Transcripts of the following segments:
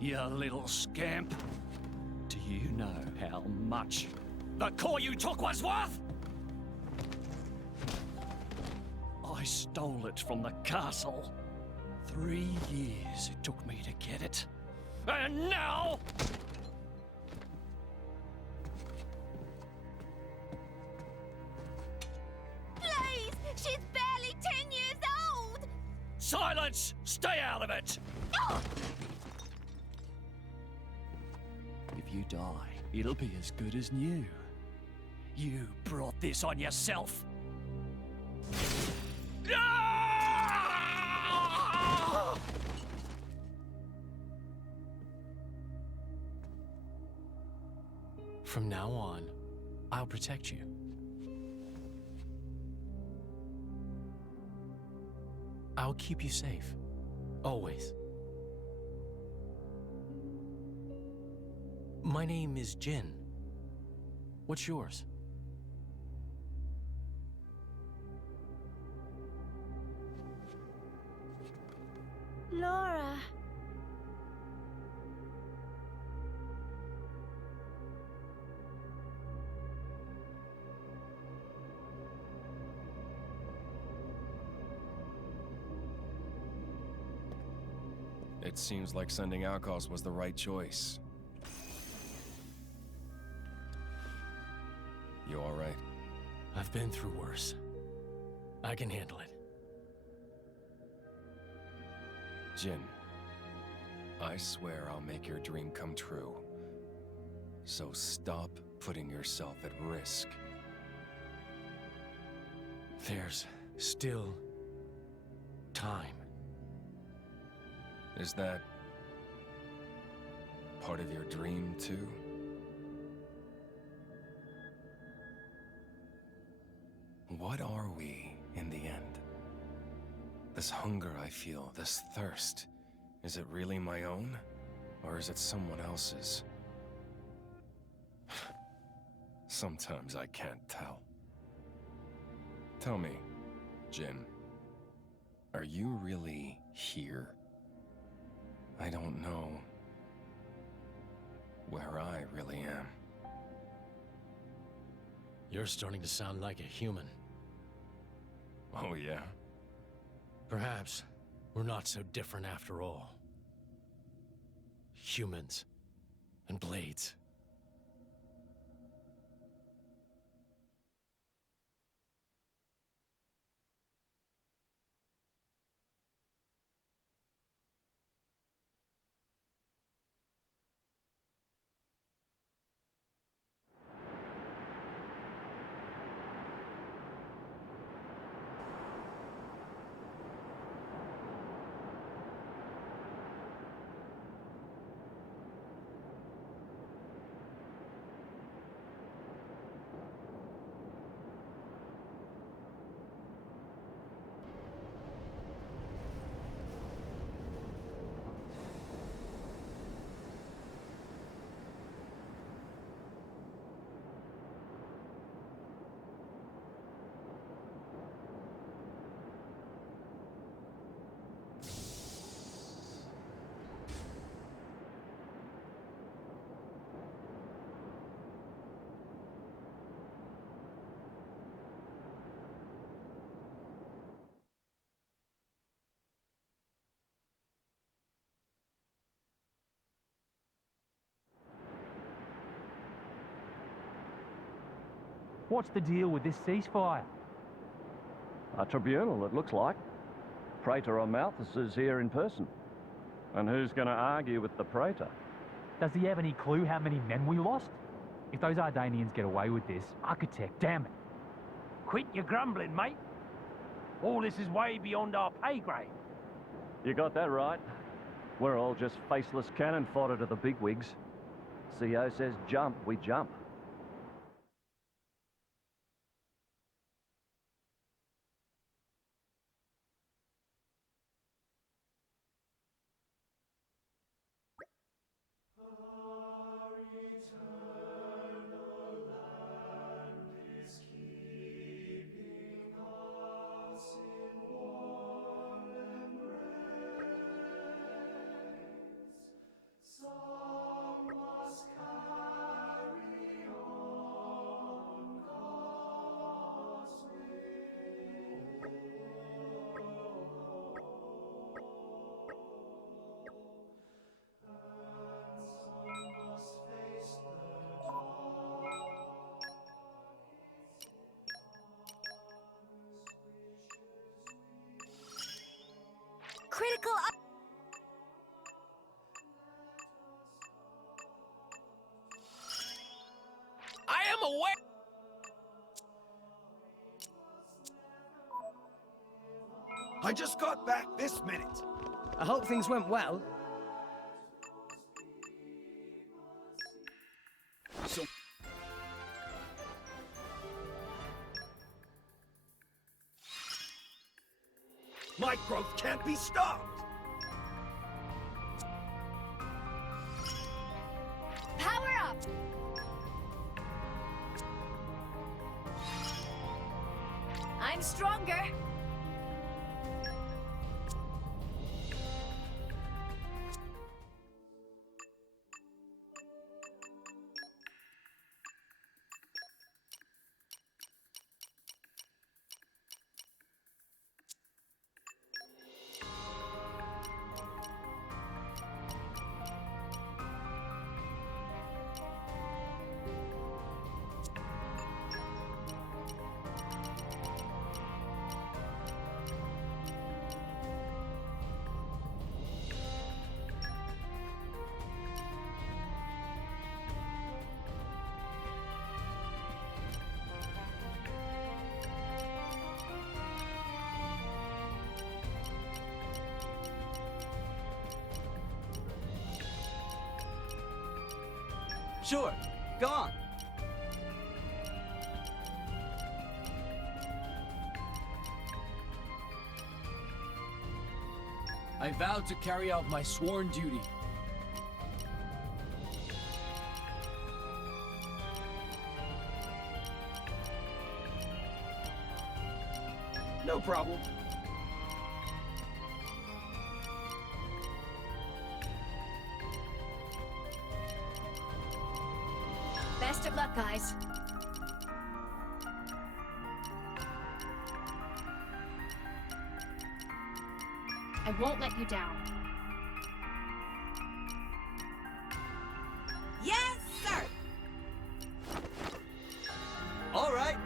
You little scamp. Do you know how much the core you took was worth? I stole it from the castle. 3 years it took me to get it. And now... Please! She's barely 10 years old! Silence! Stay out of it! Oh! If you die, it'll be as good as new. You brought this on yourself. From now on, I'll protect you. I'll keep you safe. Always. My name is Jin. What's yours? Laura. It seems like sending outcasts was the right choice. You all right? I've been through worse. I can handle it. Jin, I swear I'll make your dream come true. So stop putting yourself at risk. There's still time. Is that part of your dream, too? What are we, in the end? This hunger I feel, this thirst, is it really my own? Or is it someone else's? Sometimes I can't tell. Tell me, Jin, are you really here? I don't know where I really am. You're starting to sound like a human. Oh, yeah? Perhaps we're not so different after all. Humans and blades. What's the deal with this ceasefire? A tribunal, it looks like. Praetor on Malthus is here in person. And who's going to argue with the Praetor? Does he have any clue how many men we lost? If those Ardanians get away with this, architect, damn it. Quit your grumbling, mate. All this is way beyond our pay grade. You got that right. We're all just faceless cannon fodder to the bigwigs. CO says jump, we jump. away! I just got back this minute. I hope things went well. So... My growth can't be stopped! Power up! I'm stronger. Sure, go on. I vow to carry out my sworn duty. No problem. Best of luck, guys. I won't let you down. Yes, sir! All right.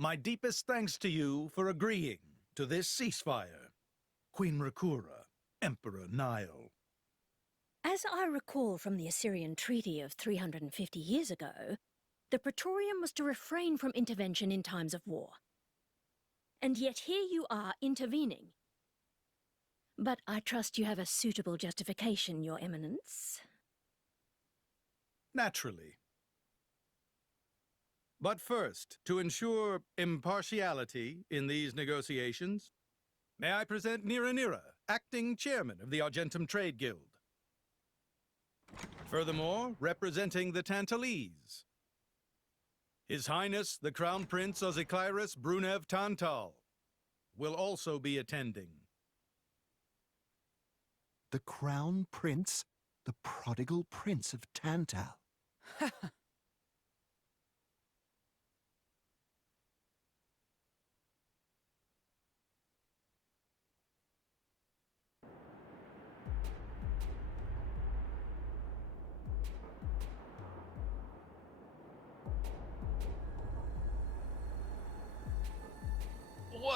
My deepest thanks to you for agreeing to this ceasefire, Queen Rakura, Emperor Nile. As I recall from the Assyrian treaty of 350 years ago, the Praetorium was to refrain from intervention in times of war. And yet here you are intervening. But I trust you have a suitable justification, Your Eminence. Naturally. But first, to ensure impartiality in these negotiations, may I present Nira, acting chairman of the Argentum Trade Guild. Furthermore, representing the Tantalese, His Highness the Crown Prince Ozikairis Brunev Tantal will also be attending. The Crown Prince? The prodigal Prince of Tantal.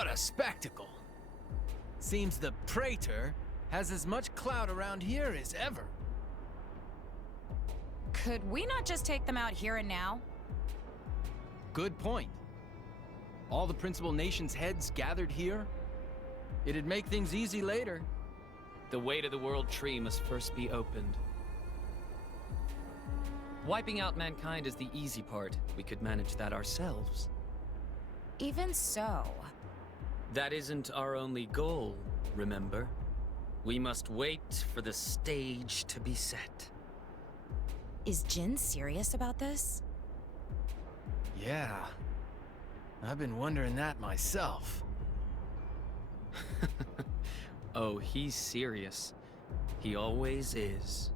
What a spectacle! Seems the Praetor has as much clout around here as ever. Could we not just take them out here and now? Good point. All the principal nations' heads gathered here? It'd make things easy later. The way to the world tree must first be opened. Wiping out mankind is the easy part. We could manage that ourselves. Even so. That isn't our only goal, remember? We must wait for the stage to be set. Is Jin serious about this? Yeah. I've been wondering that myself. Oh, he's serious. He always is.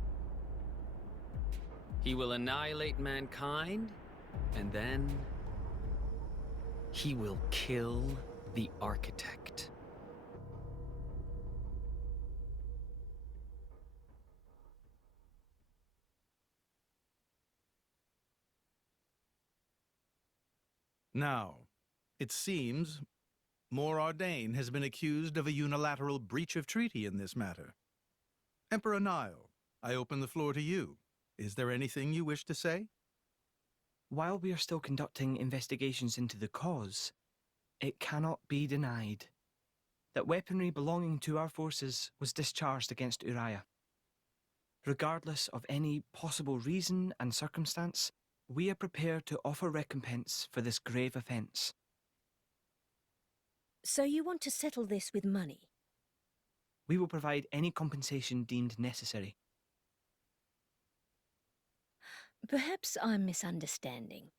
He will annihilate mankind, and then he will kill the architect. Now, it seems Morardain has been accused of a unilateral breach of treaty in this matter. Emperor Nile, I open the floor to you. Is there anything you wish to say? While we are still conducting investigations into the cause, it cannot be denied that weaponry belonging to our forces was discharged against Uriah. Regardless of any possible reason and circumstance, we are prepared to offer recompense for this grave offence. So you want to settle this with money? We will provide any compensation deemed necessary. Perhaps I'm misunderstanding.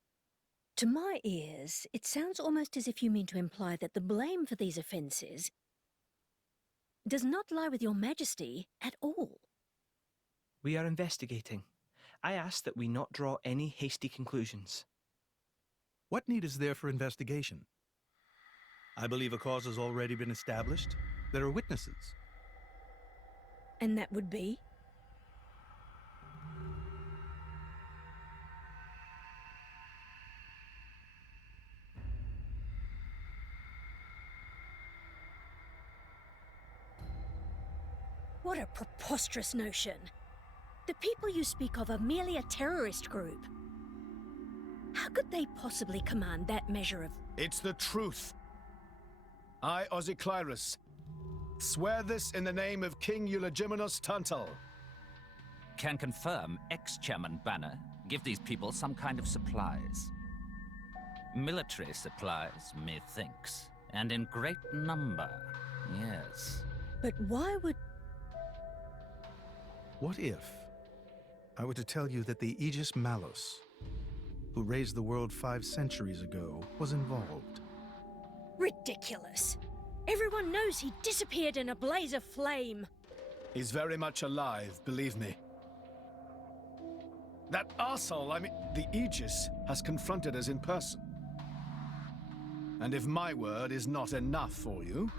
To my ears, it sounds almost as if you mean to imply that the blame for these offences does not lie with your Majesty at all. We are investigating. I ask that we not draw any hasty conclusions. What need is there for investigation? I believe a cause has already been established. There are witnesses. And that would be? What a preposterous notion. The people you speak of are merely a terrorist group. How could they possibly command that measure of... It's the truth. I, Ozyclyrus, swear this in the name of King Eulogimenus Tantal. Can confirm ex-chairman Banner give these people some kind of supplies. Military supplies, methinks, and in great number, yes. But why would... What if I were to tell you that the Aegis Malus, who raised the world 5 centuries ago, was involved? Ridiculous. Everyone knows he disappeared in a blaze of flame. He's very much alive, believe me. That arsehole, the Aegis, has confronted us in person. And if my word is not enough for you...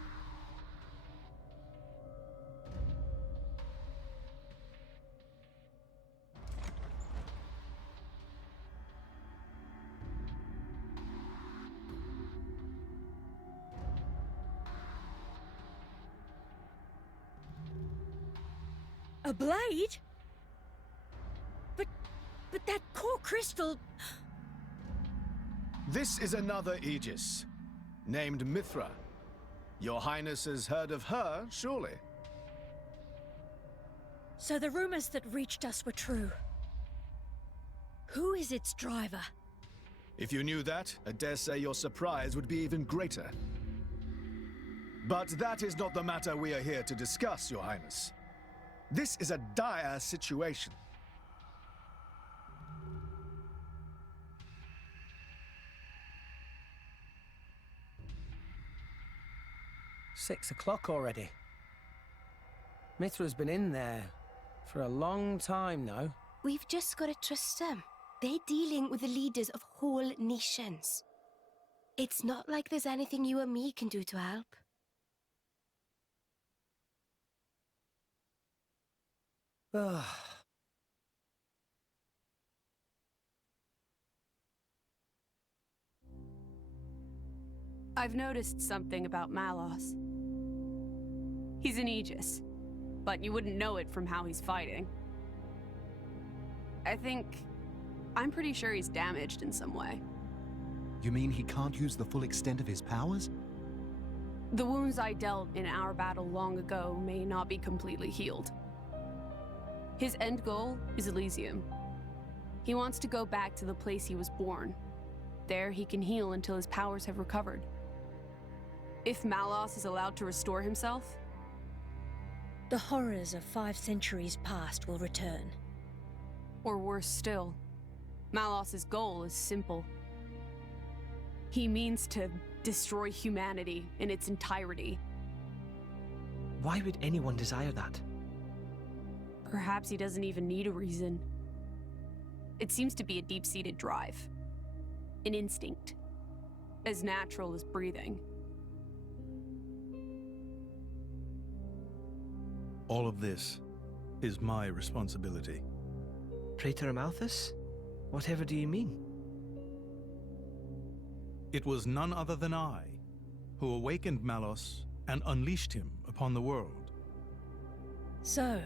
A blade? But that core crystal... This is another Aegis, named Mithra. Your Highness has heard of her, surely? So the rumors that reached us were true. Who is its driver? If you knew that, I dare say your surprise would be even greater. But that is not the matter we are here to discuss, Your Highness. This is a dire situation. "6 o'clock already. Mithra's been in there for a long time now. We've just got to trust them. They're dealing with the leaders of whole nations. It's not like there's anything you or me can do to help. I've noticed something about Malos. He's an Aegis, but you wouldn't know it from how he's fighting. I'm pretty sure he's damaged in some way. You mean he can't use the full extent of his powers? The wounds I dealt in our battle long ago may not be completely healed. His end goal is Elysium. He wants to go back to the place he was born. There he can heal until his powers have recovered. If Malos is allowed to restore himself, the horrors of 5 centuries past will return. Or worse still, Malos's goal is simple. He means to destroy humanity in its entirety. Why would anyone desire that? Perhaps he doesn't even need a reason. It seems to be a deep-seated drive. An instinct. As natural as breathing. All of this is my responsibility. Praetor Amalthus? Whatever do you mean? It was none other than I who awakened Malos and unleashed him upon the world. So,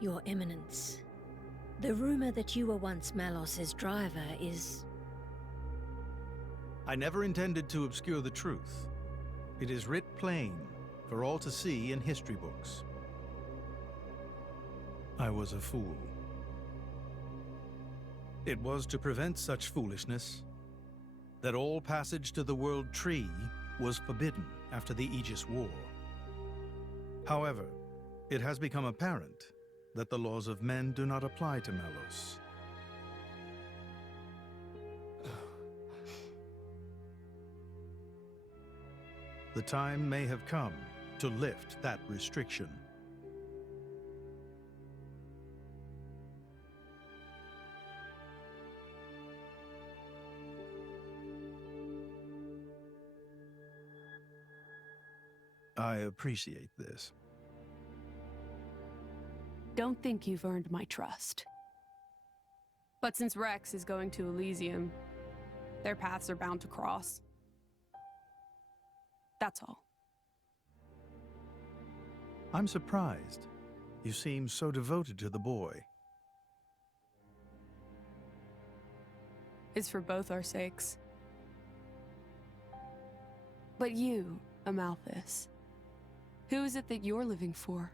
Your Eminence, the rumor that you were once Malos's driver is... I never intended to obscure the truth. It is writ plain for all to see in history books. I was a fool. It was to prevent such foolishness that all passage to the World Tree was forbidden after the Aegis War. However, it has become apparent that the laws of men do not apply to Malos. The time may have come to lift that restriction. I appreciate this. Don't think you've earned my trust. But since Rex is going to Elysium, their paths are bound to cross. That's all. I'm surprised. You seem so devoted to the boy. It's for both our sakes. But you, Amalthus, who is it that you're living for?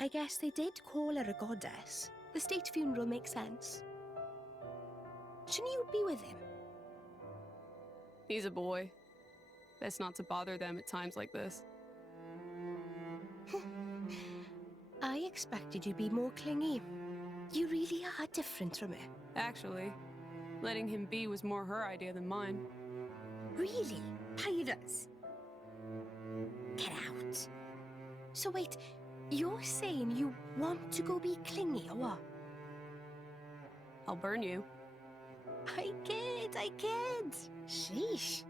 I guess they did call her a goddess. The state funeral makes sense. Shouldn't you be with him? He's a boy. Best not to bother them at times like this. I expected you'd be more clingy. You really are different from her. Actually, letting him be was more her idea than mine. Really? Pyras? Get out. So wait, you're saying you want to go be clingy, or what? I'll burn you. I kid. Sheesh.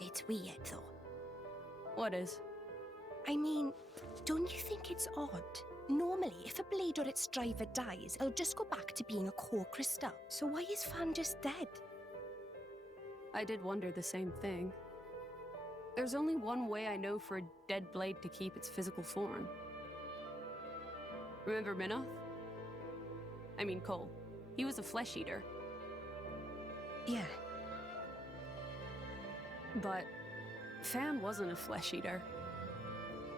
It's weird, though. What is? I mean, don't you think it's odd? Normally, if a blade or its driver dies, it'll just go back to being a core crystal. So why is Fan just dead? I did wonder the same thing. There's only one way I know for a dead blade to keep its physical form. Remember Minoth? I mean Cole. He was a flesh eater. Yeah. But Fan wasn't a flesh eater.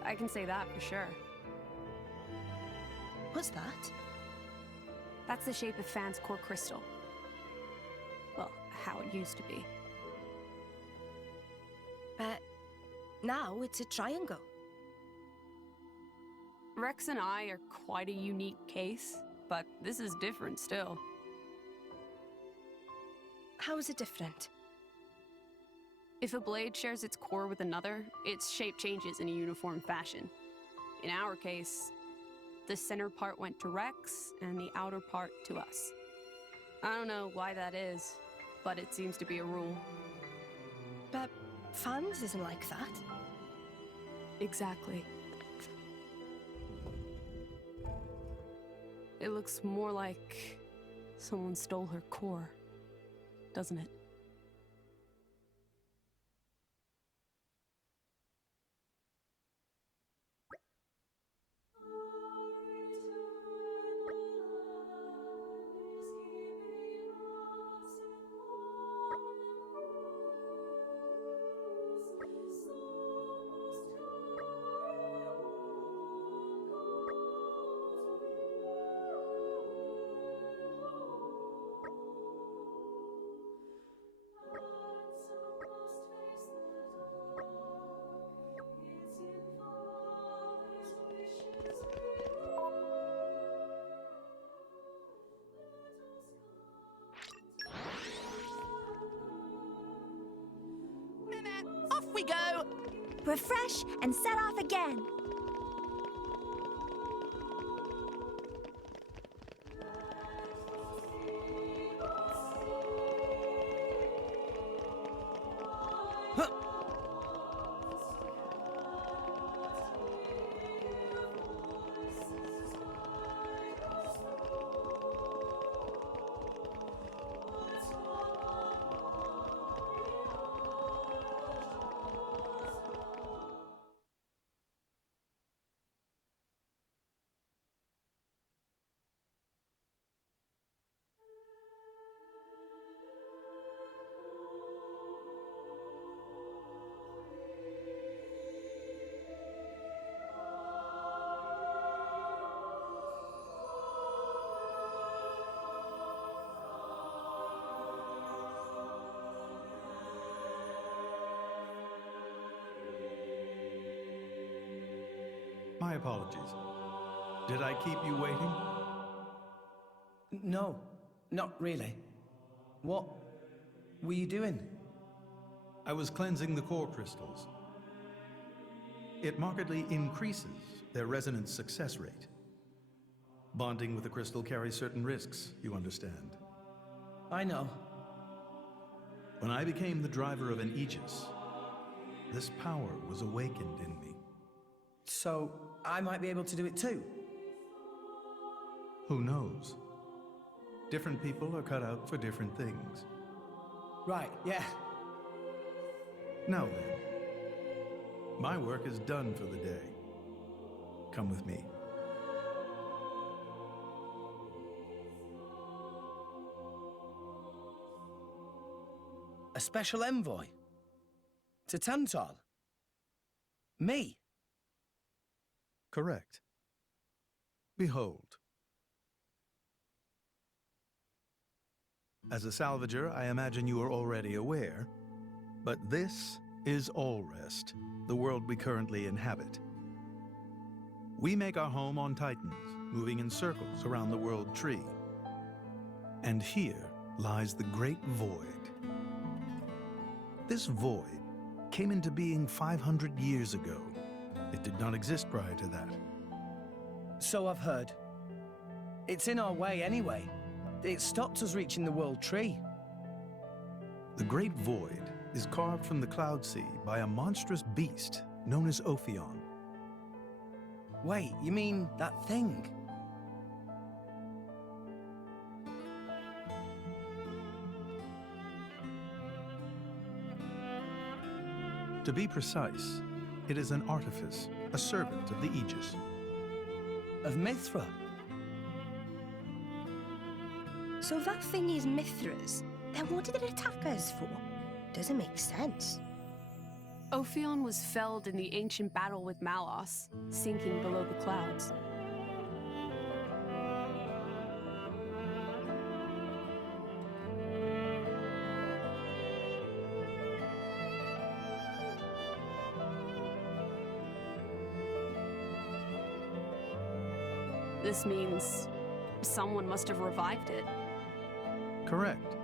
I can say that for sure. What's that? That's the shape of Fan's core crystal. Well, how it used to be. But now it's a triangle. Rex and I are quite a unique case, but this is different still. How is it different? If a blade shares its core with another, its shape changes in a uniform fashion. In our case, the center part went to Rex and the outer part to us. I don't know why that is, but it seems to be a rule. But Fan's isn't like that. Exactly. It looks more like someone stole her core, doesn't it? Off we go! Refresh and set off again. My apologies. Did I keep you waiting? No, not really. What were you doing? I was cleansing the core crystals. It markedly increases their resonance success rate. Bonding with the crystal carries certain risks, you understand. I know. When I became the driver of an Aegis, this power was awakened in me. So, I might be able to do it too? Who knows? Different people are cut out for different things. Right, yeah. Now then, my work is done for the day. Come with me. A special envoy? To Tantal? Me? Correct. Behold. As a salvager, I imagine you are already aware, but this is Allrest, the world we currently inhabit. We make our home on Titans, moving in circles around the world tree. And here lies the Great Void. This void came into being 500 years ago. It did not exist prior to that. So I've heard. It's in our way anyway. It stopped us reaching the world tree. The Great Void is carved from the Cloud Sea by a monstrous beast known as Ophion. Wait, you mean that thing? To be precise, it is an artifice, a servant of the Aegis. Of Mithra? So that thing is Mithra's. Then what did it attack us for? Doesn't make sense. Ophion was felled in the ancient battle with Malos, sinking below the clouds. This means someone must have revived it. Correct.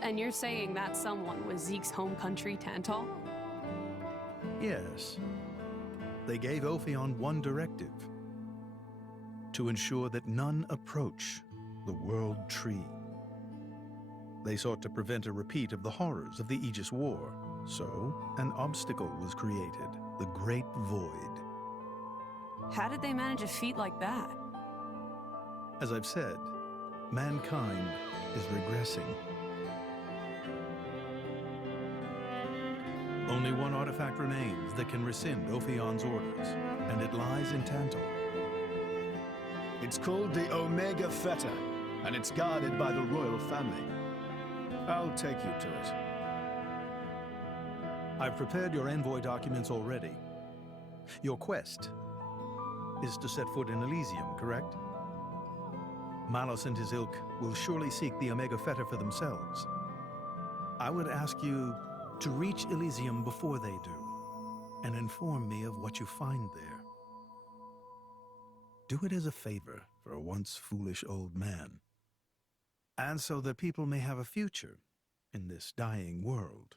And you're saying that someone was Zeke's home country, Tantal? Yes. They gave Ophion one directive: to ensure that none approach the World Tree. They sought to prevent a repeat of the horrors of the Aegis War, so an obstacle was created, the Great Void. How did they manage a feat like that? As I've said, mankind is regressing. Only one artifact remains that can rescind Ophion's orders, and it lies in Tantal. It's called the Omega Feta, and it's guarded by the royal family. I'll take you to it. I've prepared your envoy documents already. Your quest is to set foot in Elysium, correct? Malos and his ilk will surely seek the Omega Feta for themselves. I would ask you to reach Elysium before they do, and inform me of what you find there. Do it as a favor for a once foolish old man, and so that people may have a future in this dying world.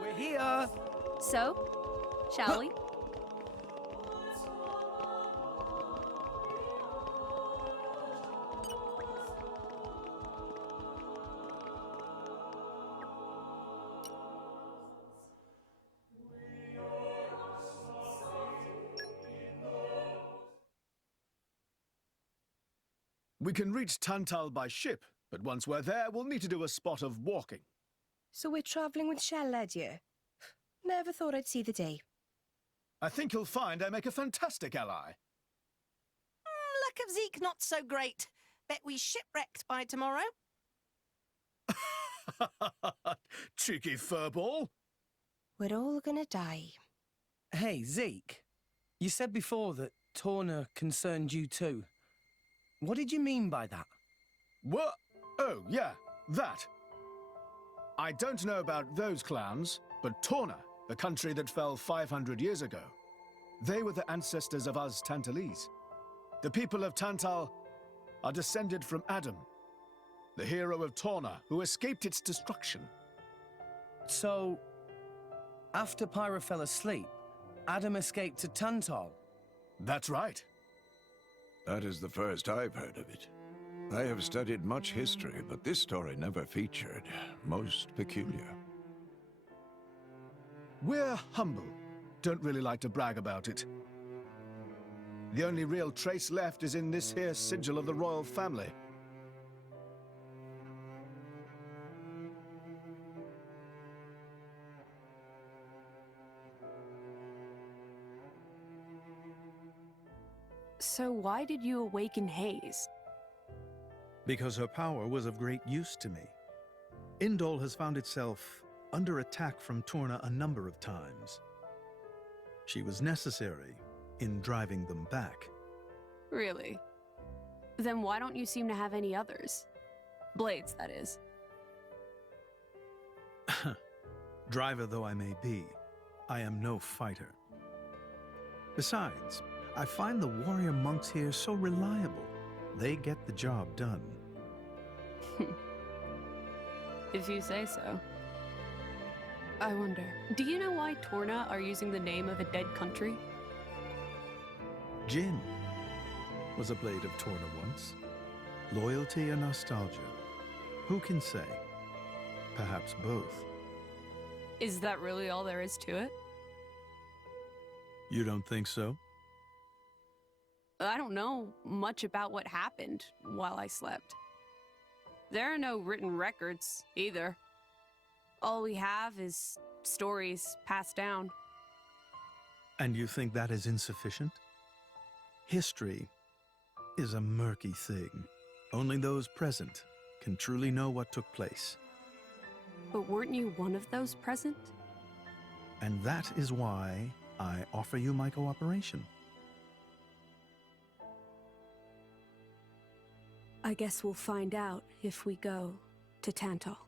We're here! So, shall we? We can reach Tantal by ship, but once we're there, we'll need to do a spot of walking. So we're travelling with Shell-led you? Never thought I'd see the day. I think you'll find I make a fantastic ally. Luck of Zeke not so great. Bet we shipwrecked by tomorrow. Cheeky furball. We're all gonna die. Hey, Zeke. You said before that Torna concerned you too. What did you mean by that? What? Oh, yeah, that. I don't know about those clowns, but Torna, the country that fell 500 years ago, they were the ancestors of us Tantalese. The people of Tantal are descended from Adam, the hero of Torna who escaped its destruction. So, after Pyra fell asleep, Adam escaped to Tantal? That's right. That is the first I've heard of it. I have studied much history, but this story never featured. Most peculiar. We're humble. Don't really like to brag about it. The only real trace left is in this here sigil of the royal family. So why did you awaken Hayes? Because her power was of great use to me. Indol has found itself under attack from Torna a number of times. She was necessary in driving them back. Really? Then why don't you seem to have any others? Blades, that is. Driver though I may be, I am no fighter. Besides, I find the warrior monks here so reliable. They get the job done. If you say so. I wonder, do you know why Torna are using the name of a dead country? Jin was a blade of Torna once. Loyalty and nostalgia. Who can say? Perhaps both. Is that really all there is to it? You don't think so? I don't know much about what happened while I slept. There are no written records, either. All we have is stories passed down. And you think that is insufficient? History is a murky thing. Only those present can truly know what took place. But weren't you one of those present? And that is why I offer you my cooperation. I guess we'll find out if we go to Tantal.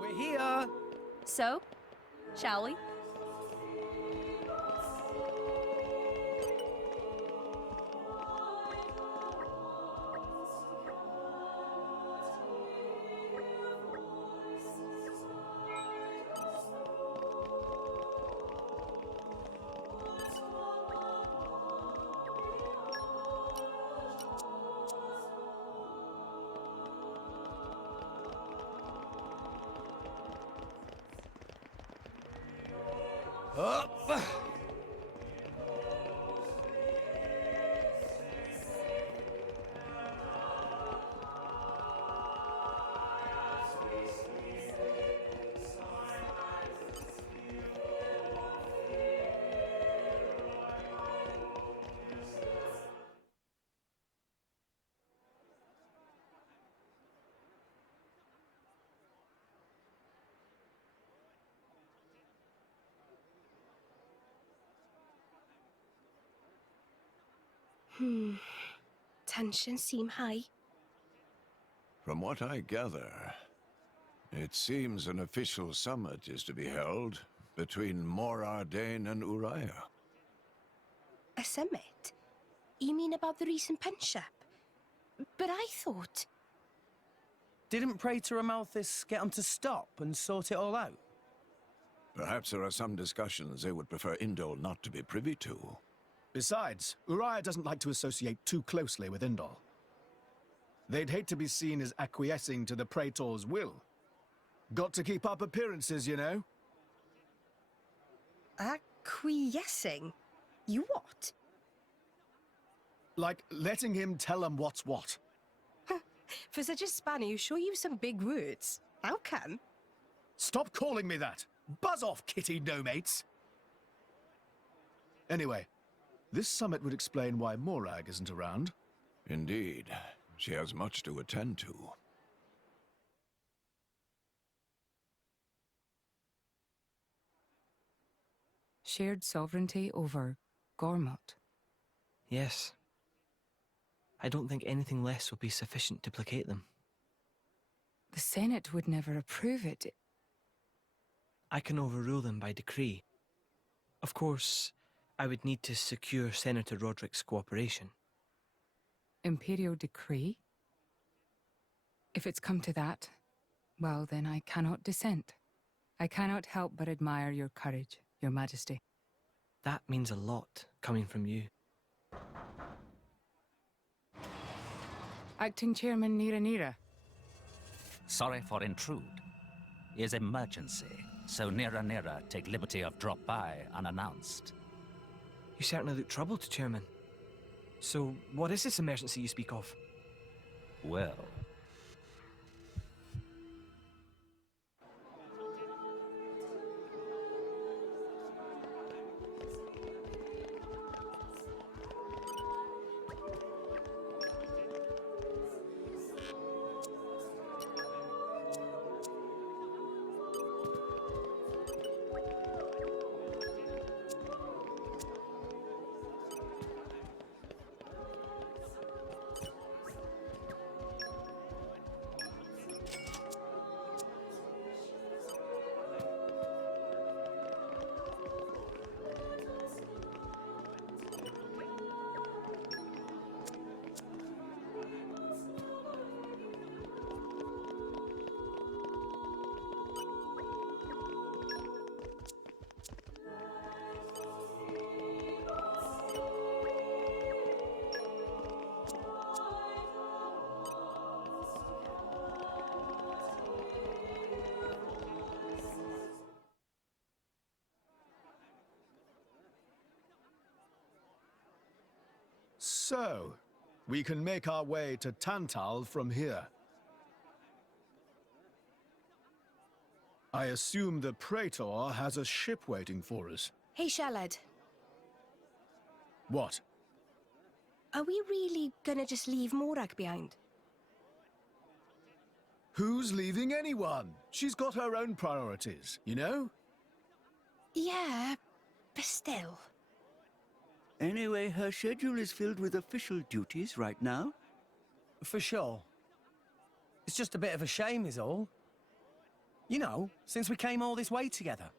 We're here! So, shall we? Up! Tensions seem high. From what I gather, it seems an official summit is to be held between Morardain and Uriah. A summit? You mean about the recent penship? But I thought... Didn't Praetor Amalthus get them to stop and sort it all out? Perhaps there are some discussions they would prefer Indol not to be privy to. Besides, Uriah doesn't like to associate too closely with Indol. They'd hate to be seen as acquiescing to the Praetor's will. Got to keep up appearances, you know. Acquiescing? You what? Like letting him tell them what's what. For such a spanner, you sure use some big words. How come? Stop calling me that! Buzz off, kitty no-mates! Anyway, this summit would explain why Morag isn't around. Indeed. She has much to attend to. Shared sovereignty over Gormott. Yes. I don't think anything less will be sufficient to placate them. The Senate would never approve it. I can overrule them by decree. Of course, I would need to secure Senator Roderick's cooperation. Imperial decree? If it's come to that, well, then I cannot dissent. I cannot help but admire your courage, Your Majesty. That means a lot, coming from you. Acting Chairman Nira. Sorry for intrude. Is emergency, so Nira take liberty of drop by unannounced. You certainly look troubled, Chairman. So, what is this emergency you speak of? Well, So, we can make our way to Tantal from here. I assume the Praetor has a ship waiting for us. Hey, Shalad. What? Are we really gonna just leave Morag behind? Who's leaving anyone? She's got her own priorities, you know? Yeah, but still. Anyway, her schedule is filled with official duties right now. For sure. It's just a bit of a shame is all. You know, since we came all this way together.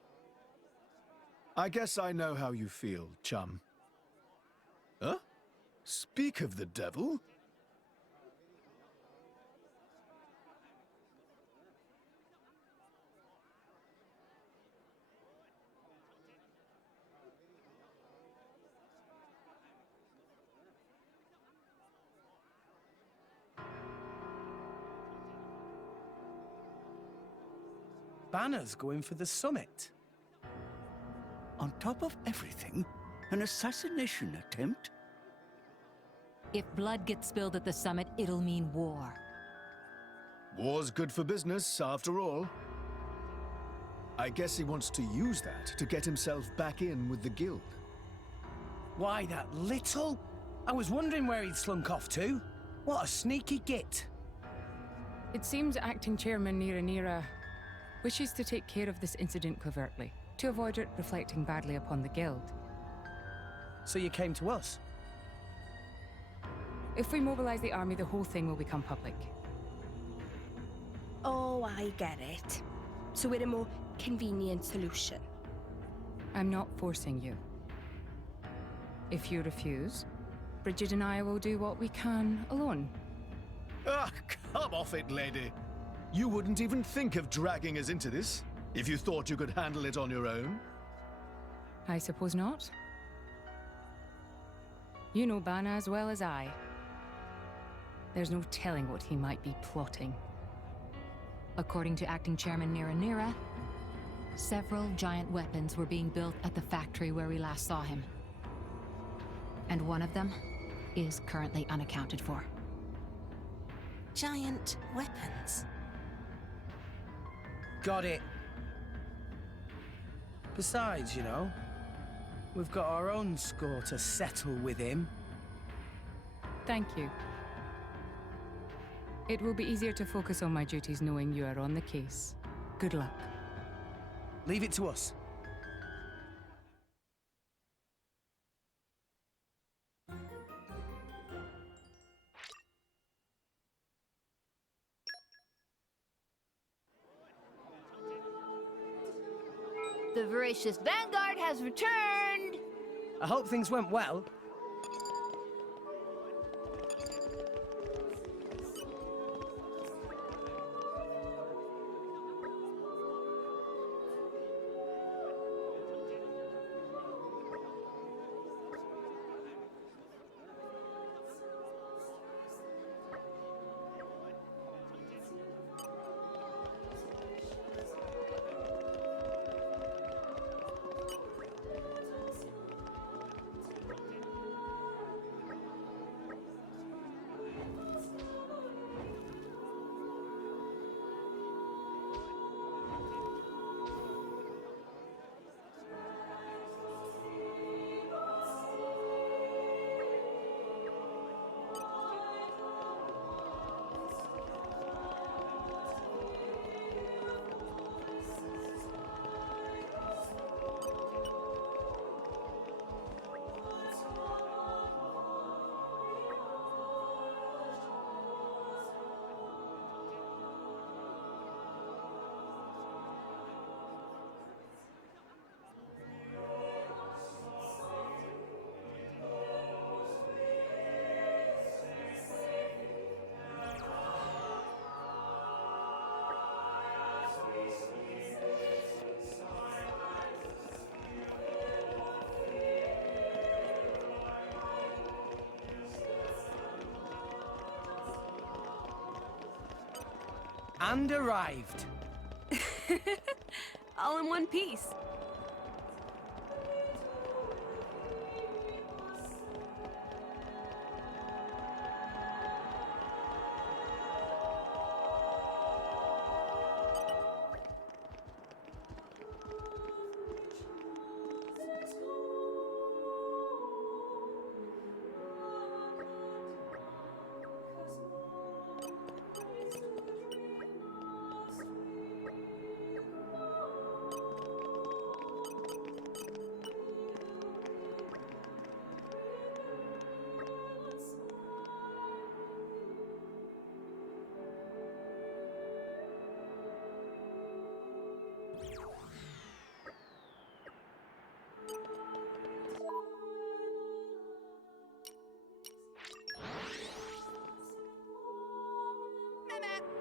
I guess I know how you feel, chum. Huh? Speak of the devil? Banner's going for the summit. On top of everything, an assassination attempt? If blood gets spilled at the summit, it'll mean war. War's good for business, after all. I guess he wants to use that to get himself back in with the guild. Why, that little? I was wondering where he'd slunk off to. What a sneaky git. It seems Acting Chairman Nira wishes to take care of this incident covertly, to avoid it reflecting badly upon the guild. So you came to us? If we mobilize the army, the whole thing will become public. Oh, I get it. So we're a more convenient solution. I'm not forcing you. If you refuse, Bridget and I will do what we can alone. Ah, come off it, lady. You wouldn't even think of dragging us into this, if you thought you could handle it on your own. I suppose not. You know Bana as well as I. There's no telling what he might be plotting. According to Acting Chairman Nira, several giant weapons were being built at the factory where we last saw him. And one of them is currently unaccounted for. Giant weapons? Got it. Besides, you know, we've got our own score to settle with him. Thank you. It will be easier to focus on my duties knowing you are on the case. Good luck. Leave it to us. The voracious vanguard has returned! I hope things went well. And arrived. All in one piece.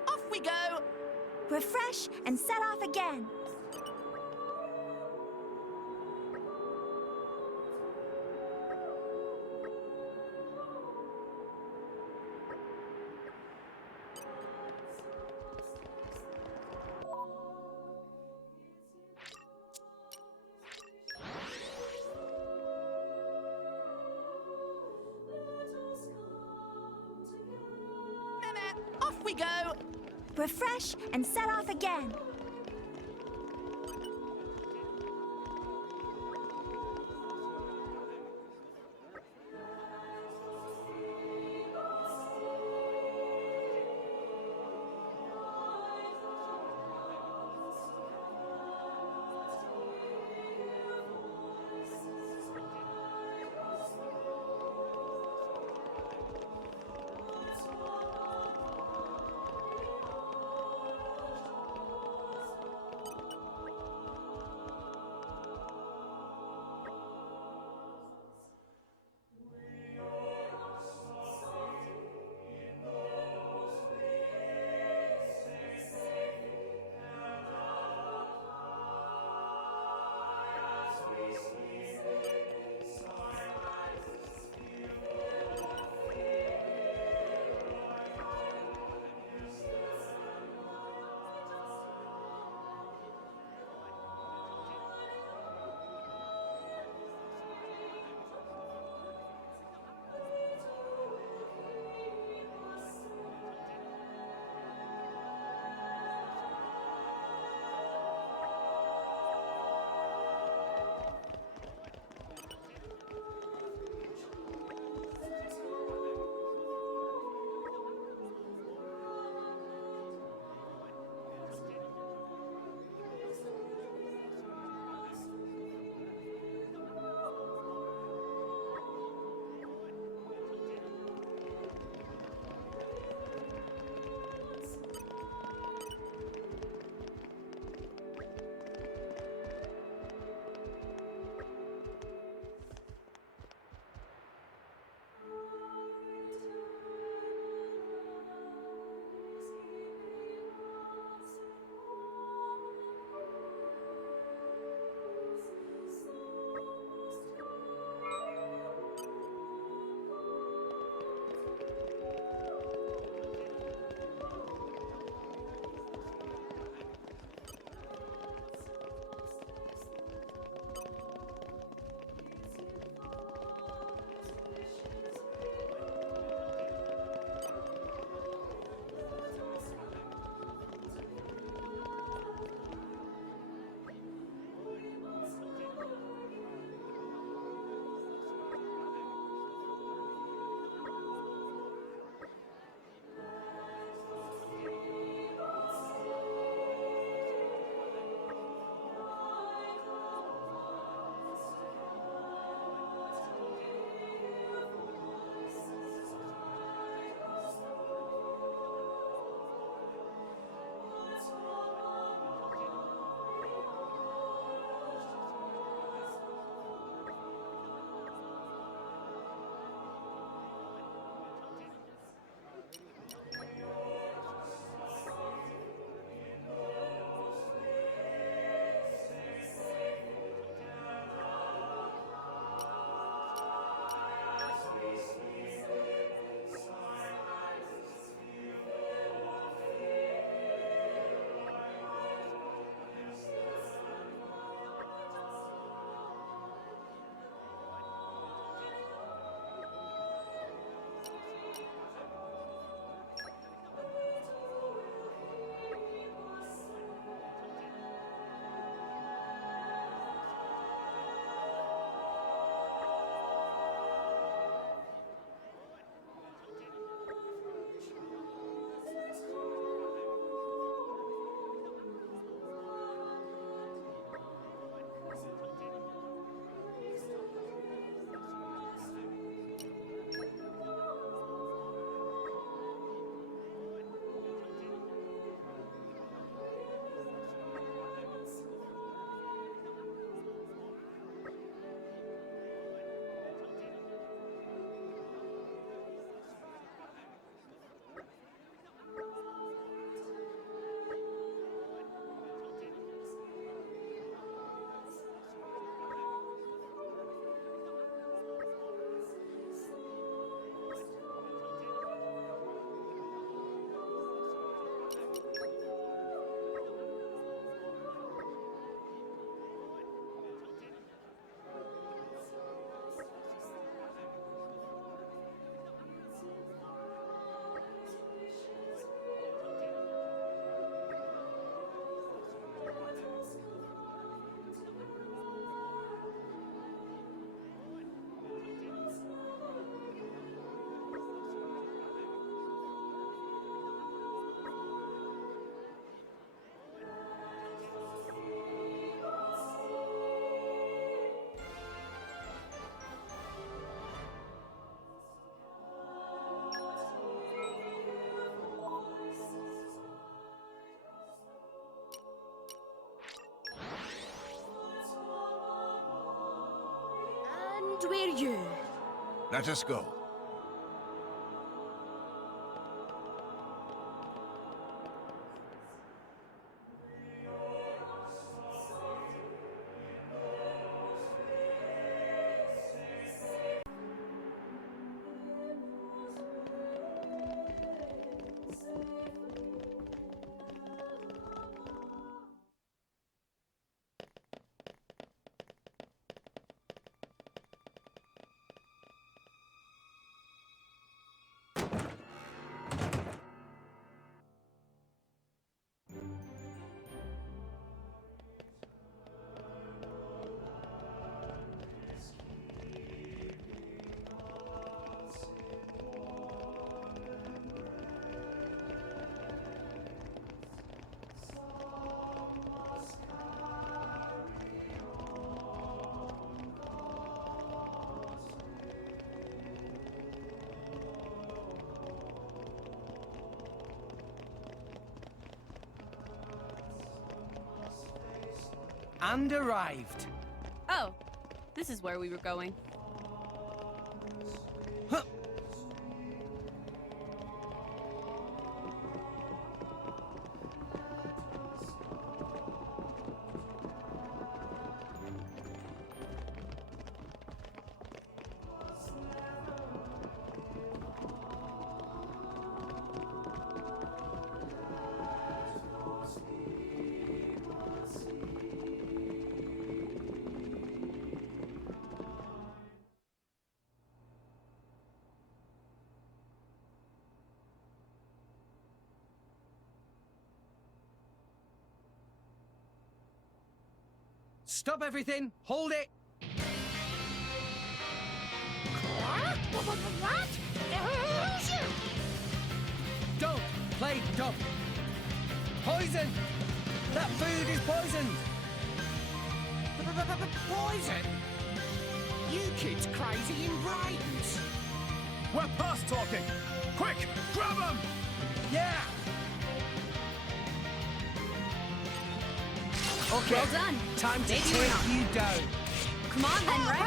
Off we go! Refresh and set off again. Off we go! Refresh and set off again. you? Let us go. And arrived. Oh, this is where we were going. Stop everything! Hold it! What? Don't play dumb! Poison! That food is poisoned! Poison? You kids crazy in brains. We're past talking! Quick, grab them! Yeah! Okay, Well done. Time to Maybe take we're not. you down. Come on then, Rex.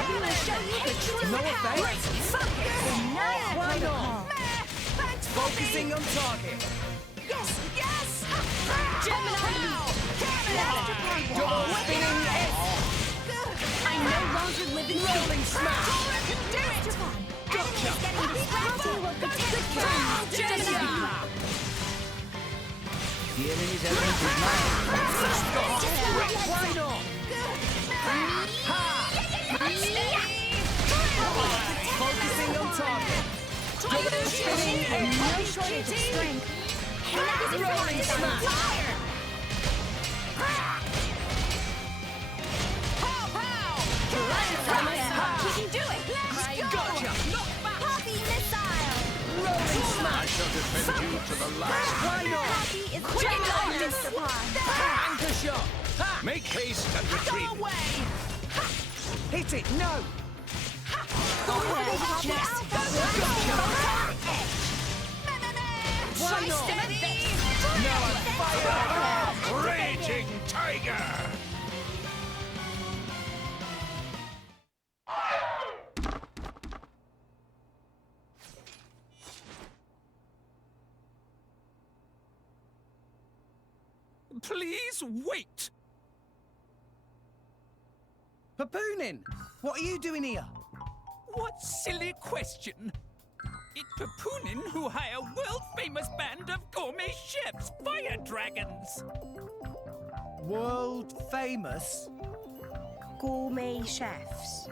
I'm gonna show you the true No power. offense. Why not? Thanks, Focusing on target. Yes! Gemini! Double spinning S. I no longer live in Rolling smash. Gotcha! Getting distracted. Gemini! The enemy's element is mine. Why not? Focusing on target. Double spinning No S. shortage of strength. Rolling smash. We can do it! Let's go! Gotcha. Poppy missile! Rolling I smash. shall defend you to the last. Why not? Poppy is Quick on on this supply. Anchor shot. Ha. Make haste and retreat. Hit it. No. Why not? Now I'm fired. Raging tiger! Please wait. Papoonin, what are you doing here? What silly question. It's Papoonin who hire world-famous band of gourmet chefs, fire dragons. World famous? Gourmet chefs.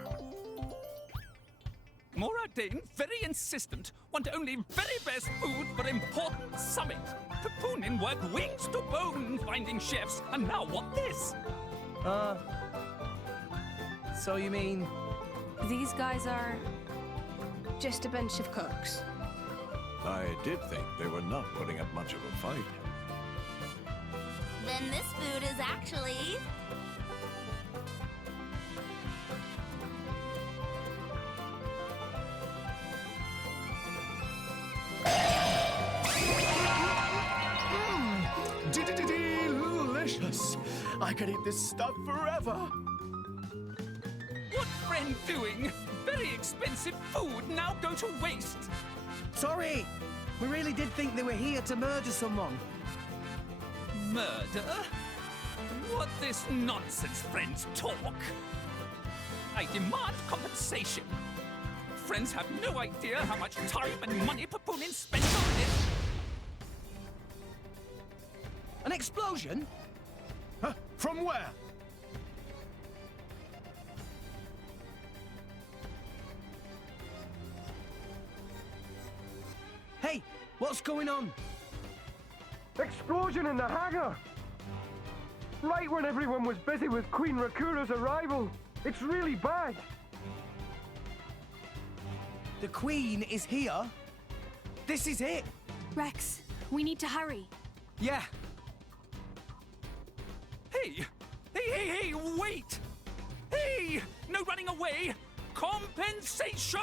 Moradane, very insistent, want only very best food for important summit. Papoonin work wings to bone finding chefs, and now what this? So you mean... These guys are just a bunch of cooks. I did think they were not putting up much of a fight. Then this food is actually... Delicious! I could eat this stuff forever! What men doing? Very expensive food now go to waste. Sorry! We really did think they were here to murder someone. Murder? What this nonsense, friends, talk? I demand compensation. Friends have no idea how much time and money Papunin spends on this. An explosion? Huh? From where? Hey, what's going on? Explosion in the hangar! Right when everyone was busy with Queen Rakura's arrival. It's really bad. The Queen is here? This is it? Rex, we need to hurry. Yeah. Hey! Hey, wait! Hey! No running away! Compensation!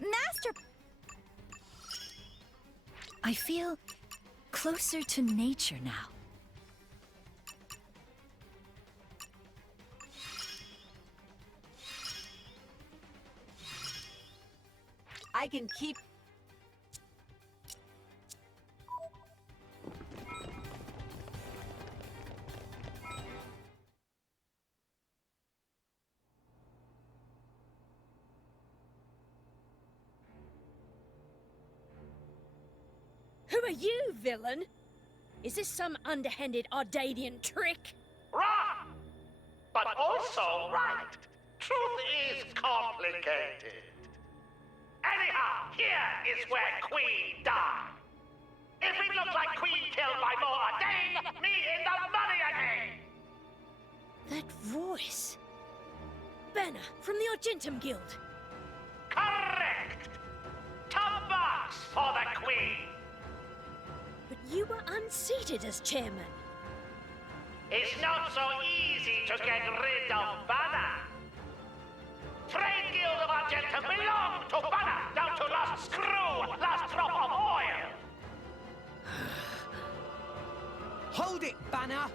Master... I feel closer to nature now. I can keep... Who are you, villain? Is this some underhanded Ardanian trick? Wrong! But also right. Truth is complicated. Anyhow, here is where Queen died. If it looks like Queen killed by more Ardane, me in the money again! That voice. Banner from the Argentum Guild. Correct! Top marks for the Queen! But you were unseated as chairman. It's not so easy to get rid of Banner. Trade Guild of Argentum belong to Banner, down to last screw, last drop of oil. Hold it, Banner!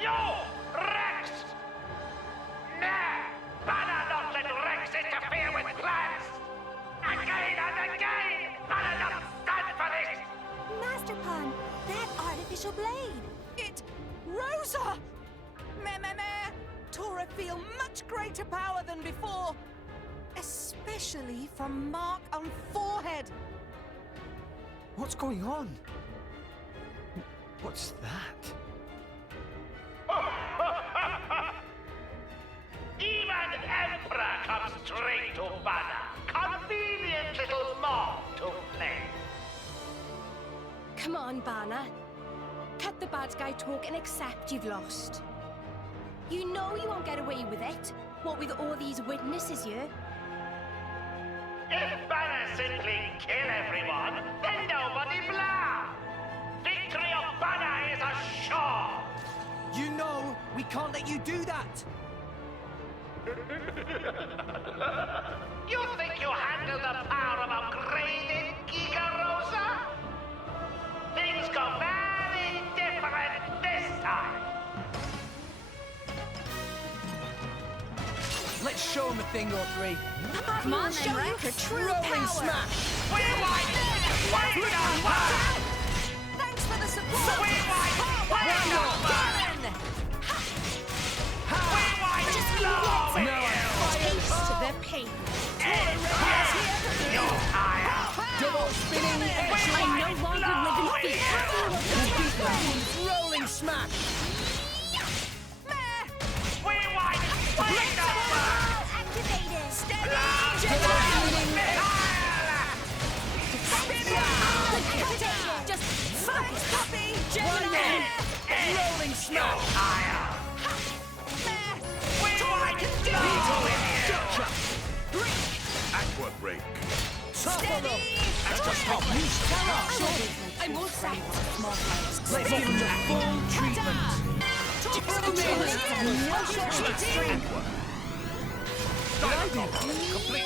You, Rex! Nah, Banner not let Rex interfere with plans. Again and again, Banner don't stand for this. Master Pawn, that artificial blade. It... Rosa! Meh. Tora feel much greater power than before. Especially from mark on forehead. What's going on? What's that? Even Emperor comes straight to Banner. Convenient little mob to play. Come on, Banner. Cut the bad guy talk and accept you've lost. You know you won't get away with it. What with all these witnesses here? If Banner simply kill everyone, then nobody blah. Victory of Banner is assured. You know we can't let you do that. You think you handle the power of upgraded Giga Rosa? Things go very different this time. Let's show him a thing or three. Come on, then, Rex. Rolling smash! Thanks for the support! Taste the pain. Double spinning I no longer live in fear. rolling smash! Activated. Just focus, puppy! Rolling smash! Aqua break. I won't say. Let's give him the full treatment. Complete.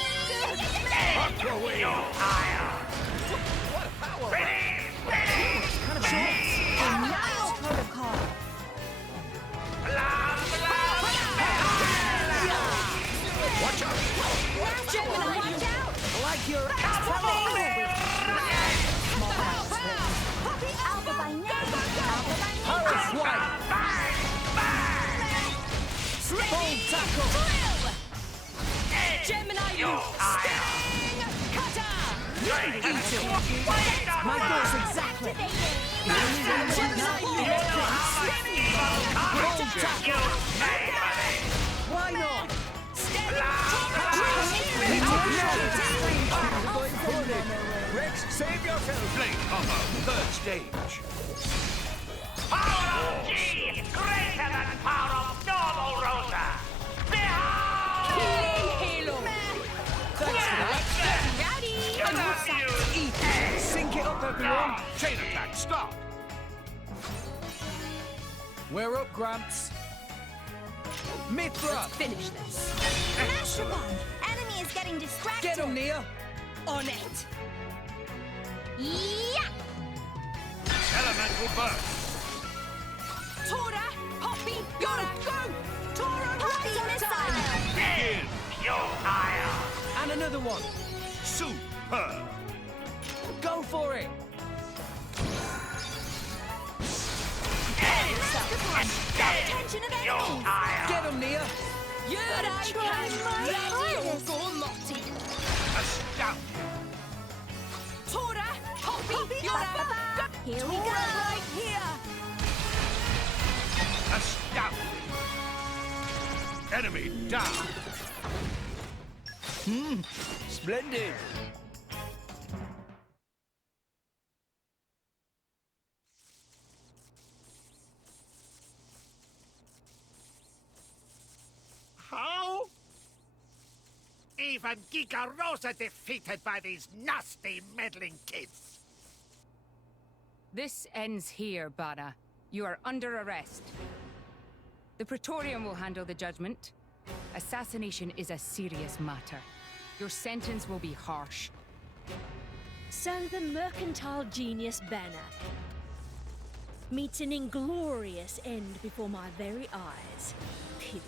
Your ire. What a power! Ready! Kind of short. Protocol. Watch out! Gemini, watch out! I like your Poppy Alpha by name. Alpha by name. Harris White. Bold tackle. Gemini, you spinning cutter. Eat it. My goal's exactly. Gemini, you Bold tackle. Why not? Rex, save yourself! Blade Hopper, third stage. Power of G is greater than power of normal Rosa. Behold! Halo. Sync it up, everyone. Chain attack, stop. We're up, Gramps. Mithra. Finish this. Master Bomb. Enemy is getting distracted. Get him, Nia. On it. Yeah. Elemental burst. Tora, Poppy, go, go. Tora, Poppy missile. Begin. Your ire. And another one. Super. Go for it. Attention of enemies. Get him, Nia. But I can hardest. Go naughty. Astound. Tora, Poppy, Tora. Here we go. Right here. Astounding. Enemy down. Splendid. How? Even Giga Rosa defeated by these nasty, meddling kids. This ends here, Bana. You are under arrest. The Praetorium will handle the judgment. Assassination is a serious matter. Your sentence will be harsh. So the mercantile genius Banner meets an inglorious end before my very eyes. Pitiful.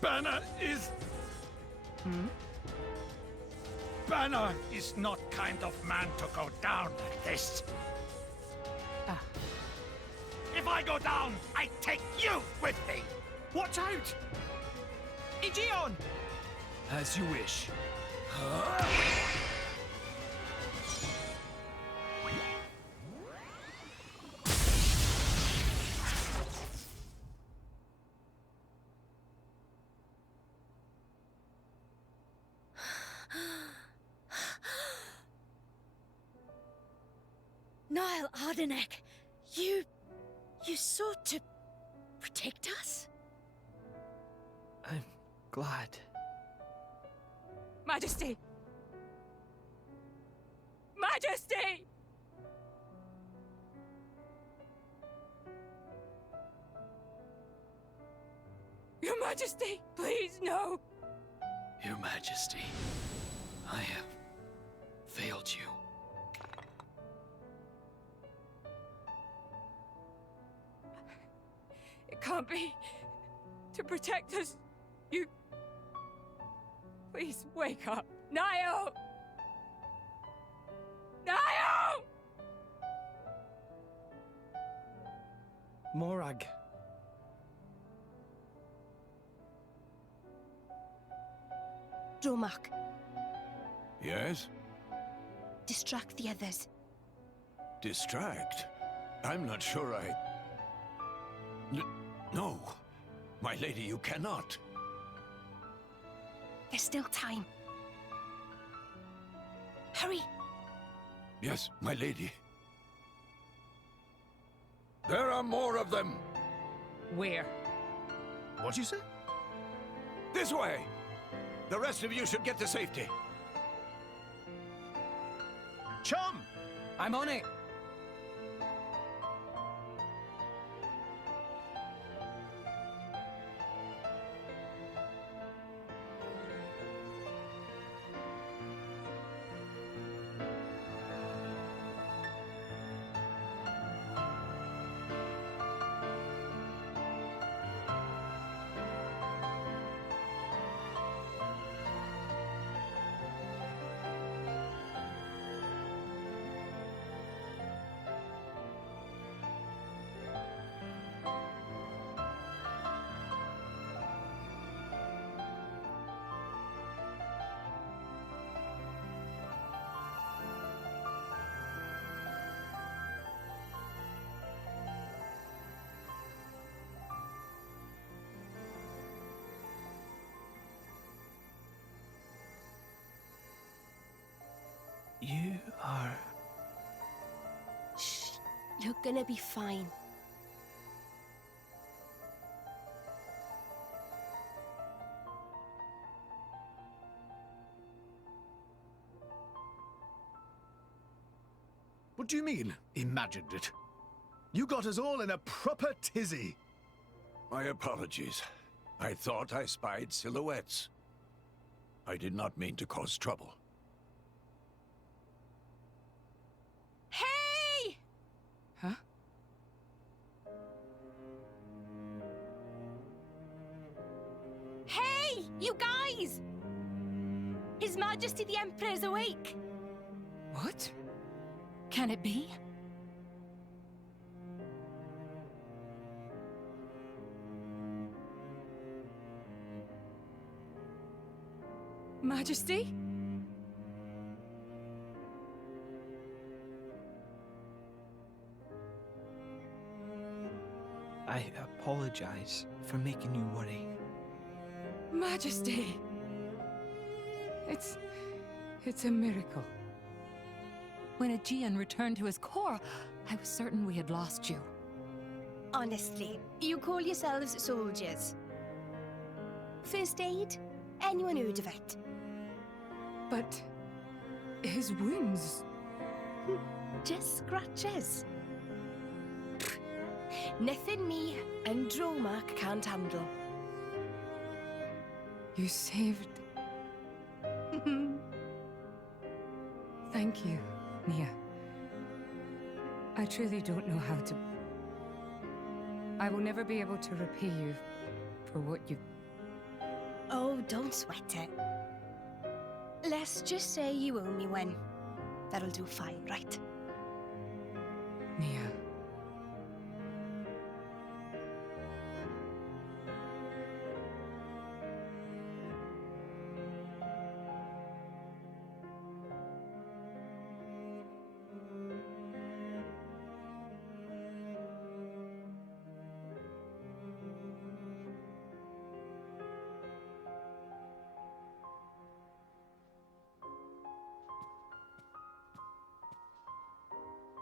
Banner is... Banner is not kind of man to go down like this. If I go down, I take you with me. Watch out! Aegeon! As you wish. Niall Ardenek, you sought to protect us? I'm glad. Majesty! Majesty! Your Majesty, please, no! Your Majesty, I have failed you. It can't be. To protect us, you... Please wake up. Niall! Niall! Morag. Dromark, Yes? distract the others. Distract? I'm not sure I... No. My lady, you cannot. There's still time. Hurry! Yes, my lady. There are more of them! Where? What'd you say? This way! The rest of you should get to safety. Chum! I'm on it. You are... Shh. You're gonna be fine. What do you mean, imagined it? You got us all in a proper tizzy. My apologies. I thought I spied silhouettes. I did not mean to cause trouble. Hey! Huh? Hey, you guys! His Majesty the Emperor's awake. What? Can it be? Majesty? I apologize for making you worry. Majesty! It's a miracle. When Aegean returned to his core, I was certain we had lost you. Honestly, you call yourselves soldiers. First aid? Anyone heard of it? But his wounds... Just scratches. Nothing me and Dromark can't handle. You saved... Thank you, Mia. I truly don't know how to... I will never be able to repay you for what you... Oh, don't sweat it. Let's just say you owe me one. That'll do fine, right? Mia.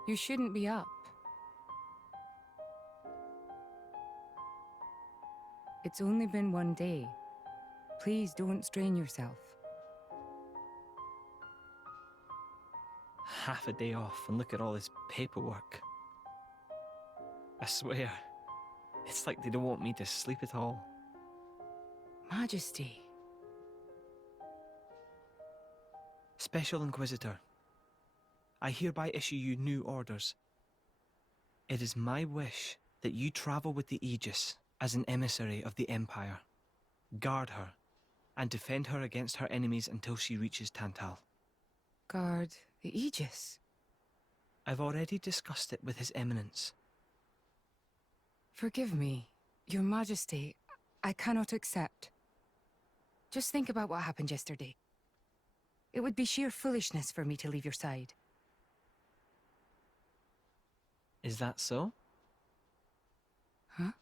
You shouldn't be up. It's only been one day. Please don't strain yourself. Half a day off and look at all this paperwork. I swear, it's like they don't want me to sleep at all. Majesty. Special Inquisitor, I hereby issue you new orders. It is my wish that you travel with the Aegis as an emissary of the Empire. Guard her, and defend her against her enemies until she reaches Tantal. Guard the Aegis? I've already discussed it with His Eminence. Forgive me, Your Majesty. I cannot accept. Just think about what happened yesterday. It would be sheer foolishness for me to leave your side. Is that so? Huh?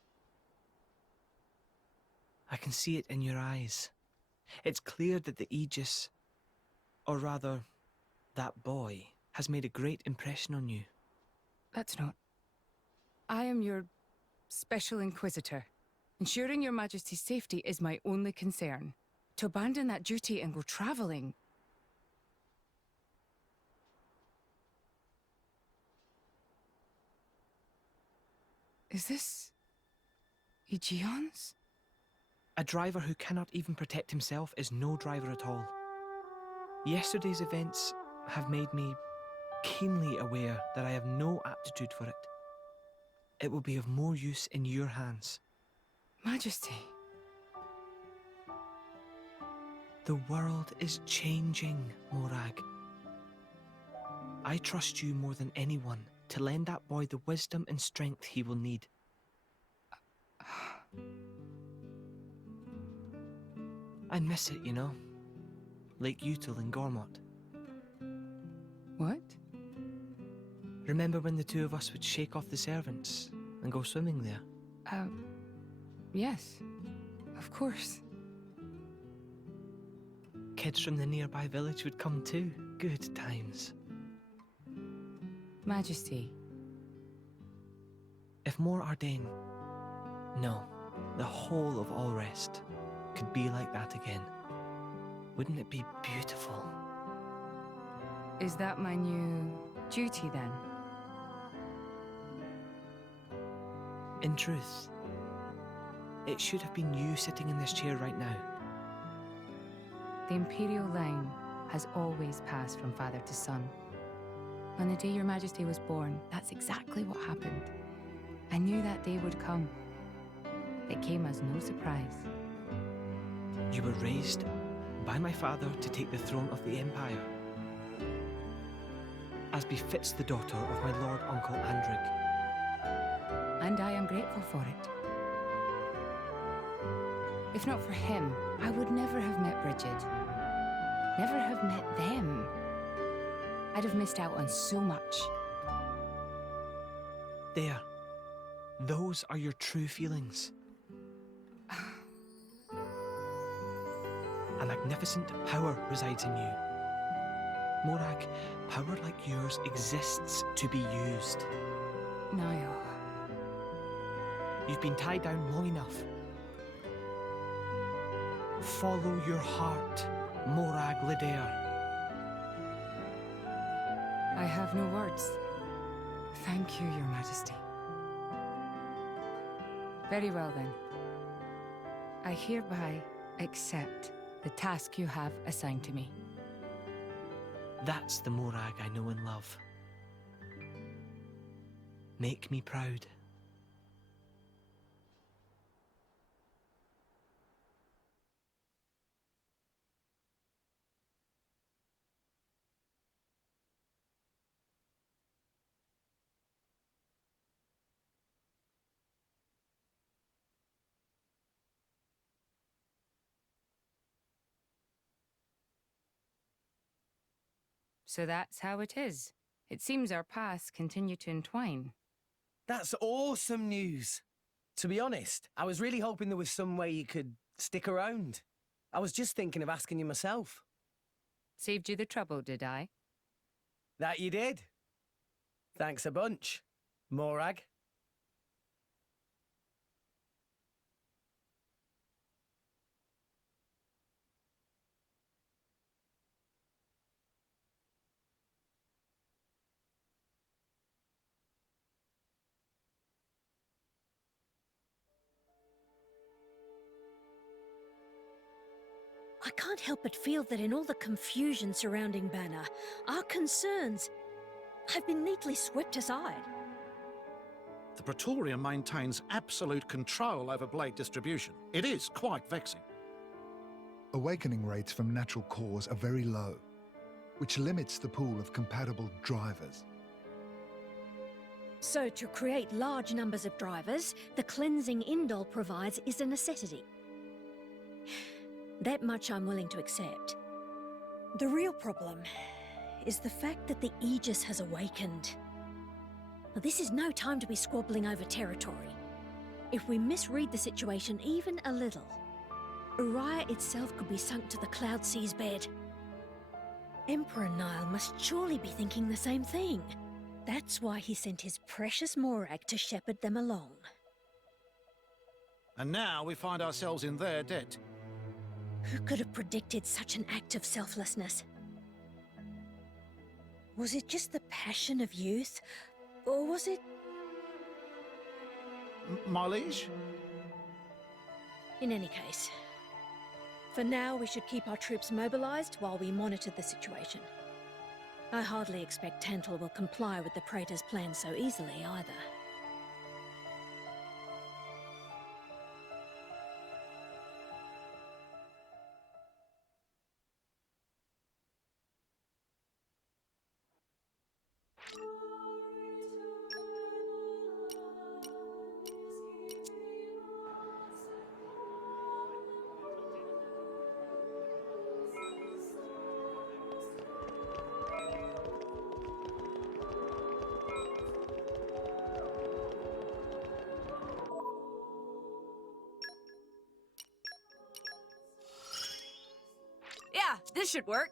I can see it in your eyes. It's clear that the Aegis, or rather, that boy, has made a great impression on you. That's not... I am your Special Inquisitor. Ensuring Your Majesty's safety is my only concern. To abandon that duty and go traveling... Is this... Aegeon's? A driver who cannot even protect himself is no driver at all. Yesterday's events have made me keenly aware that I have no aptitude for it. It will be of more use in your hands. Majesty. The world is changing, Morag. I trust you more than anyone to lend that boy the wisdom and strength he will need. I miss it, you know. Lake Util and Gormott. What? Remember when the two of us would shake off the servants and go swimming there? Yes. Of course. Kids from the nearby village would come too. Good times. Majesty. If more Ardain, no, the whole of all rest, could be like that again, wouldn't it be beautiful? Is that my new duty then? In truth, it should have been you sitting in this chair right now. The Imperial line has always passed from father to son. On the day your Majesty was born, that's exactly what happened. I knew that day would come. It came as no surprise. You were raised by my father to take the throne of the Empire, as befits the daughter of my Lord Uncle Andric. And I am grateful for it. If not for him, I would never have met Bridget. Never have met them. I'd have missed out on so much. There. Those are your true feelings. A magnificent power resides in you. Morag, power like yours exists to be used. Niall. You've been tied down long enough. Follow your heart, Morag Lidair. I have no words. Thank you, Your Majesty. Very well then. I hereby accept the task you have assigned to me. That's the Morag I know and love. Make me proud. So that's how it is. It seems our paths continue to entwine. That's awesome news. To be honest, I was really hoping there was some way you could stick around. I was just thinking of asking you myself. Saved you the trouble, did I? That you did. Thanks a bunch, Morag. I can't help but feel that in all the confusion surrounding Banner, our concerns have been neatly swept aside. The Praetorium maintains absolute control over blade distribution. It is quite vexing. Awakening rates from natural cores are very low, which limits the pool of compatible drivers. So to create large numbers of drivers, the cleansing Indol provides is a necessity. That much I'm willing to accept. The real problem is the fact that the Aegis has awakened. Now, this is no time to be squabbling over territory. If we misread the situation even a little, Uriah itself could be sunk to the Cloud Sea's bed. Emperor Niall must surely be thinking the same thing. That's why he sent his precious Morag to shepherd them along. And now we find ourselves in their debt. Who could have predicted such an act of selflessness? Was it just the passion of youth, or was it... My liege? In any case, for now we should keep our troops mobilized while we monitor the situation. I hardly expect Tantal will comply with the Praetor's plan so easily either. Yeah, this should work.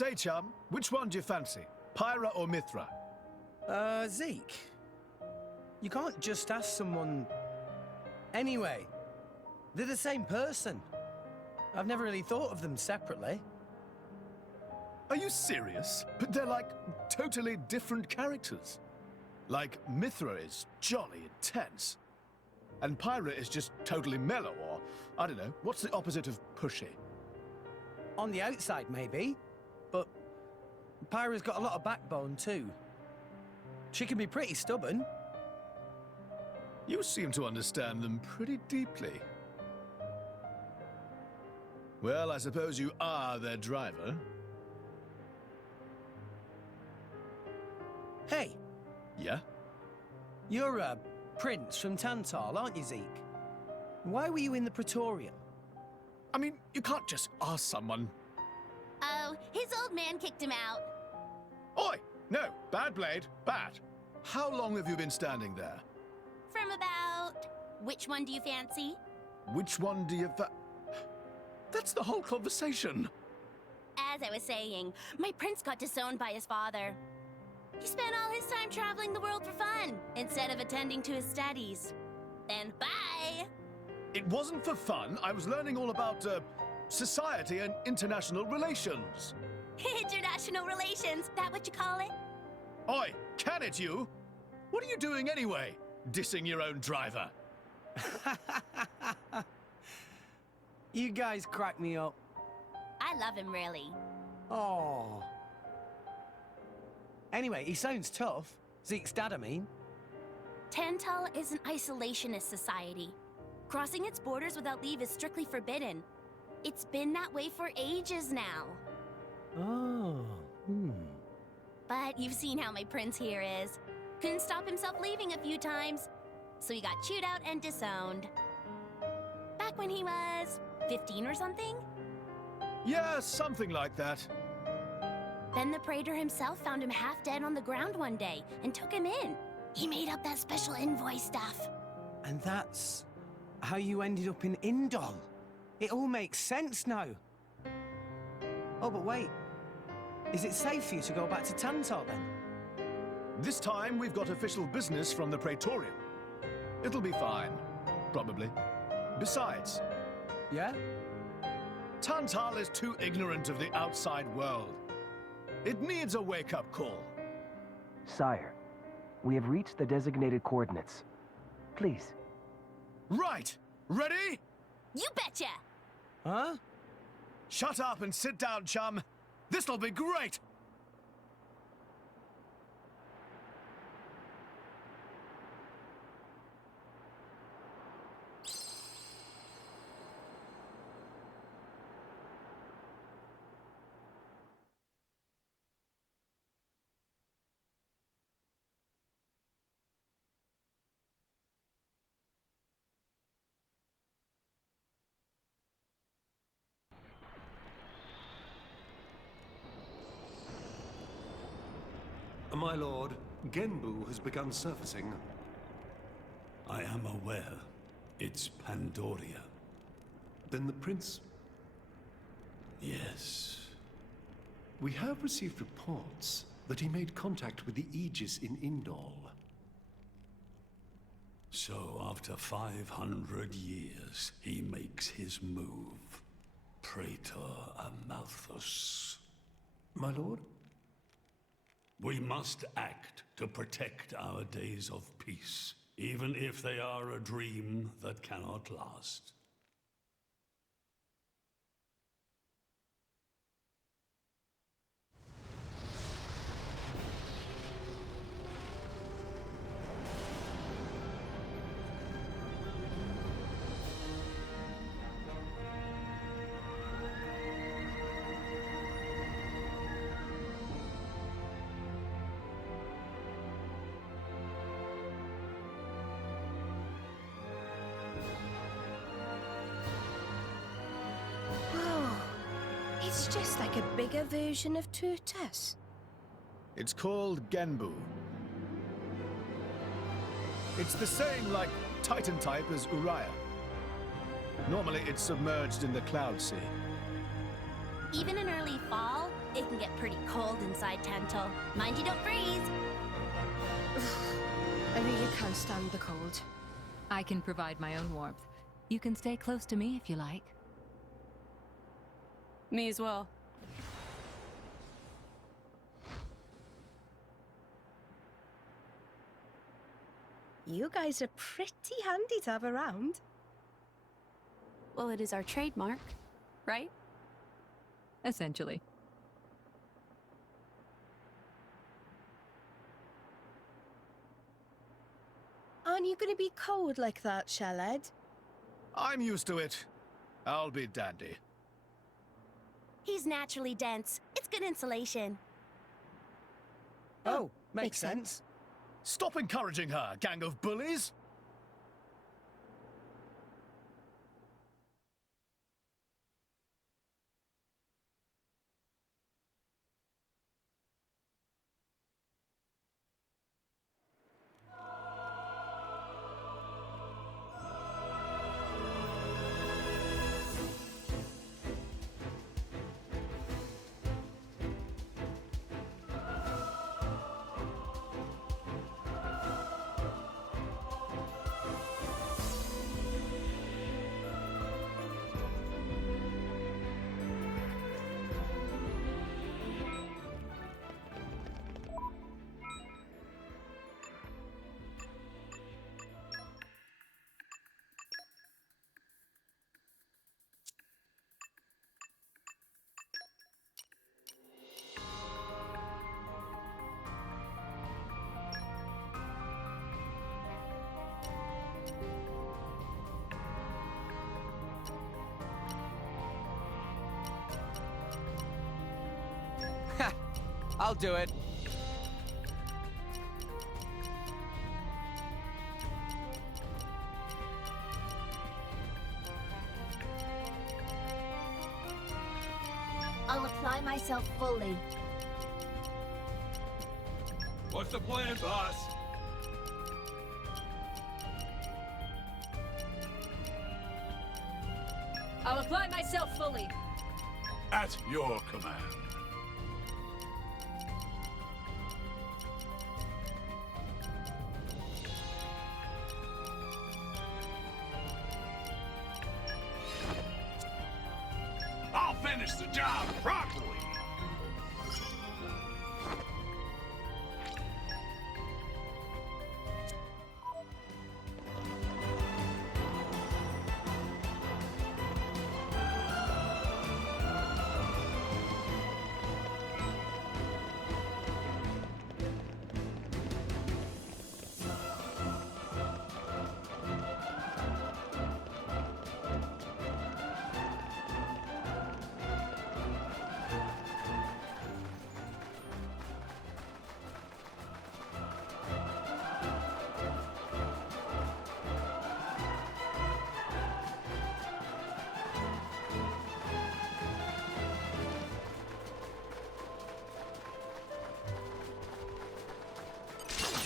Say, chum, which one do you fancy? Pyra or Mithra? Zeke. You can't just ask someone... Anyway, they're the same person. I've never really thought of them separately. Are you serious? But they're like totally different characters. Like, Mithra is jolly intense. And Pyra is just totally mellow, or, I don't know, what's the opposite of pushy? On the outside, maybe. But Pyra's got a lot of backbone, too. She can be pretty stubborn. You seem to understand them pretty deeply. Well, I suppose you are their driver. Hey! Yeah? You're a prince from Tantal, aren't you, Zeke? Why were you in the Praetorium? I mean, you can't just ask someone. Oh, his old man kicked him out. Oi! No, bad blade, bad. How long have you been standing there? From about... Which one do you fancy? Which one do you That's the whole conversation. As I was saying, my prince got disowned by his father. He spent all his time traveling the world for fun, instead of attending to his studies. Then bye! It wasn't for fun. I was learning all about, society and international relations. International relations, that what you call it? Oi, can it you? What are you doing anyway? Dissing your own driver. You guys crack me up. I love him, really. Oh. Anyway, he sounds tough. Zeke's dad, I mean. Tantal is an isolationist society. Crossing its borders without leave is strictly forbidden. It's been that way for ages now. Oh. But you've seen how my prince here is. Couldn't stop himself leaving a few times, so he got chewed out and disowned. Back when he was 15 or something? Yeah, something like that. Then the praetor himself found him half dead on the ground one day and took him in. He made up that special envoy stuff. And that's how you ended up in Indol. It all makes sense now. Oh, but wait. Is it safe for you to go back to Tantal, then? This time, we've got official business from the Praetorium. It'll be fine. Probably. Besides... Yeah? Tantal is too ignorant of the outside world. It needs a wake-up call. Sire, we have reached the designated coordinates. Please. Right! Ready? You betcha! Huh? Shut up and sit down, chum. This'll be great! My lord, Genbu has begun surfacing. I am aware. It's Pandoria. Then the prince... Yes. We have received reports that he made contact with the Aegis in Indol. So after 500 years, he makes his move. Praetor Amalthus. My lord? We must act to protect our days of peace, even if they are a dream that cannot last. It's just like a bigger version of Turtus. It's called Genbu. It's the same, like, Titan type as Uriah. Normally, it's submerged in the Cloud Sea. Even in early fall, It can get pretty cold inside Tantal. Mind you don't freeze. I really can't stand the cold. I can provide my own warmth. You can stay close to me if you like. Me as well. You guys are pretty handy to have around. Well, it is our trademark, right? Essentially. Aren't you going to be cold like that, Shellhead? I'm used to it. I'll be dandy. He's naturally dense. It's good insulation. Oh, makes sense. Stop encouraging her, gang of bullies! I'll do it. I'll apply myself fully. What's the plan, boss? I'll apply myself fully. At your command. I'll finish the job properly.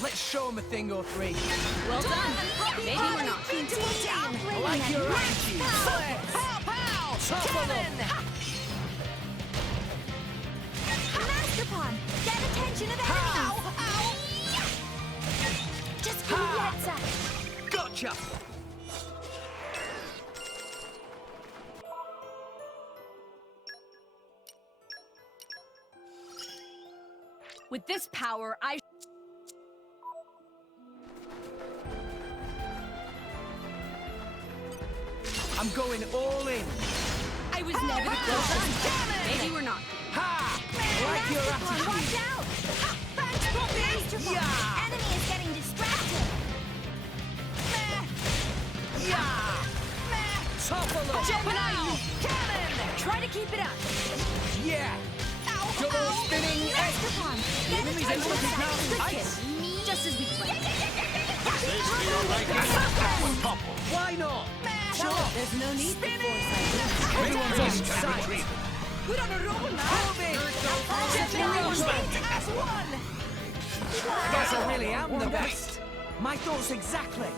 Let's show him a thing or three. Well done. Maybe we're not. I like your attitude. Pow, pow! Cannon! Master Pawn, get attention of enemies! Ow, ow! Just give me the heads up. Gotcha! With this power, I'm going all in. I was never the closest. Maybe we're not. Ha! I like your attitude. Watch out! Thanks, Puppy! Yeah! Enemy is getting distracted. Yeah! Topple up! Gemini! Cannon! Try to keep it up. Yeah! Double spinning X! Enemies and monkeys now ice! Just as we planned. Why not? Sure, there's no need for foresight. Everyone's on side. We're on a roll now! As one! I guess I really am the best. My thoughts exactly.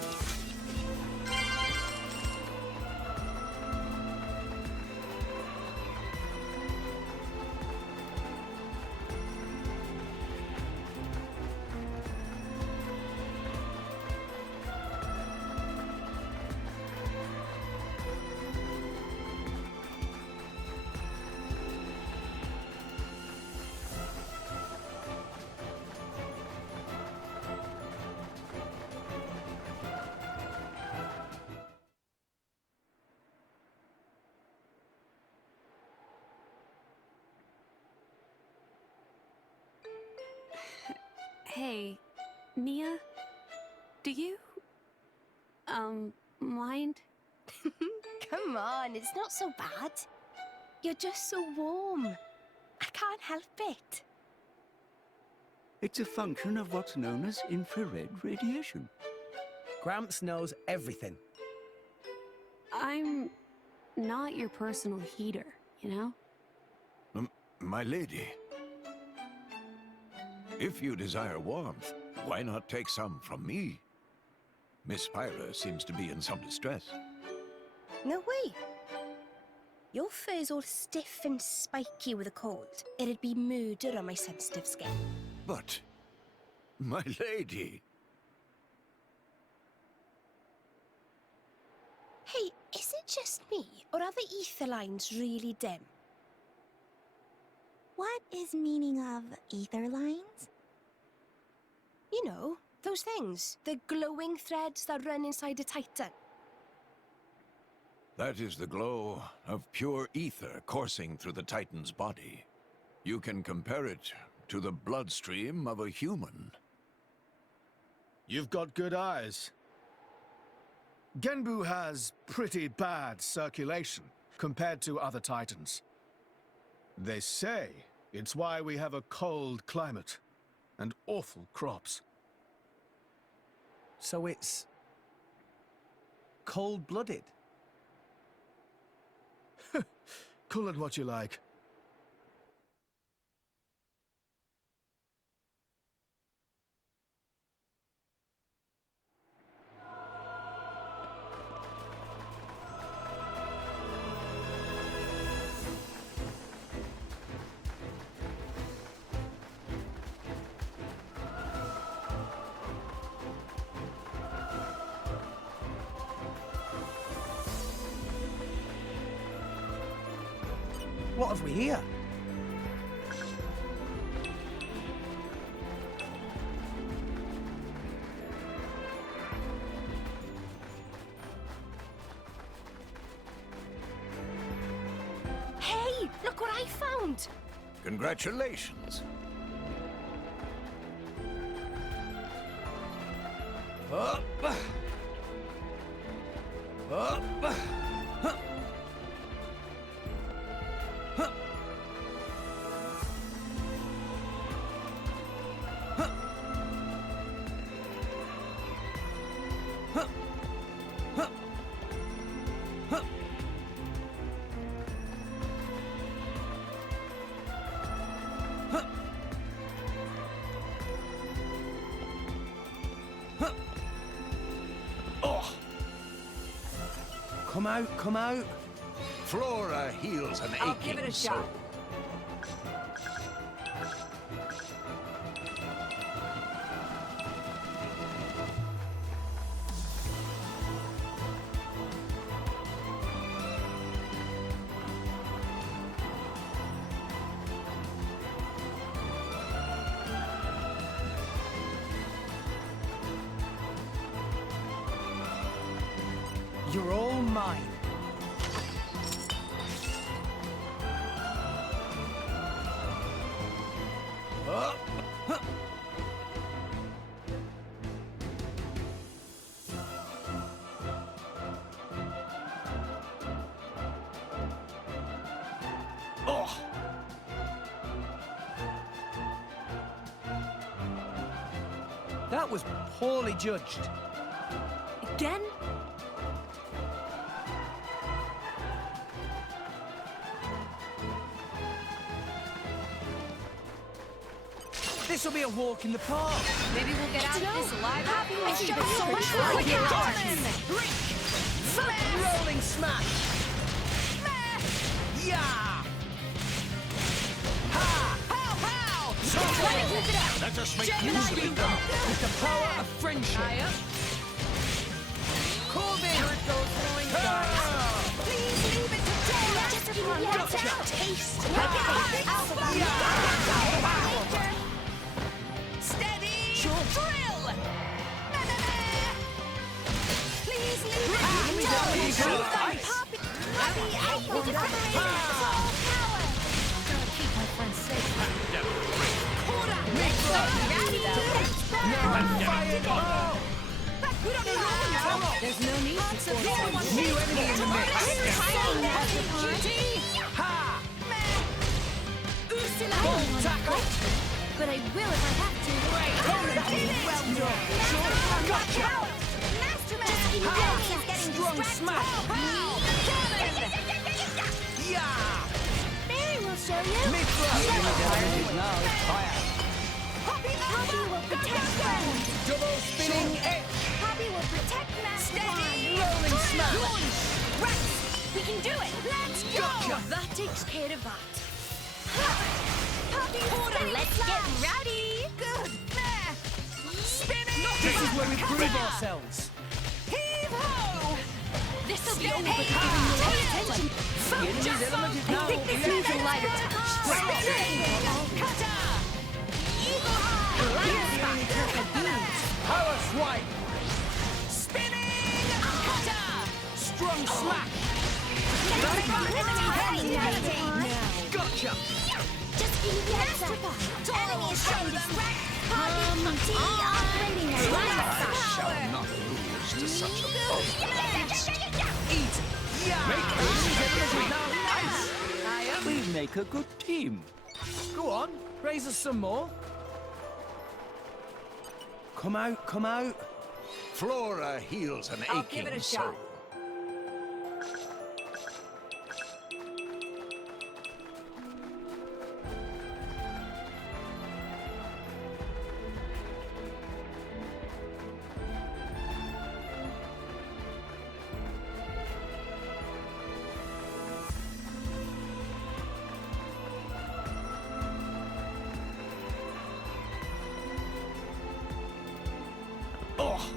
Hey, Mia, do you, mind? Come on, it's not so bad. You're just so warm. I can't help it. It's a function of what's known as infrared radiation. Gramps knows everything. I'm not your personal heater, you know? My lady, if you desire warmth, why not take some from me? Miss Pyra seems to be in some distress. No way. Your fur's all stiff and spiky with a cold. It'd be murder on my sensitive skin. But, my lady... Hey, is it just me, or are the ether lines really dim? What is meaning of ether lines? You know, those things. The glowing threads that run inside a titan. That is the glow of pure ether coursing through the Titan's body. You can compare it to the bloodstream of a human. You've got good eyes. Genbu has pretty bad circulation compared to other Titans. They say it's why we have a cold climate and awful crops. So it's... cold-blooded? Call it what you like. What have we here? Hey, look what I found! Congratulations. Up! Up! Come out, come out. Flora heals an I'll aching give it a soul. shot. You're all mine. Up! Oh! That was poorly judged. Again? This'll be a walk in the park. Maybe we'll get out of this alive. Rolling smash. Yeah. Ha! Pow pow! Let us make Use use of it now. with the power of friendship. Corbin! Here it goes, throwing darts. Please leave it to Dora! Just give me a taste! Steady! Drill! Please leave it to Dora! Keep my friends safe. Ready? There's no need to force New enemy in the mix. Ha! Full tackle. But I will if I have to. Well done. Gotcha. Just indulge is getting Strong smash. Yeah. Mary will show you. Poppy will protect ground. Double spinning edge. Poppy will protect Master. Rolling smash. Right, we can do it. Let's go. Gotcha. That takes care of that. Poppy, let's get rowdy. Good. Spinning. This is where we prove ourselves. Heave ho! This'll be Spinning. over. Pay attention. The enemy's element is now I think this needs a lighter touch. Spinning. Cutter. Eagle Power swipe. Spinning. Cutter. Strong smack. Gotcha. Just give me heads up. Enemy is trying to distract. Operating at light Shall not lose to such a foe. Eat. Yeah. We make a good team. Go on, raise us some more. Come out, come out. Flora heals an I'll aching give it a soul. shot. Oh.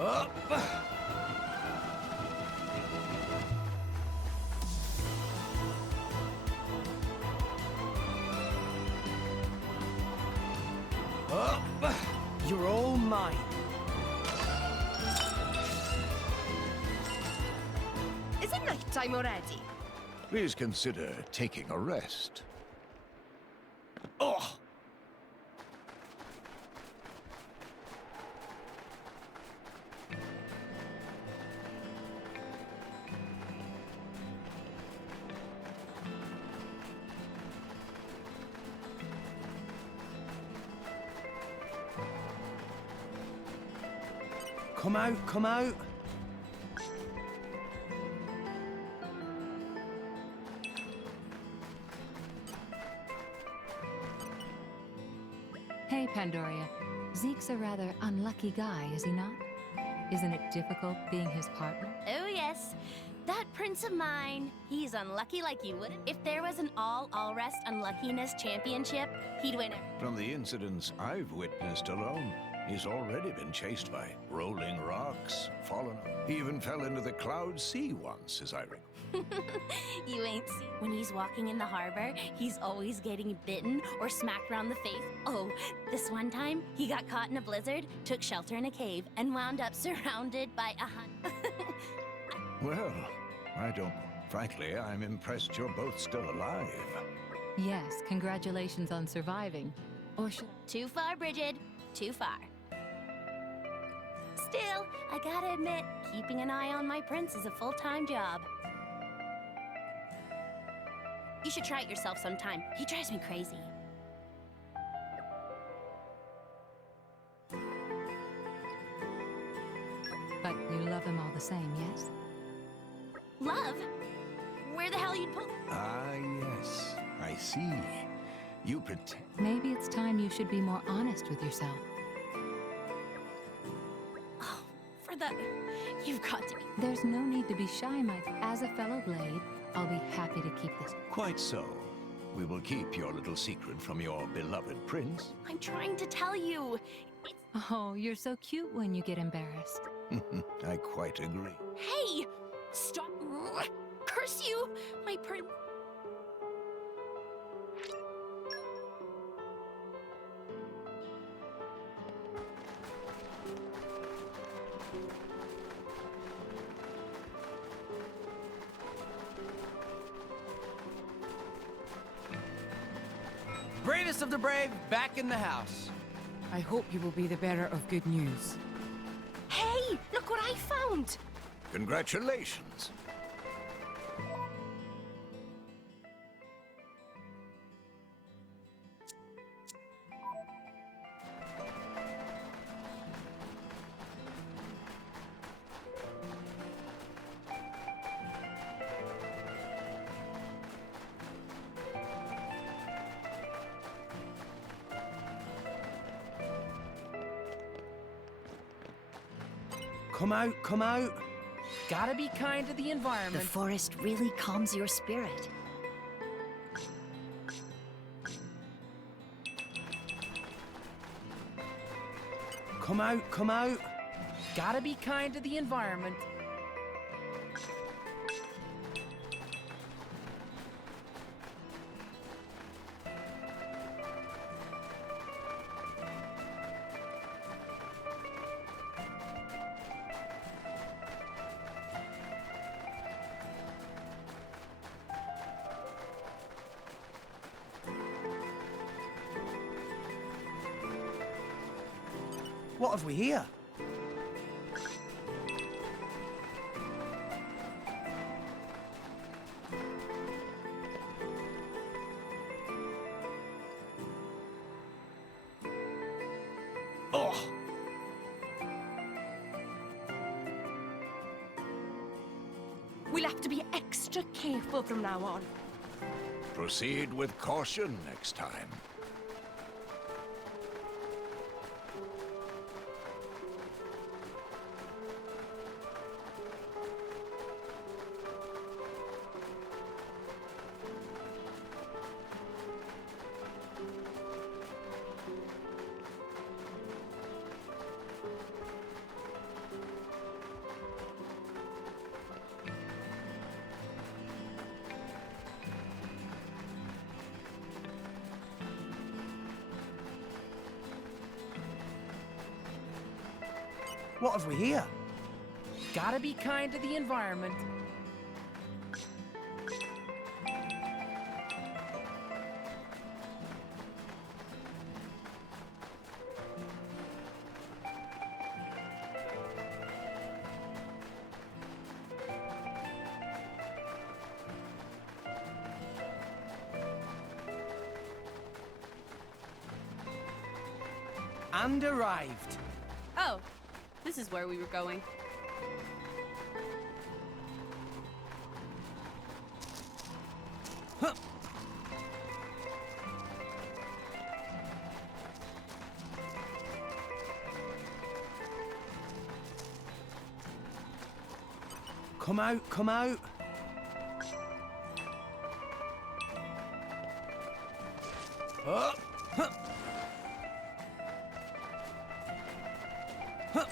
Up. Up. You're all mine. Is it night time already? Please consider taking a rest. Oh. Come out, come out. Hey, Pandoria. Zeke's a rather unlucky guy, is he not? Isn't it difficult being his partner? Oh, yes. That prince of mine, he's unlucky like you would. If there was an all-rest unluckiness championship, he'd win it. From the incidents I've witnessed alone, he's already been chased by rolling rocks, fallen. He even fell into the cloud sea once, as I recall. You ain't seen. When he's walking in the harbor, he's always getting bitten or smacked around the face. Oh, this one time, he got caught in a blizzard, took shelter in a cave, and wound up surrounded by a hunt. Well, I don't. Frankly, I'm impressed you're both still alive. Yes, congratulations on surviving. Or should... Too far, Bridget. Too far. Still, I gotta admit, keeping an eye on my prince is a full-time job. You should try it yourself sometime. He drives me crazy. But you love him all the same, yes? Love? Where the hell you'd pull? Ah, yes. I see. You pretend. Maybe it's time you should be more honest with yourself. Oh, for the... You've got to be... There's no need to be shy, my... As a fellow Blade, I'll be happy to keep this. Quite so. We will keep your little secret from your beloved prince. I'm trying to tell you. It's... Oh, you're so cute when you get embarrassed. I quite agree. Hey! Stop! Curse you, my prince. Bravest of the brave, back in the house. I hope you will be the bearer of good news. Hey, look what I found! Congratulations. Come out, come out. Gotta be kind to the environment. The forest really calms your spirit. Come out, come out. Gotta be kind to the environment. What have we here? Oh. We'll have to be extra careful from now on. Proceed with caution next time. What have we here? Gotta be kind to the environment. And arrived. Oh, this is where we were going. Huh. Come out, come out. Huh. Huh. Huh.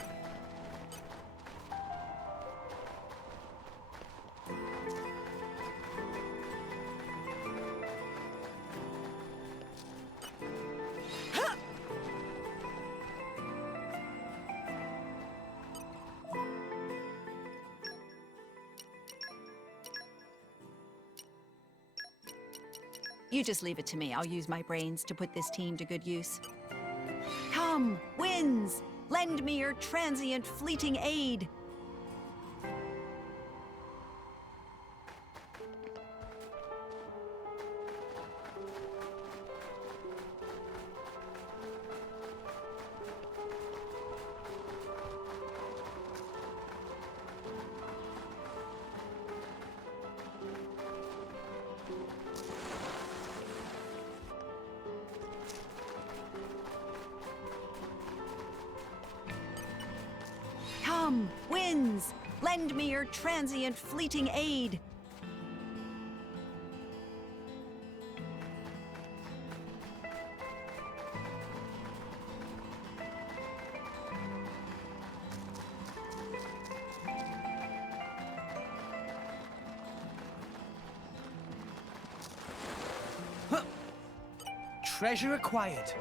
You just leave it to me. I'll use my brains to put this team to good use. Come, winds! Lend me your transient, fleeting aid! Come, winds! Lend me your transient, fleeting aid! Huh. Treasure acquired.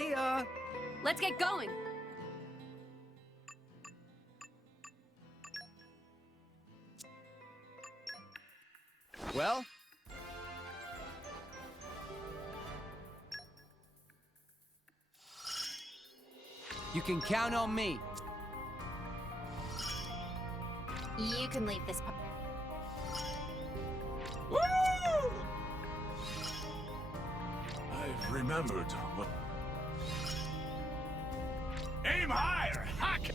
Here. Let's get going. Well? You can count on me. You can leave this part. Woo! I've remembered what... Aim higher! Hack!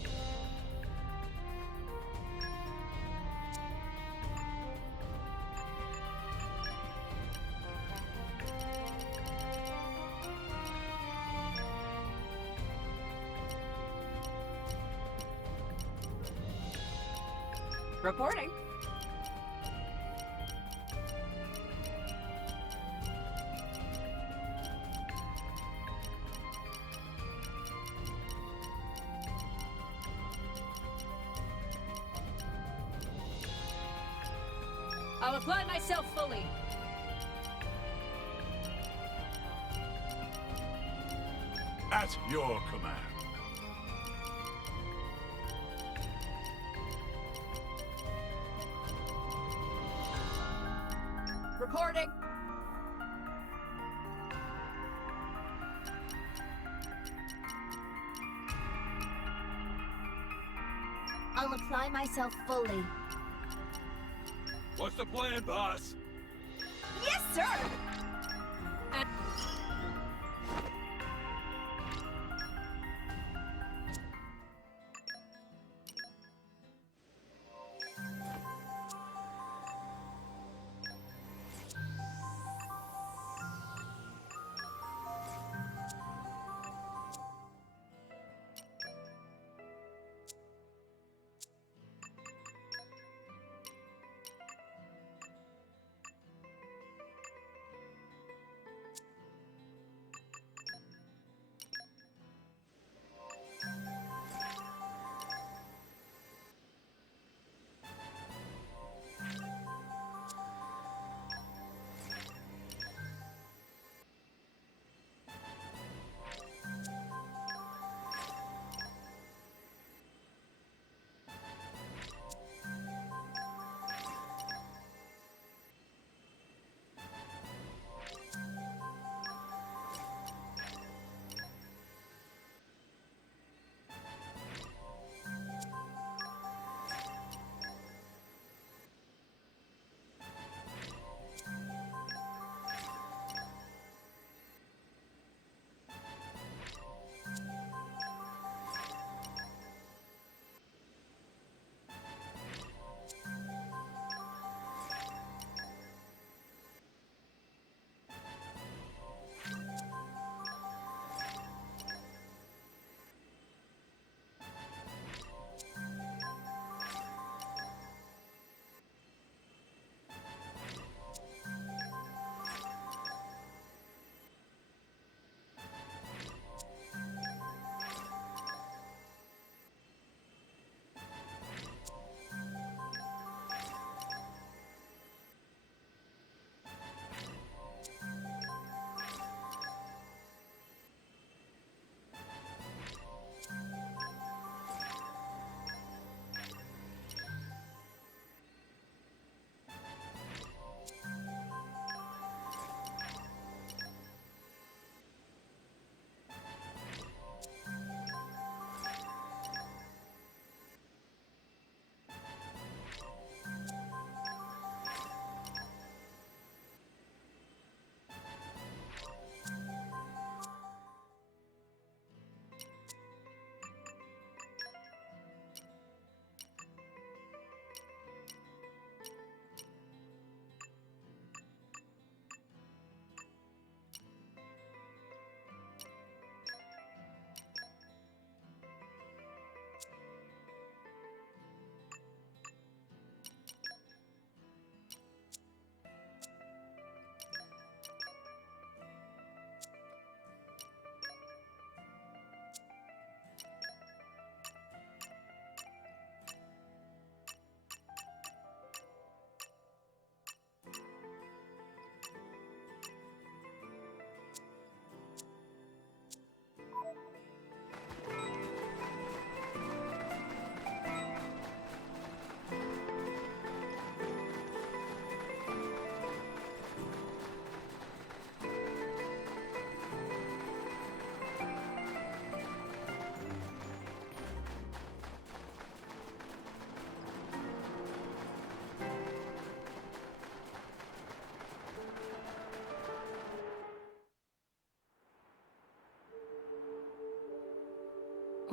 Reporting. I'll apply myself fully. At your command. Reporting. I'll apply myself fully. What's the plan, boss? Yes, sir!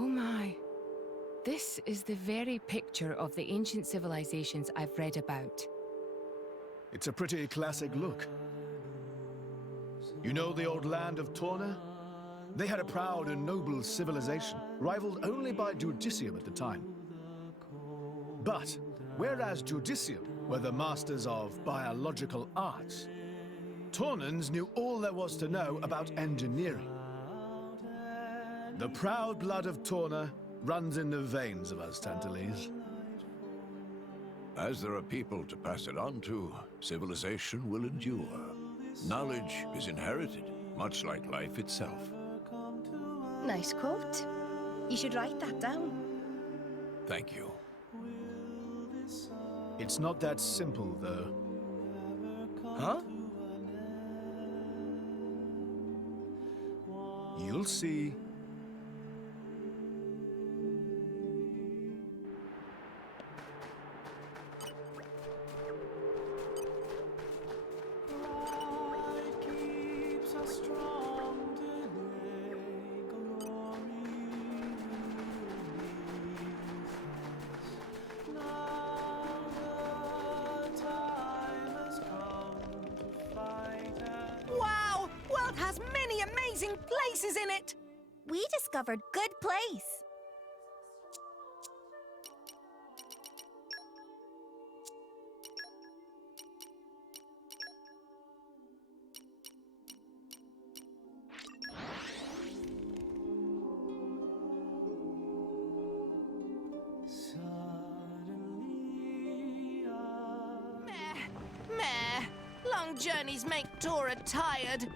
Oh my. This is the very picture of the ancient civilizations I've read about. It's a pretty classic look. You know the old land of Torna? They had a proud and noble civilization, rivaled only by Judicium at the time. But, whereas Judicium were the masters of biological arts, Tornans knew all there was to know about engineering. The proud blood of Torna runs in the veins of us Tantalese. As there are people to pass it on to, civilization will endure. Knowledge is inherited, much like life itself. Nice quote. You should write that down. Thank you. It's not that simple, though. Huh? You'll see. Wow! World has many amazing places in it! We discovered good place. Meh. Long journeys make Tora tired.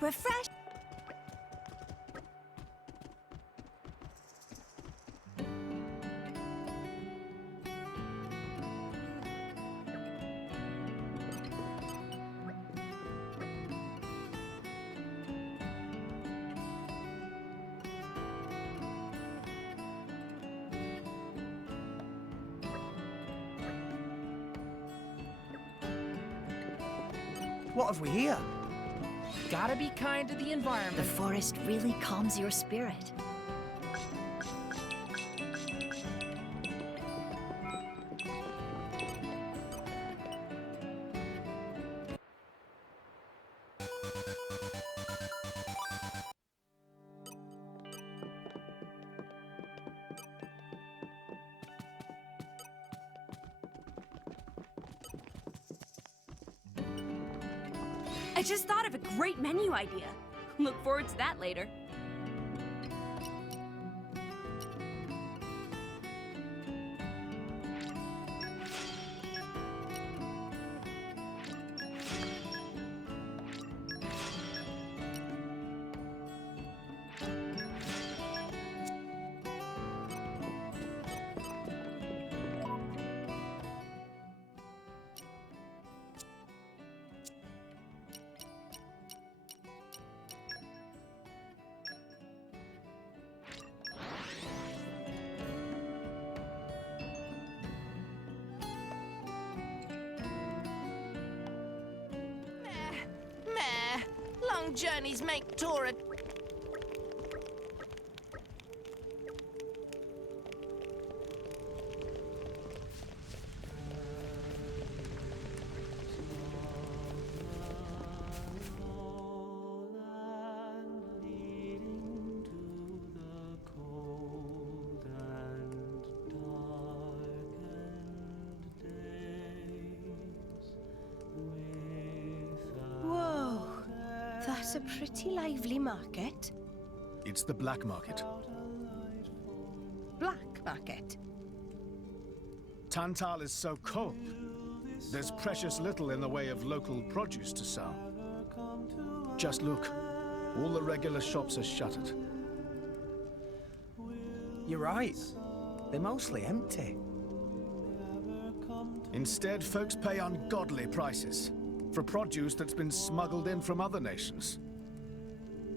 Refresh. What have we here? Gotta be kind to the environment. The forest really calms your spirit. I just thought of a great menu idea. Look forward to that later. Long journeys make Tora... That's a pretty lively market. It's the black market. Black market? Tantal is so cold. There's precious little in the way of local produce to sell. Just look. All the regular shops are shuttered. You're right. They're mostly empty. Instead, folks pay ungodly prices for produce that's been smuggled in from other nations.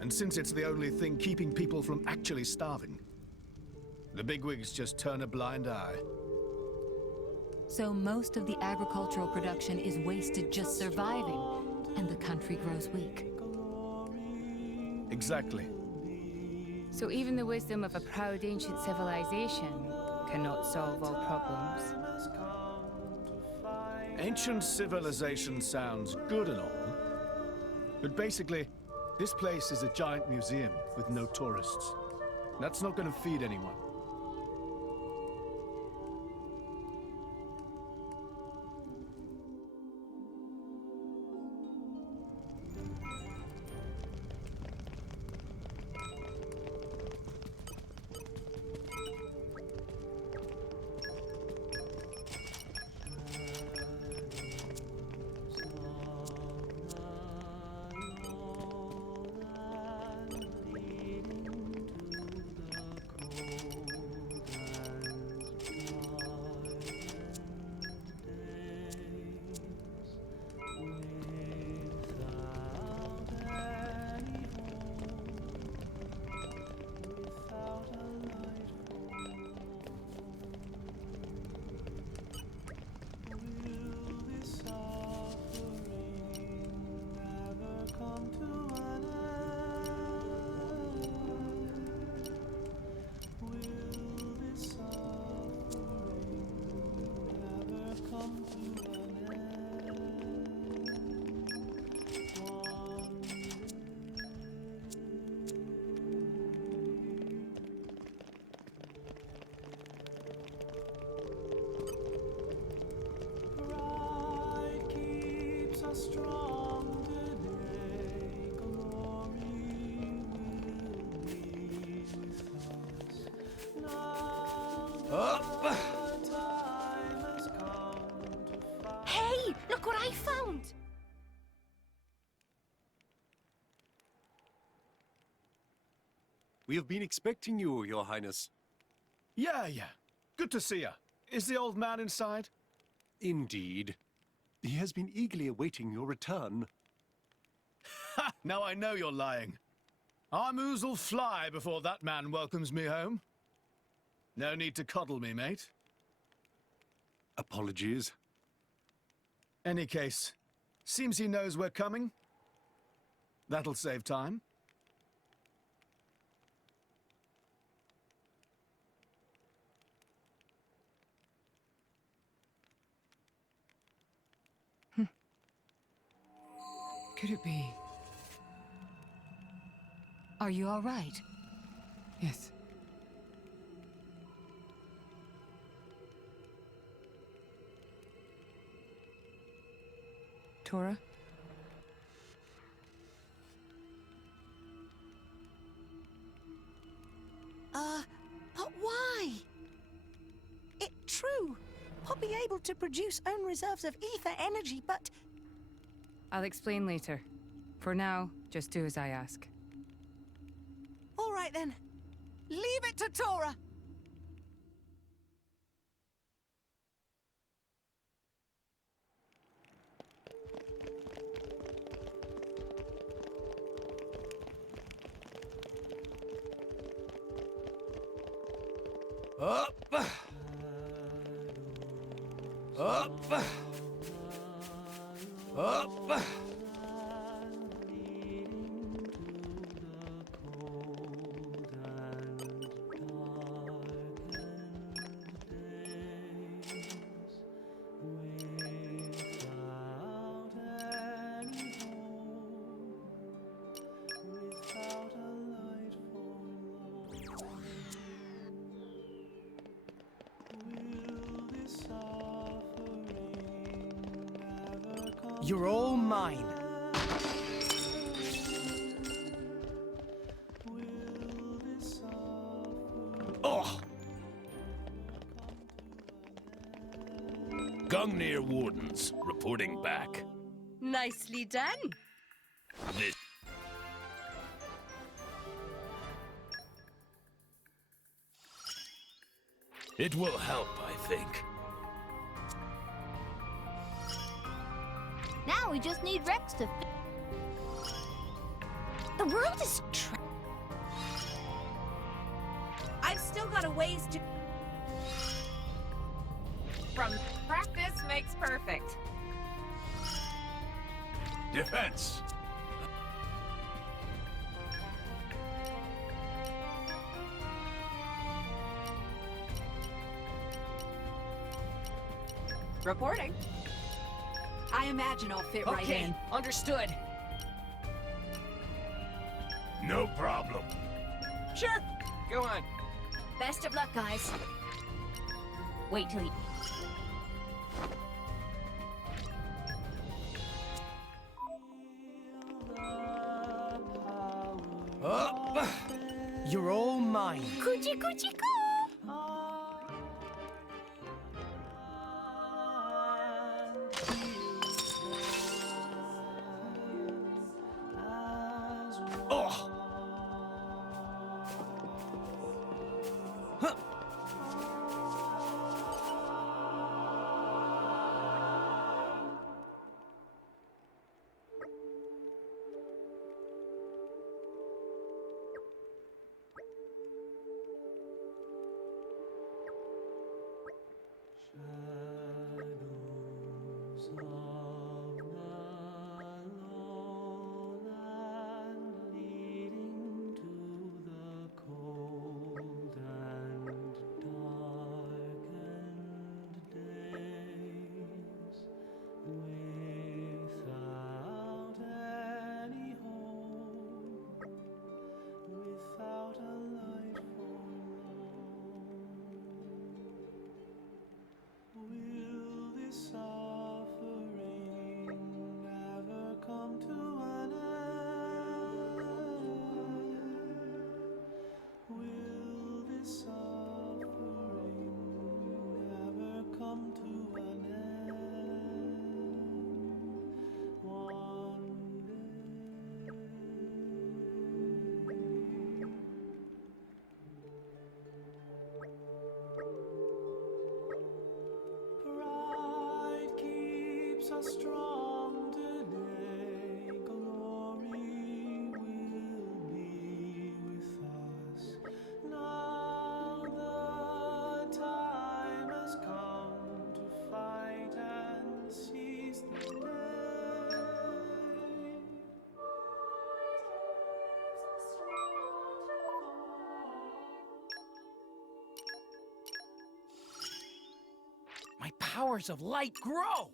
And since it's the only thing keeping people from actually starving, the bigwigs just turn a blind eye. So most of the agricultural production is wasted just surviving, and the country grows weak. Exactly. So even the wisdom of a proud ancient civilization cannot solve all problems. Ancient civilization sounds good and all, but basically, this place is a giant museum with no tourists. That's not going to feed anyone. Hey, look what I found! We have been expecting you, Your Highness. Yeah. Good to see you. Is the old man inside? Indeed. He has been eagerly awaiting your return. Ha! Now I know you're lying. Our moves will fly before that man welcomes me home. No need to coddle me, mate. Apologies. Any case, seems he knows we're coming. That'll save time. Could it be? Are you all right? Yes. Tora? But why? It's true. We'll be able to produce own reserves of ether energy, but... I'll explain later. For now, just do as I ask. All right then. Leave it to Tora. Up! Up! Up! You're all mine. Oh! Gungnir Wardens, reporting back. Nicely done. This... It will help, I think. Now we just need Rex to... The world is I've still got a ways to... From practice makes perfect. Defense. Reporting. I imagine I'll fit right in. Understood. No problem. Sure. Go on. Best of luck, guys. Wait till you... Oh, you're all mine. Coochie coochie coo! Oh. Huh. Strong today, glory will be with us. Now the time has come to fight and seize the day. My powers of light grow!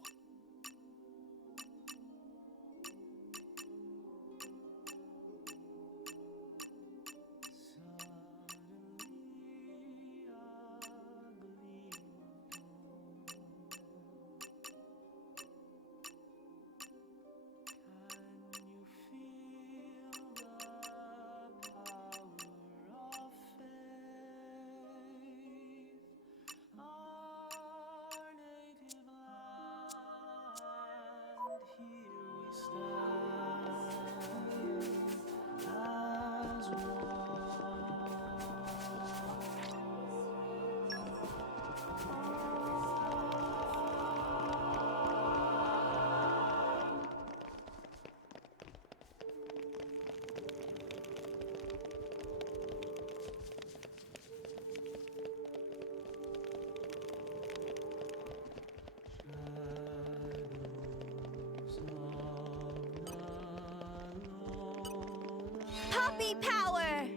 Puppy power!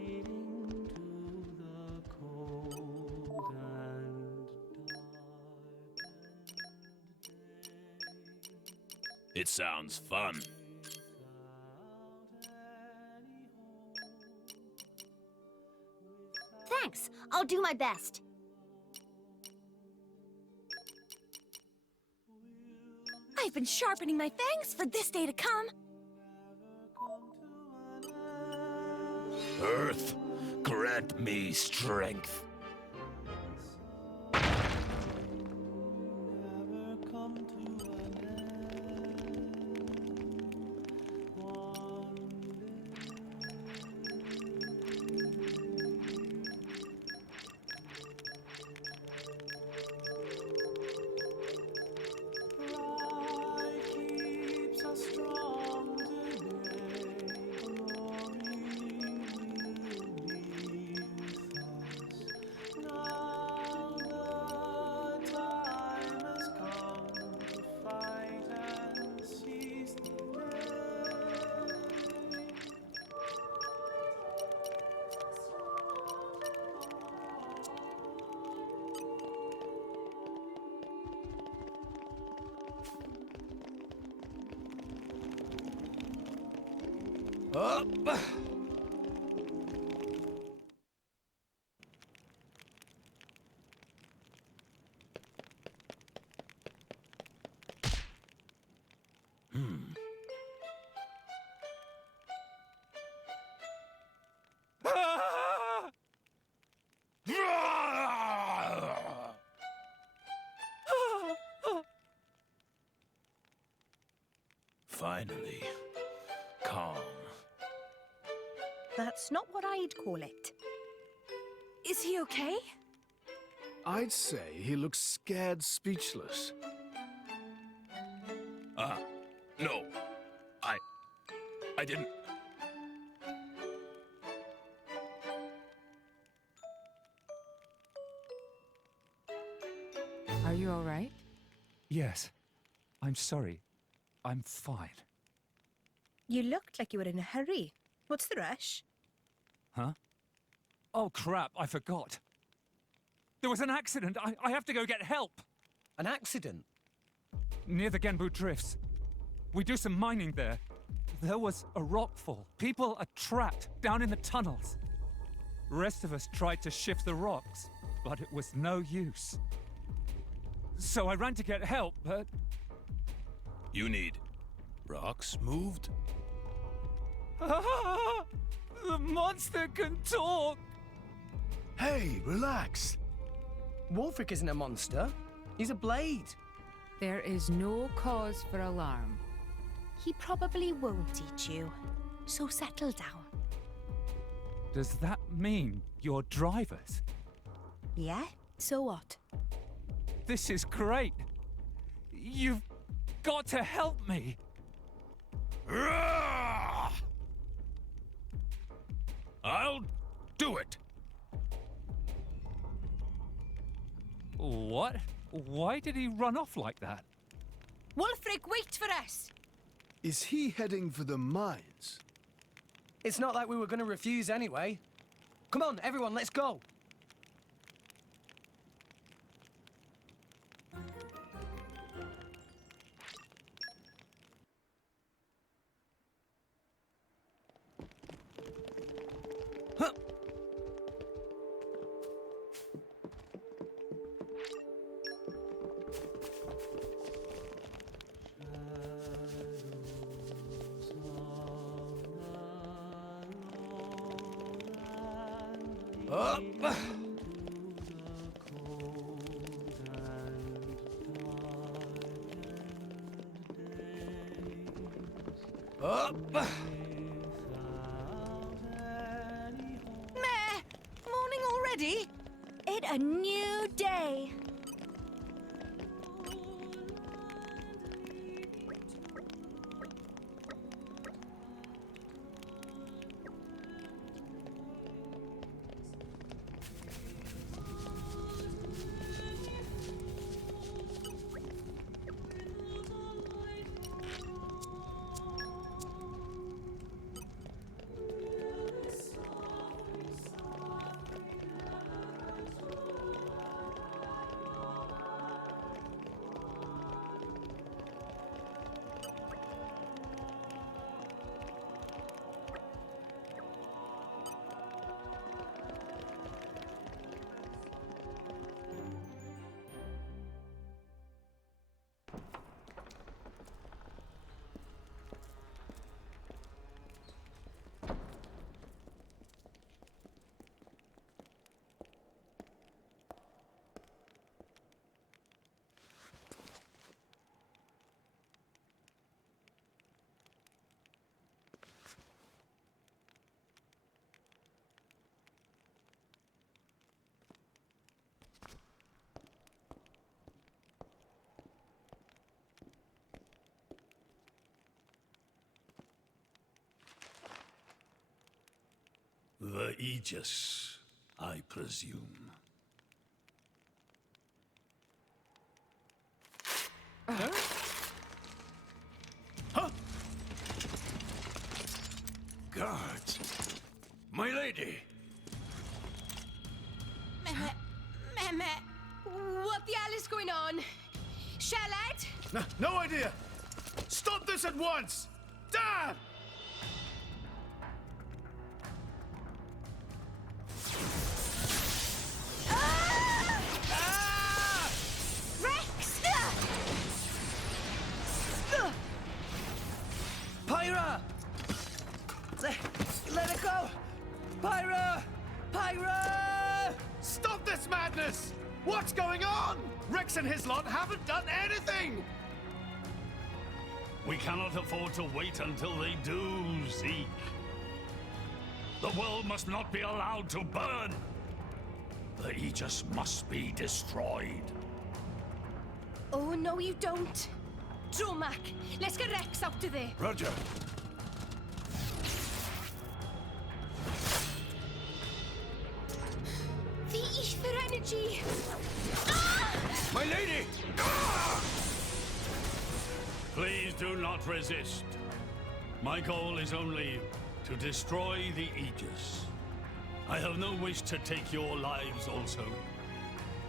It sounds fun. Thanks. I'll do my best. I've been sharpening my fangs for this day to come. Earth, grant me strength. Up! Finally, calm. That's not what I'd call it. Is he okay? I'd say he looks scared speechless. No. I didn't. Are you all right? Yes. I'm sorry. I'm fine. You looked like you were in a hurry. What's the rush? Huh? Oh, crap, I forgot. There was an accident. I have to go get help. An accident? Near the Genbu Drifts. We do some mining there. There was a rockfall. People are trapped down in the tunnels. Rest of us tried to shift the rocks, but it was no use. So I ran to get help, but... You need rocks moved? The monster can talk! Hey, relax. Wolfric isn't a monster. He's a blade. There is no cause for alarm. He probably won't eat you. So settle down. Does that mean you're drivers? Yeah? So what? This is great. You've got to help me. I'll do it. What? Why did he run off like that? Wolfric, wait for us! Is he heading for the mines? It's not like we were going to refuse anyway. Come on, everyone, let's go. Up! Up! Meh! Morning already? It a new day. The Aegis, I presume. Huh? Guards! My lady! Meh. What the hell is going on? Charlotte? No idea! Stop this at once! Dad! Pyra! Let it go! Pyra! Pyra! Stop this madness! What's going on? Rex and his lot haven't done anything! We cannot afford to wait until they do, Zeke. The world must not be allowed to burn. The Aegis must be destroyed. Oh, no, you don't. Dromac, let's get Rex out of there. Roger. The ether energy! My lady! Please do not resist. My goal is only to destroy the Aegis. I have no wish to take your lives also.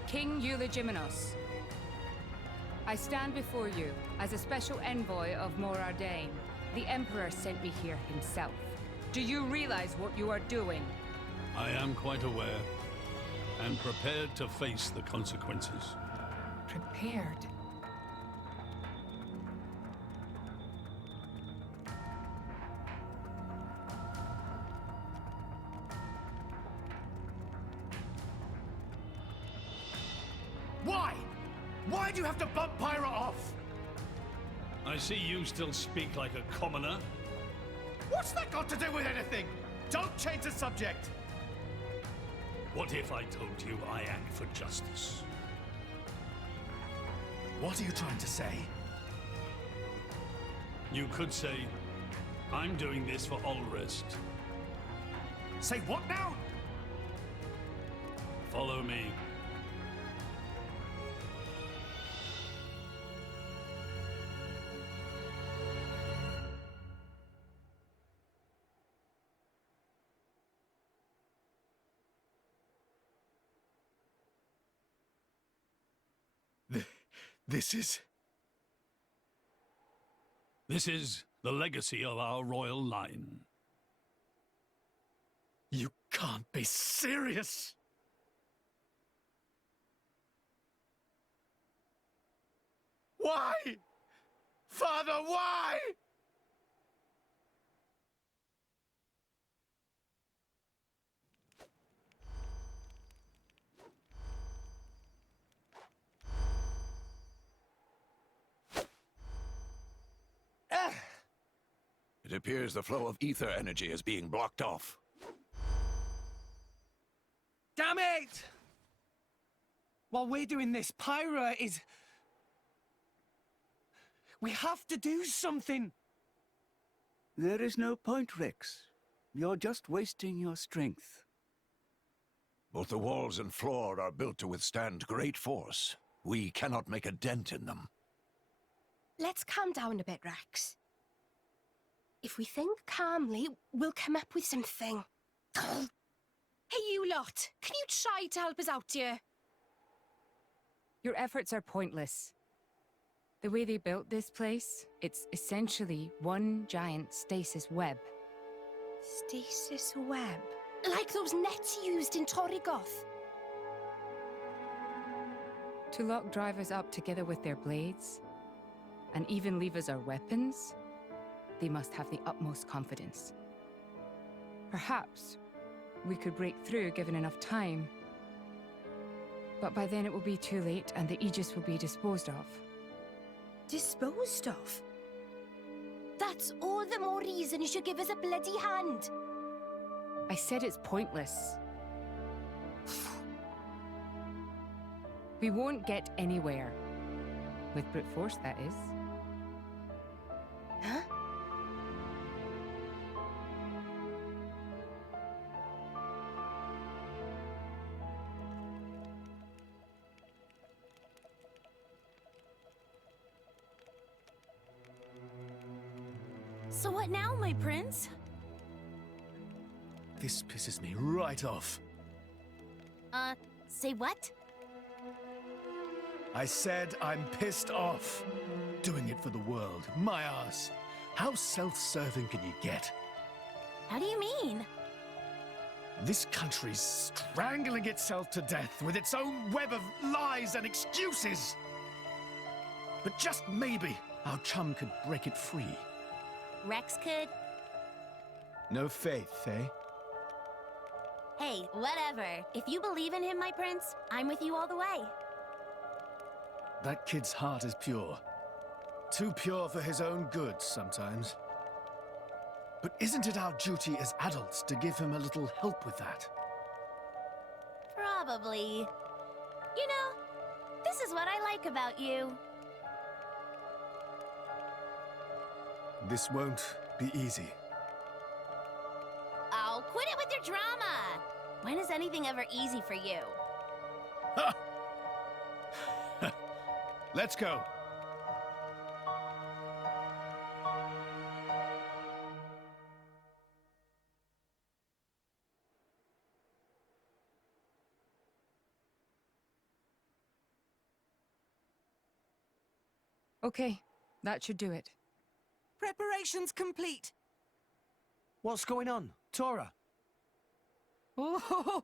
King Eulogimenos, I stand before you as a special envoy of Morardain. The Emperor sent me here himself. Do you realize what you are doing? I am quite aware, and prepared to face the consequences. Prepared? Why? Why do you have to bump Pyra off? I see you still speak like a commoner. What's that got to do with anything? Don't change the subject. What if I told you I act for justice? What are you trying to say? You could say, I'm doing this for Ulrist. Say what now? Follow me. This is the legacy of our royal line. You can't be serious! Why? Father, why? It appears the flow of ether energy is being blocked off. Damn it! While we're doing this, Pyra is... We have to do something! There is no point, Rex. You're just wasting your strength. Both the walls and floor are built to withstand great force. We cannot make a dent in them. Let's calm down a bit, Rex. If we think calmly, we'll come up with something. Hey, you lot! Can you try to help us out here? Your efforts are pointless. The way they built this place, it's essentially one giant stasis web. Stasis web? Like those nets used in Torrigoth? To lock drivers up together with their blades, and even leave us our weapons, they must have the utmost confidence. Perhaps we could break through given enough time. But by then it will be too late and the Aegis will be disposed of. Disposed of? That's all the more reason you should give us a bloody hand. I said it's pointless. We won't get anywhere. With brute force, that is. Huh? So what now, my prince? This pisses me right off. Say what? I said I'm pissed off. Doing it for the world. My ass. How self-serving can you get? How do you mean? This country's strangling itself to death with its own web of lies and excuses. But just maybe our chum could break it free. Rex could? No faith, eh? Hey, whatever. If you believe in him, my prince, I'm with you all the way. That kid's heart is pure. Too pure for his own good sometimes. But isn't it our duty as adults to give him a little help with that? Probably. You know, this is what I like about you. This won't be easy. Oh, quit it with your drama! When is anything ever easy for you? Let's go. Okay, that should do it. Preparations complete. What's going on, Tora? Oh,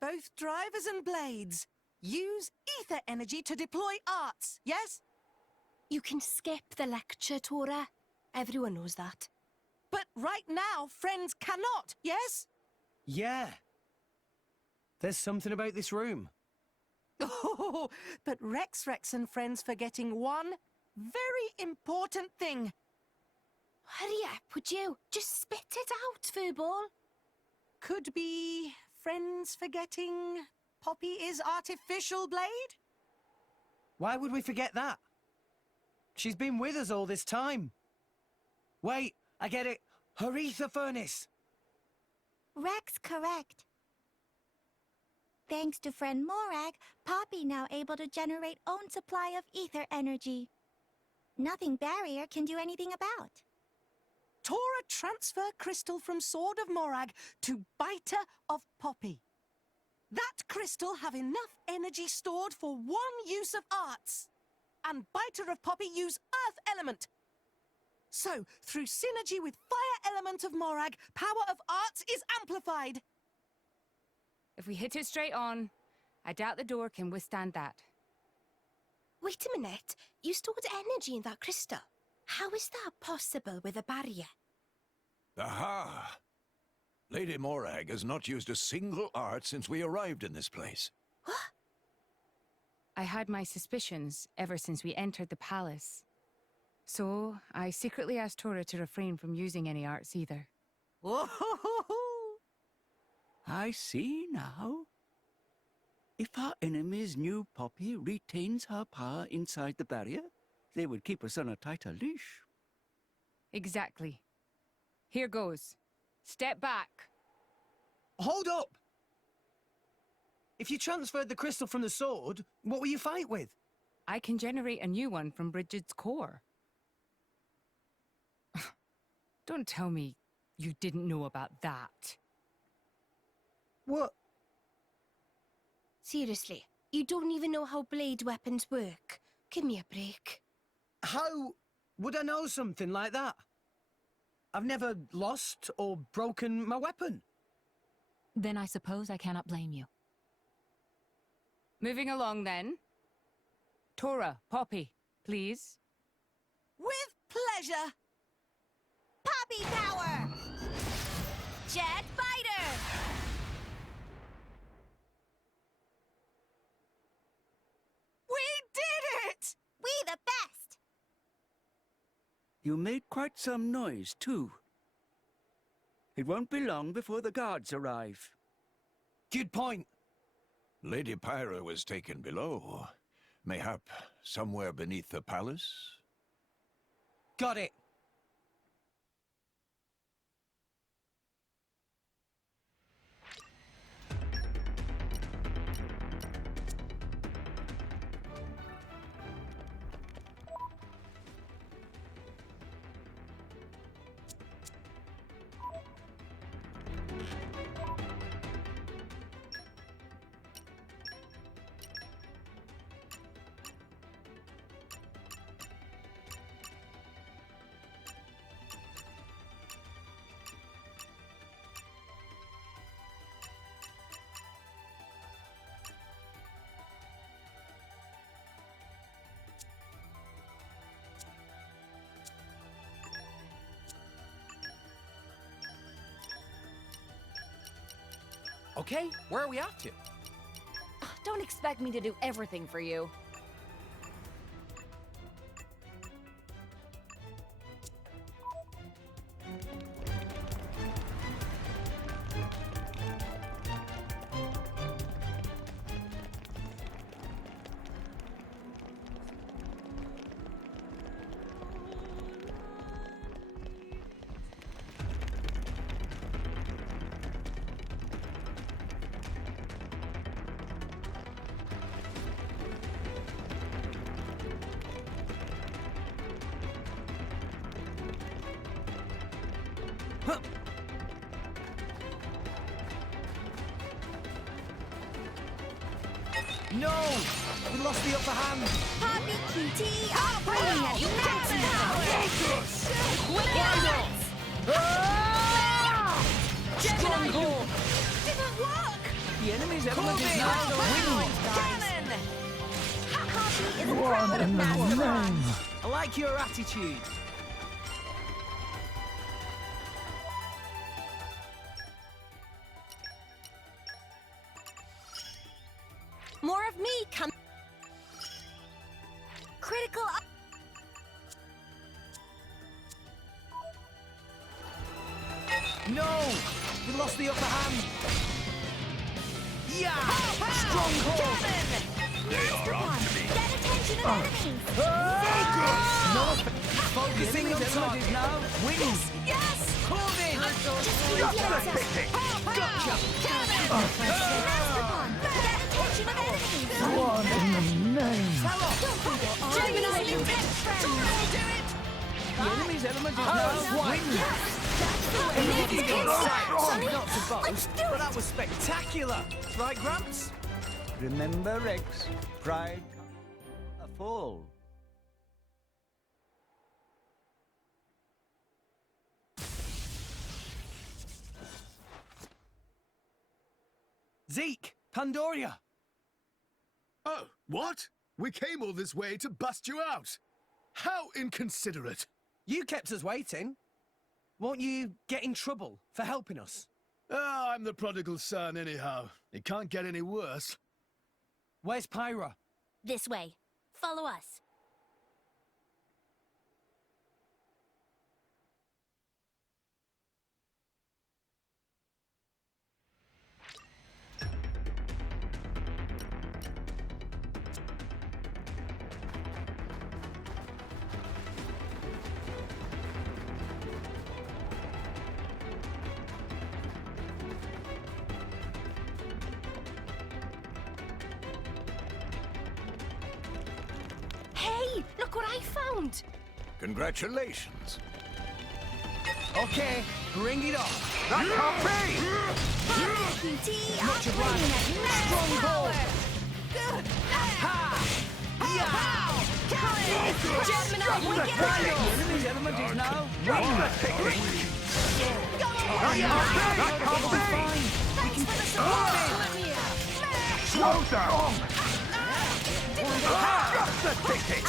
both drivers and blades. Use ether energy to deploy arts, yes? You can skip the lecture, Tora. Everyone knows that. But right now, friends cannot, yes? Yeah. There's something about this room. Oh, but Rex and friends forgetting one very important thing. Hurry up, would you? Just spit it out, Furball. Could be friends forgetting Poppy is artificial blade? Why would we forget that? She's been with us all this time. Wait, I get it. Her ether furnace. Rex correct. Thanks to friend Morag, Poppy now able to generate own supply of ether energy. Nothing barrier can do anything about. Tora transfer crystal from Sword of Morag to Biter of Poppy. That crystal have enough energy stored for one use of arts. And Biter of Poppy use earth element. So, through synergy with fire element of Morag, power of arts is amplified. If we hit it straight on, I doubt the door can withstand that. Wait a minute. You stored energy in that crystal. How is that possible with a barrier? Aha! Lady Morag has not used a single art since we arrived in this place. What? I had my suspicions ever since we entered the palace. So, I secretly asked Tora to refrain from using any arts either. Whoa! I see now. If our enemies knew Poppy retains her power inside the barrier, they would keep us on a tighter leash. Exactly. Here goes. Step back. Hold up! If you transferred the crystal from the sword, what will you fight with? I can generate a new one from Bridget's core. Don't tell me you didn't know about that. What? Seriously, you don't even know how blade weapons work. Give me a break. How would I know something like that? I've never lost or broken my weapon. Then I suppose I cannot blame you. Moving along then. Tora, Poppy, please. With pleasure. Poppy power! Jet Biter! We did it! We the best! You made quite some noise, too. It won't be long before the guards arrive. Good point. Lady Pyra was taken below. Mayhap somewhere beneath the palace? Got it. Okay, where are we off to? Don't expect me to do everything for you. No! We lost the upper hand! Poppy QT operating at max power! Stronghold! Didn't work! The enemy's element is now the wind! Cannon! Poppy is a proud of master. I like your attitude. More of me, come. Critical No! We lost the upper hand! Yeah! Stronghold! They are on to me. Get attention of enemies! No! Focusing on target now! Wins! Yes! Corbin! Just picking! Gotcha! Get attention of enemies! One in the name! Gemini, you did! Tora will do it! The enemy's element is now wins! Not to boast, but that was spectacular! Right, Gramps? Remember, Rex, pride, a fall. Zeke! Pandoria! Oh, what? We came all this way to bust you out. How inconsiderate. You kept us waiting. Won't you get in trouble for helping us? Oh, I'm the prodigal son anyhow. It can't get any worse. Where's Pyra? This way. Follow us. Hey, look what I found. Congratulations. Okay, bring it on. That can't be! QT operating at max power! Ha! Yeah! Gemini, we get The enemy's element is now wins! Slow down! Just the ticket!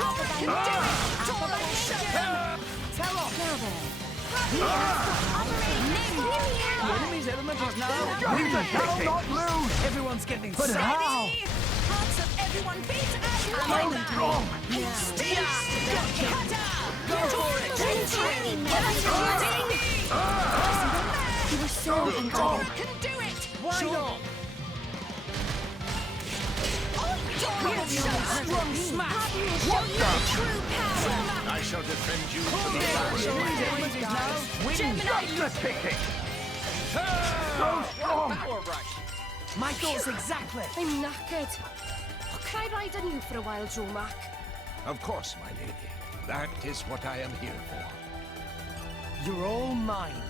The enemy's element is now We shall not lose! Everyone's getting But sick. how? Hearts of everyone beat at So moment. strong! Go for it! You were so incredible. Can do it! Why not? Strong smash! What the? True power! I shall defend you to the The last. enemy's element is now wins! Just the ticket! So strong! Power rush. My thoughts exactly! I'm knackered. Oh, can I ride on you for a while, Jomac? Of course, my lady. That is what I am here for. You're all mine.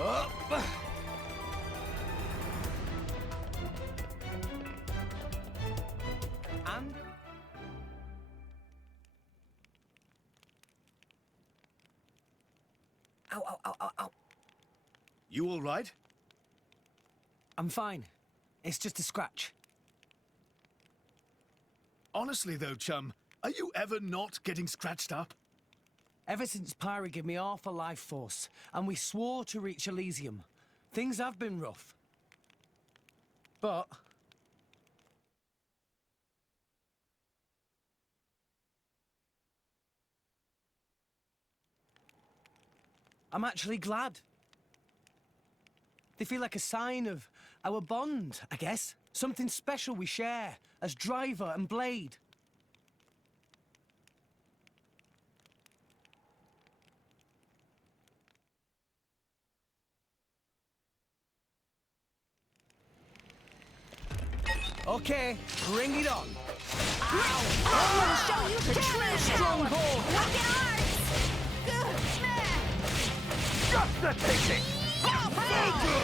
Up. And ow, ow, ow, ow, ow. You all right? I'm fine. It's just a scratch. Honestly though, chum, are you ever not getting scratched up? Ever since Pyra gave me half a life force, and we swore to reach Elysium, things have been rough. But I'm actually glad. They feel like a sign of our bond, I guess. Something special we share as driver and blade. Okay, bring it on. I'm gonna show you the true stronghold. Look at ours. Good smash. Just the thinking!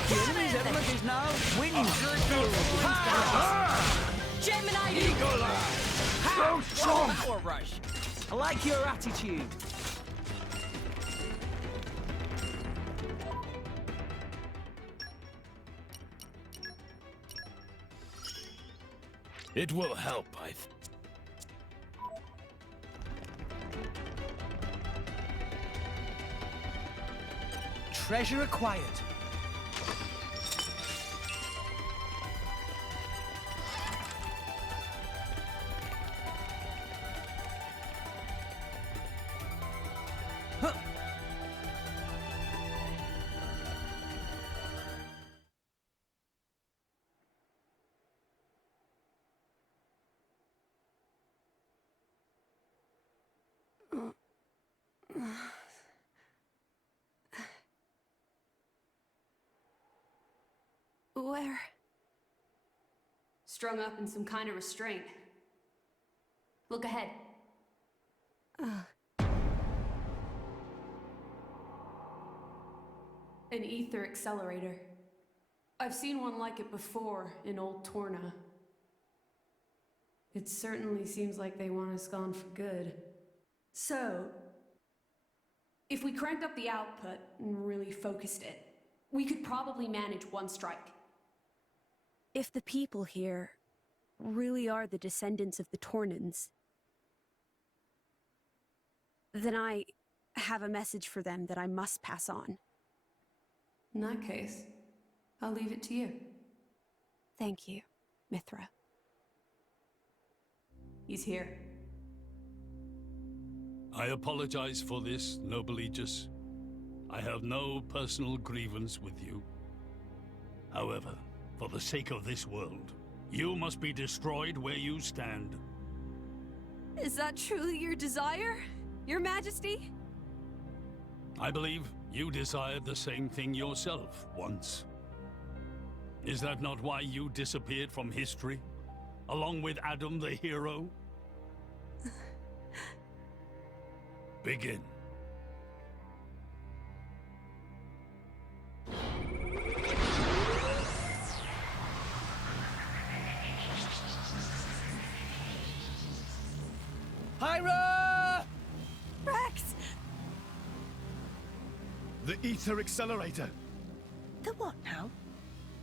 The enemy's element is now winning. Gemini! Eagle Eye! So strong! Power rush. I like your attitude. It will help, I think. Treasure acquired. Huh. Where? Strung up in some kind of restraint. Look ahead. An ether accelerator. I've seen one like it before in Old Torna. It certainly seems like they want us gone for good. So, if we cranked up the output and really focused it, we could probably manage one strike. If the people here really are the descendants of the Tornans, then I have a message for them that I must pass on. In that case, I'll leave it to you. Thank you, Mithra. He's here. I apologize for this, noble Aegis. I have no personal grievance with you. However, for the sake of this world, you must be destroyed where you stand. Is that truly your desire, Your Majesty? I believe you desired the same thing yourself once. Is that not why you disappeared from history, along with Adam the hero? Begin. Pyra! Rex! The ether accelerator. The what now?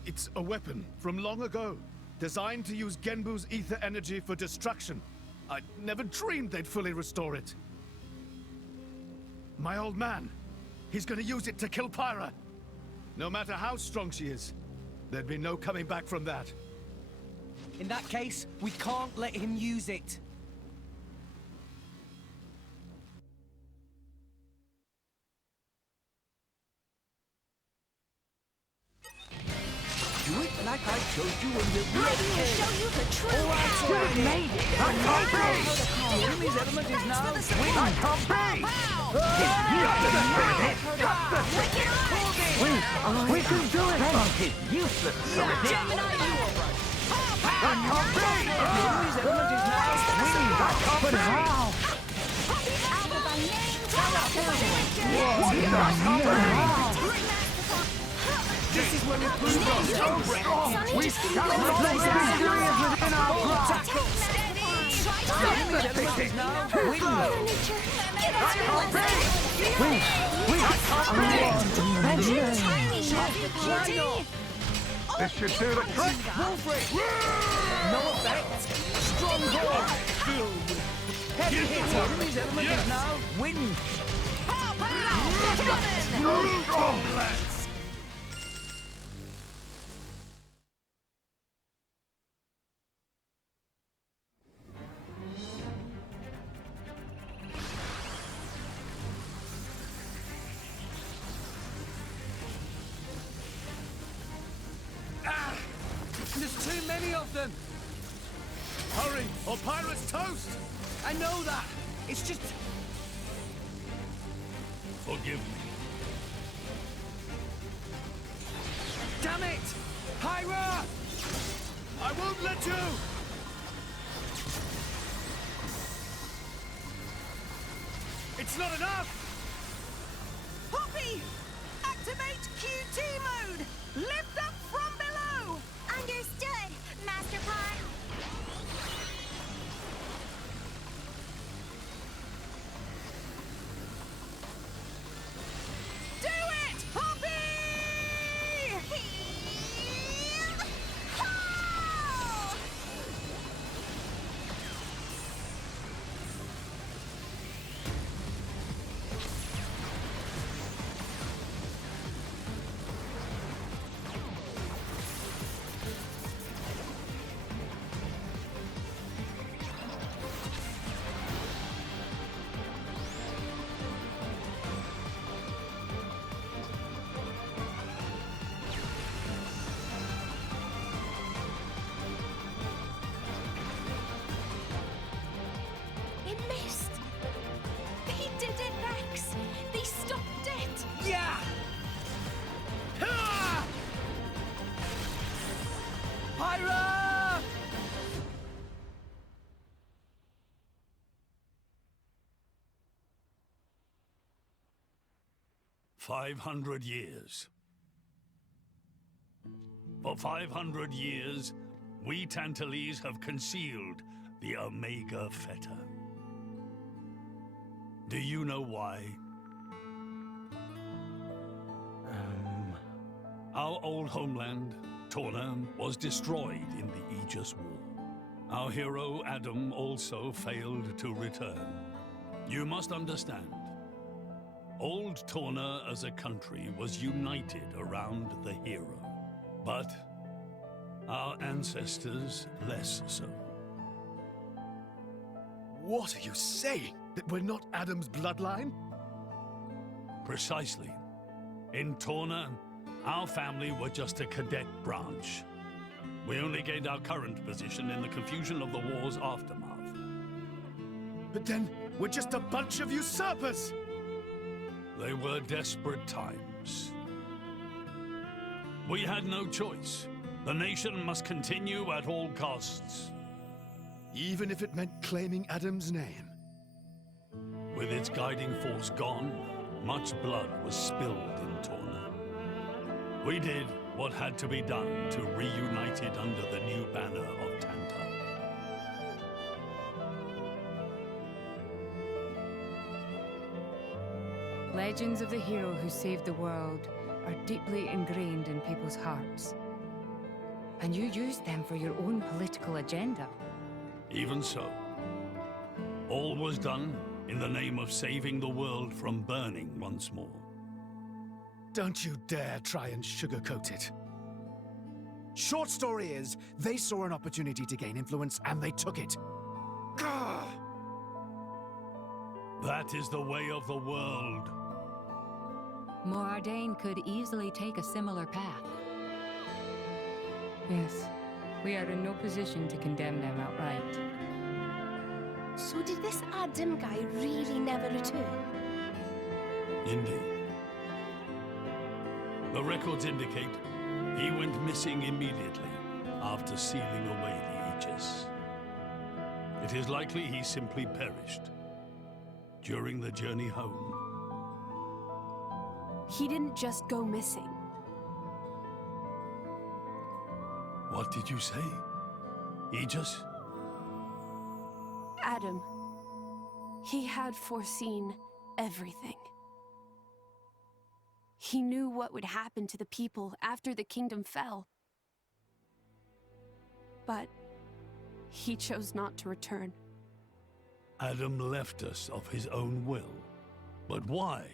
It's a weapon from long ago, designed to use Genbu's ether energy for destruction. I never dreamed they'd fully restore it. My old man, he's gonna use it to kill Pyra. No matter how strong she is, there'd be no coming back from that. In that case, we can't let him use it. Do it like I showed you when you were I will show you the true power. You have made it! That can't be! The enemy's element is now winning! That can't be! We can do it! That is useless, primitive! That can't be! The enemy's element is now winning! That can't be! This is when we prove us. We shall replace the mysterious within our grasp! The enemy's element is now winning! This should do the trick! No effect! Stronghold! Filled with heavy hitter! The enemy's element is now winning! There's too many of them! Hurry, or Pyra's toast! I know that! It's just... Forgive me. Damn it! Pyra! I won't let you! It's not enough! Poppy! Activate QT mode! Lift up from below! Understood, Master Pawn. Do it, Poppy! 500 years. For 500 years, we Tantalese have concealed the Omega Feta. Do you know why? Our old homeland, Torna, was destroyed in the Aegis War. Our hero, Adam, also failed to return. You must understand, old Torna as a country was united around the hero. But our ancestors less so. What are you saying? That we're not Adam's bloodline? Precisely. In Torna, our family were just a cadet branch. We only gained our current position in the confusion of the war's aftermath. But then, we're just a bunch of usurpers! They were desperate times. We had no choice. The nation must continue at all costs. Even if it meant claiming Adam's name? With its guiding force gone, much blood was spilled in Torna. We did what had to be done to reunite it under the new banner of Tanta. Legends of the hero who saved the world are deeply ingrained in people's hearts. And you used them for your own political agenda. Even so, all was done in the name of saving the world from burning once more. Don't you dare try and sugarcoat it. Short story is, they saw an opportunity to gain influence and they took it. Gah! That is the way of the world. Moradane could easily take a similar path. Yes, we are in no position to condemn them outright. So did this Adam guy really never return? Indeed. The records indicate he went missing immediately after sealing away the Aegis. It is likely he simply perished during the journey home. He didn't just go missing. What did you say? Aegis? Adam. He had foreseen everything. He knew what would happen to the people after the kingdom fell. But he chose not to return. Adam left us of his own will. But why?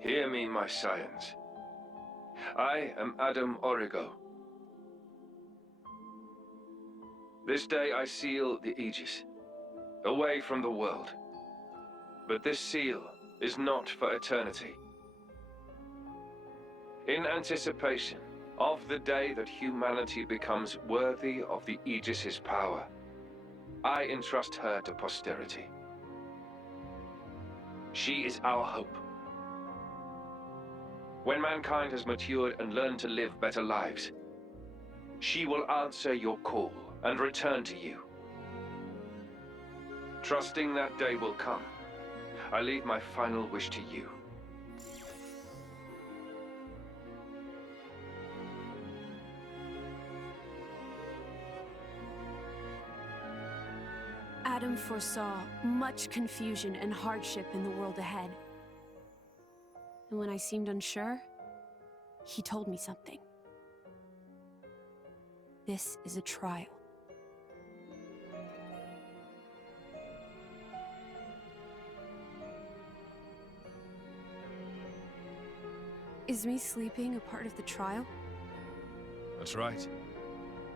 Hear me, my scions. I am Adam Origo. This day I seal the Aegis, away from the world. But this seal is not for eternity. In anticipation of the day that humanity becomes worthy of the Aegis's power, I entrust her to posterity. She is our hope. When mankind has matured and learned to live better lives, she will answer your call and return to you. Trusting that day will come, I leave my final wish to you. Adam foresaw much confusion and hardship in the world ahead. And when I seemed unsure, he told me something. This is a trial. Is me sleeping a part of the trial? That's right.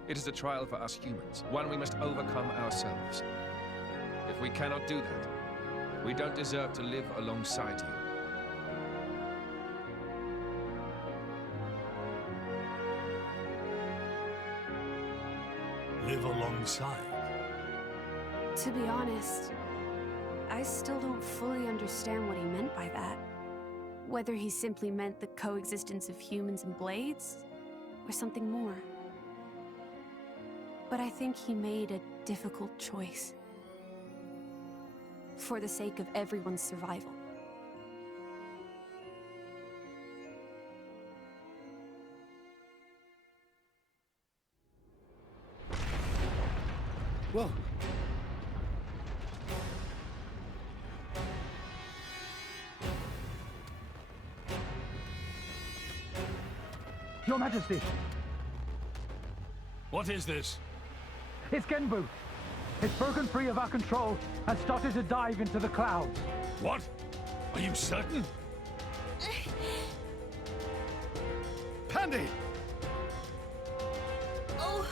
It is a trial for us humans, one we must overcome ourselves. If we cannot do that, we don't deserve to live alongside you. Live alongside? To be honest, I still don't fully understand what he meant by that. Whether he simply meant the coexistence of humans and blades, or something more. But I think he made a difficult choice. For the sake of everyone's survival. Whoa. Your Majesty! What is this? It's Genbu. It's broken free of our control and started to dive into the clouds. What? Are you certain? Pandy! Oh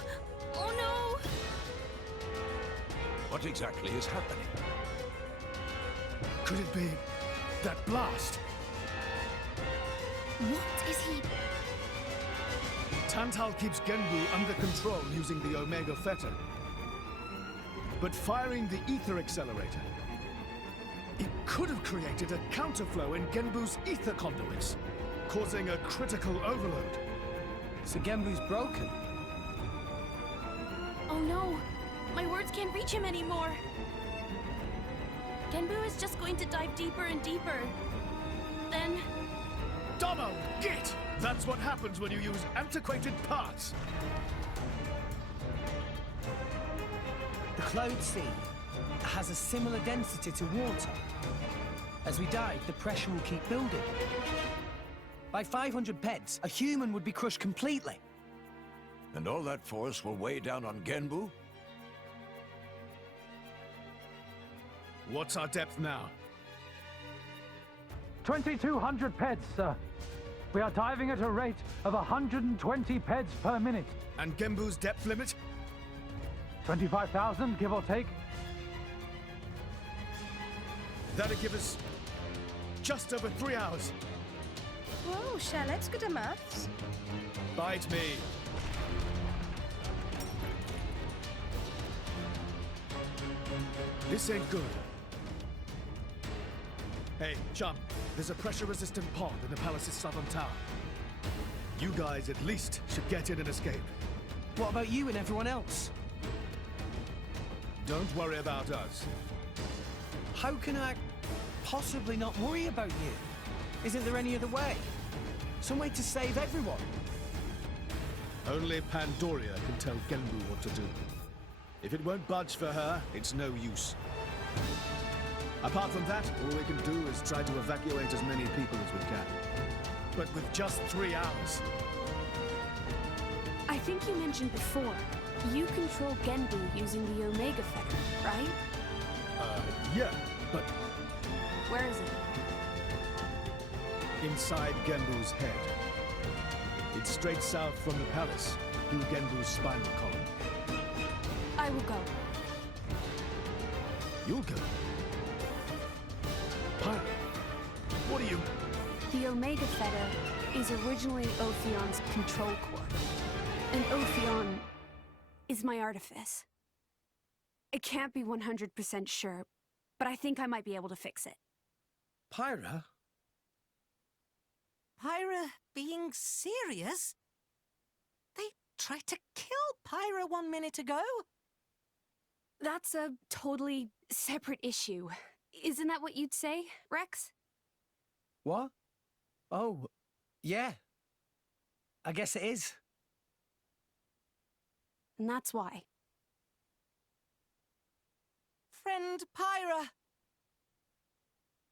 no! What exactly is happening? Could it be that blast? What is he? Tantal keeps Genbu under control using the Omega Fetter. But firing the ether accelerator, it could have created a counterflow in Genbu's ether conduits, causing a critical overload. So Genbu's broken? Oh no! My words can't reach him anymore! Genbu is just going to dive deeper and deeper. Then... Domo! Git! That's what happens when you use antiquated parts! The cloud sea has a similar density to water. As we dive, the pressure will keep building. By 500 peds, a human would be crushed completely. And all that force will weigh down on Genbu? What's our depth now? 2,200 peds, sir. We are diving at a rate of 120 peds per minute. And Genbu's depth limit? 25,000, give or take. That'll give us just over 3 hours. Whoa, Charlotte's good at maths. Bite me. This ain't good. Hey, chum, there's a pressure-resistant pod in the palace's southern tower. You guys at least should get in and escape. What about you and everyone else? Don't worry about us. How can I possibly not worry about you? Isn't there any other way? Some way to save everyone? Only Pandoria can tell Genbu what to do. If it won't budge for her, it's no use. Apart from that, all we can do is try to evacuate as many people as we can. But with just 3 hours. I think you mentioned before, you control Genbu using the Omega Fetter, right? Yeah, but... Where is it? inside Genbu's head. It's straight south from the palace, through Genbu's spinal column. I will go. You'll go? Pyra, what are you... The Omega Theta is originally Ophion's control core. And Ophion is my artifice. I can't be 100% sure, but I think I might be able to fix it. Pyra? Pyra being serious? They tried to kill Pyra 1 minute ago. That's a totally separate issue. Isn't that what you'd say, Rex? What? Oh, yeah. I guess it is. And that's why. Friend Pyra.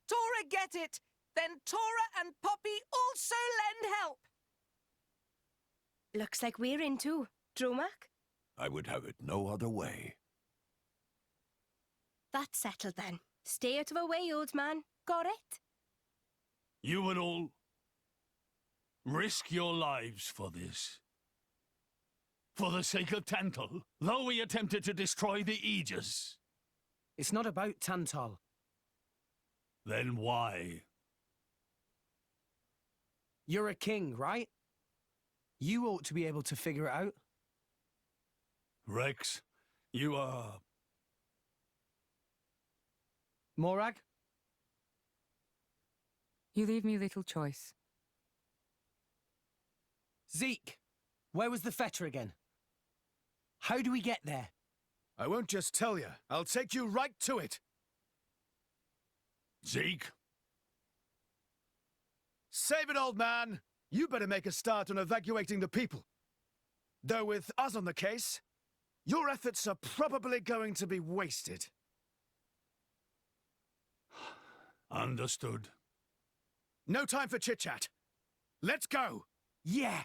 Tora get it! Then Tora and Poppy also lend help! Looks like we're in too. Dromak? I would have it no other way. That's settled then. Stay out of our way, old man. Got it? You would all risk your lives for this. For the sake of Tantal, though we attempted to destroy the Aegis. It's not about Tantal. Then why? You're a king, right? You ought to be able to figure it out. Rex, you are... Morag? You leave me little choice. Zeke, where was the fetter again? How do we get there? I won't just tell you. I'll take you right to it. Zeke? Save it, old man! You better make a start on evacuating the people. Though with us on the case, your efforts are probably going to be wasted. Understood. No time for chit-chat. Let's go! Yeah!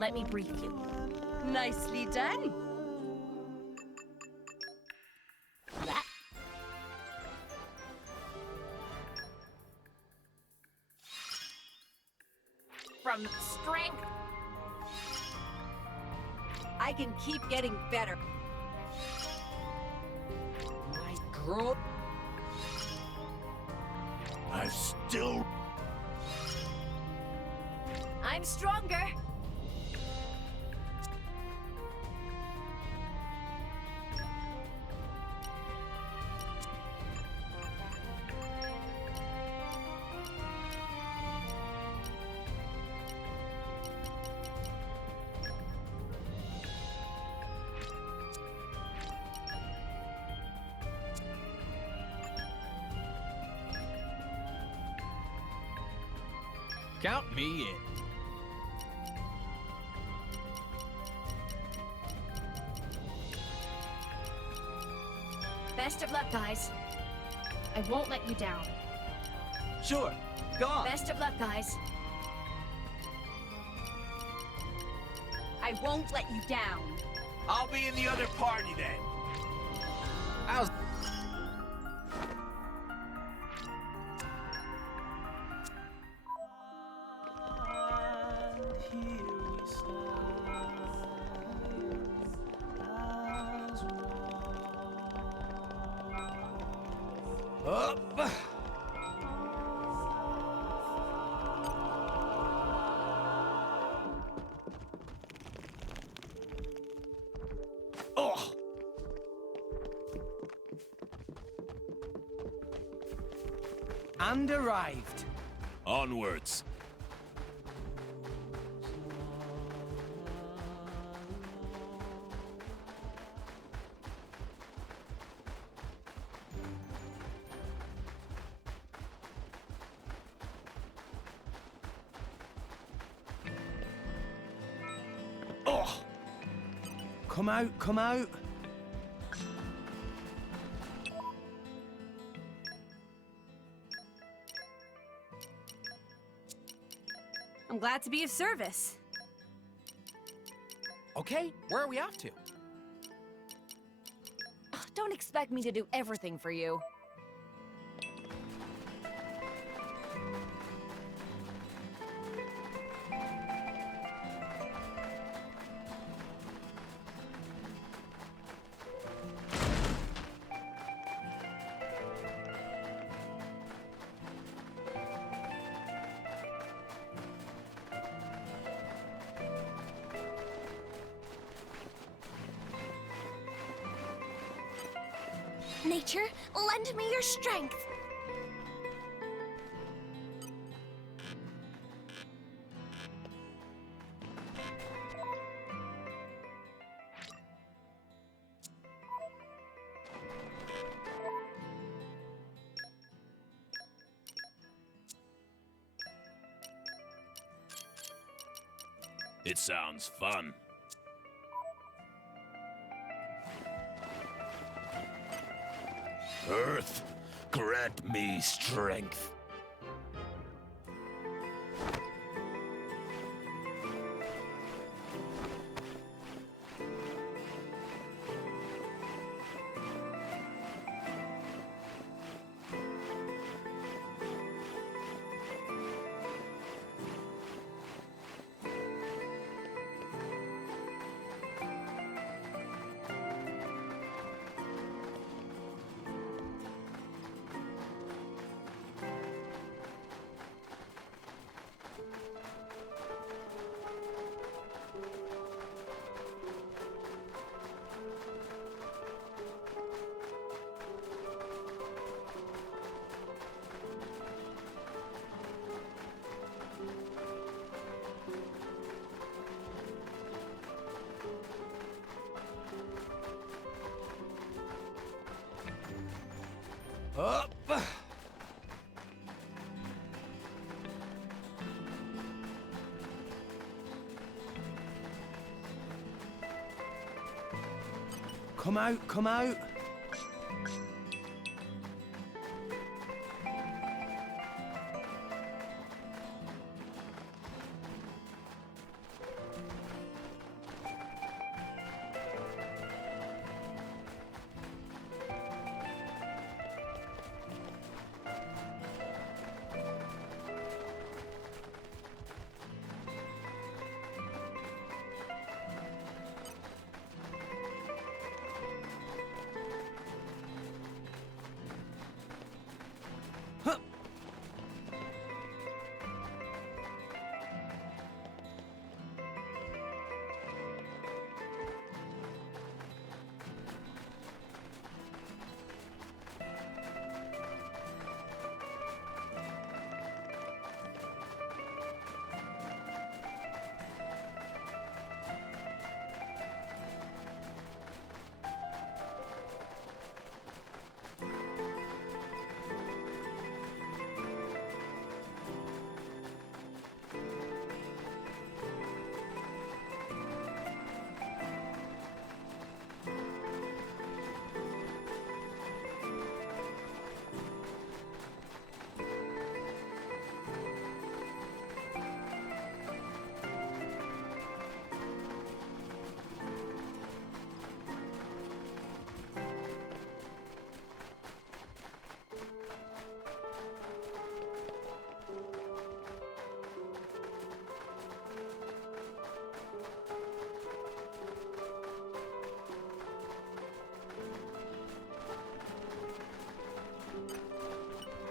Let me brief you. Nicely done. From strength, I can keep getting better. My girl. I'm stronger. Count me in. Best of luck, guys. I won't let you down. Sure, go on. Best of luck, guys. I won't let you down. I'll be in the other party then. How's... And arrived. Onwards. Oh! Come out, come out. I'm glad to be of service. Okay, where are we off to? Don't expect me to do everything for you. Nature, lend me your strength. It sounds fun. Earth, grant me strength. Up. Come out, come out.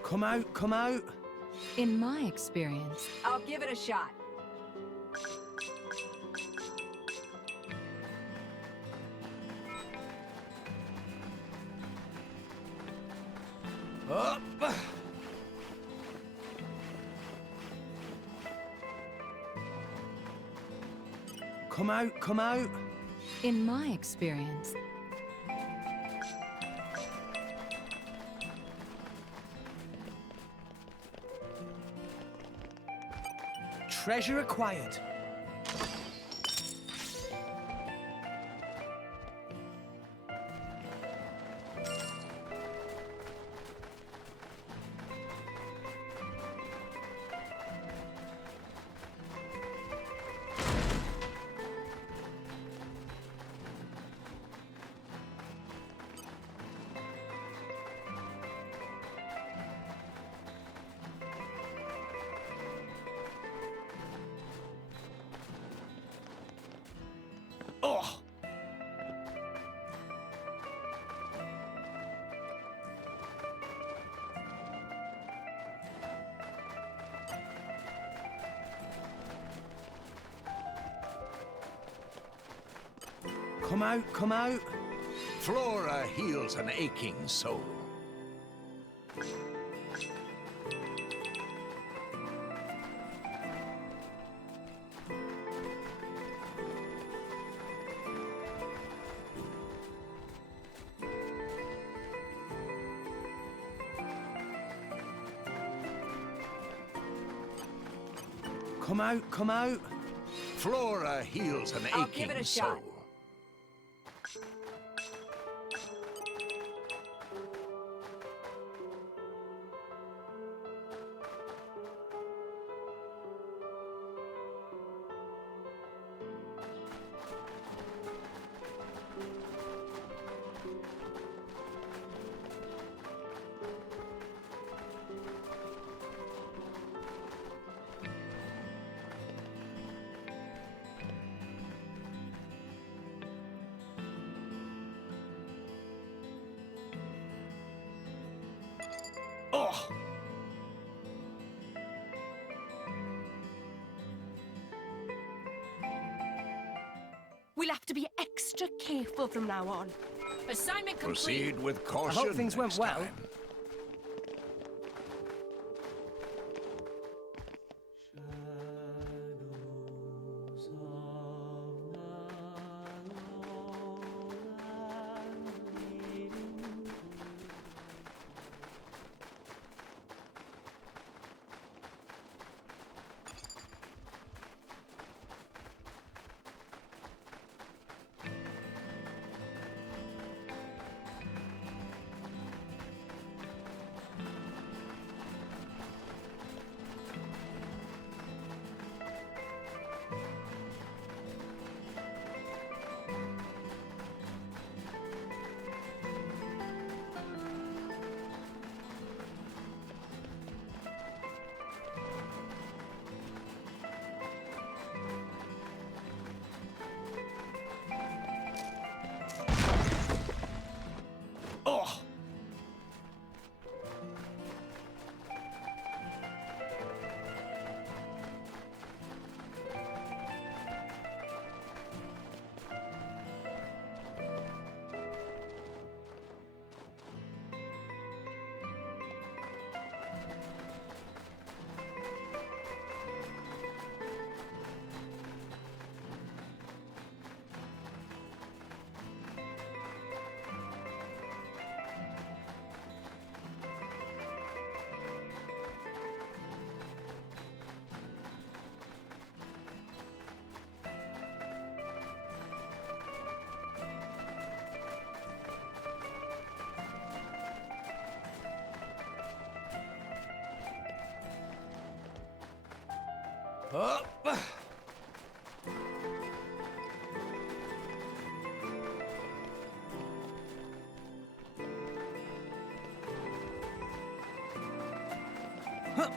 Come out, come out. In my experience, I'll give it a shot. Up. Come out, come out. In my experience, treasure acquired. Oh! Come out, come out. Flora heals an aching soul. Come out, come out. Flora heals an I'll aching give it a soul. shot. Oh! We'll have to be extra careful from now on. Assignment complete. Proceed with caution. I hope things went next well. time. Oh! Up! Huh.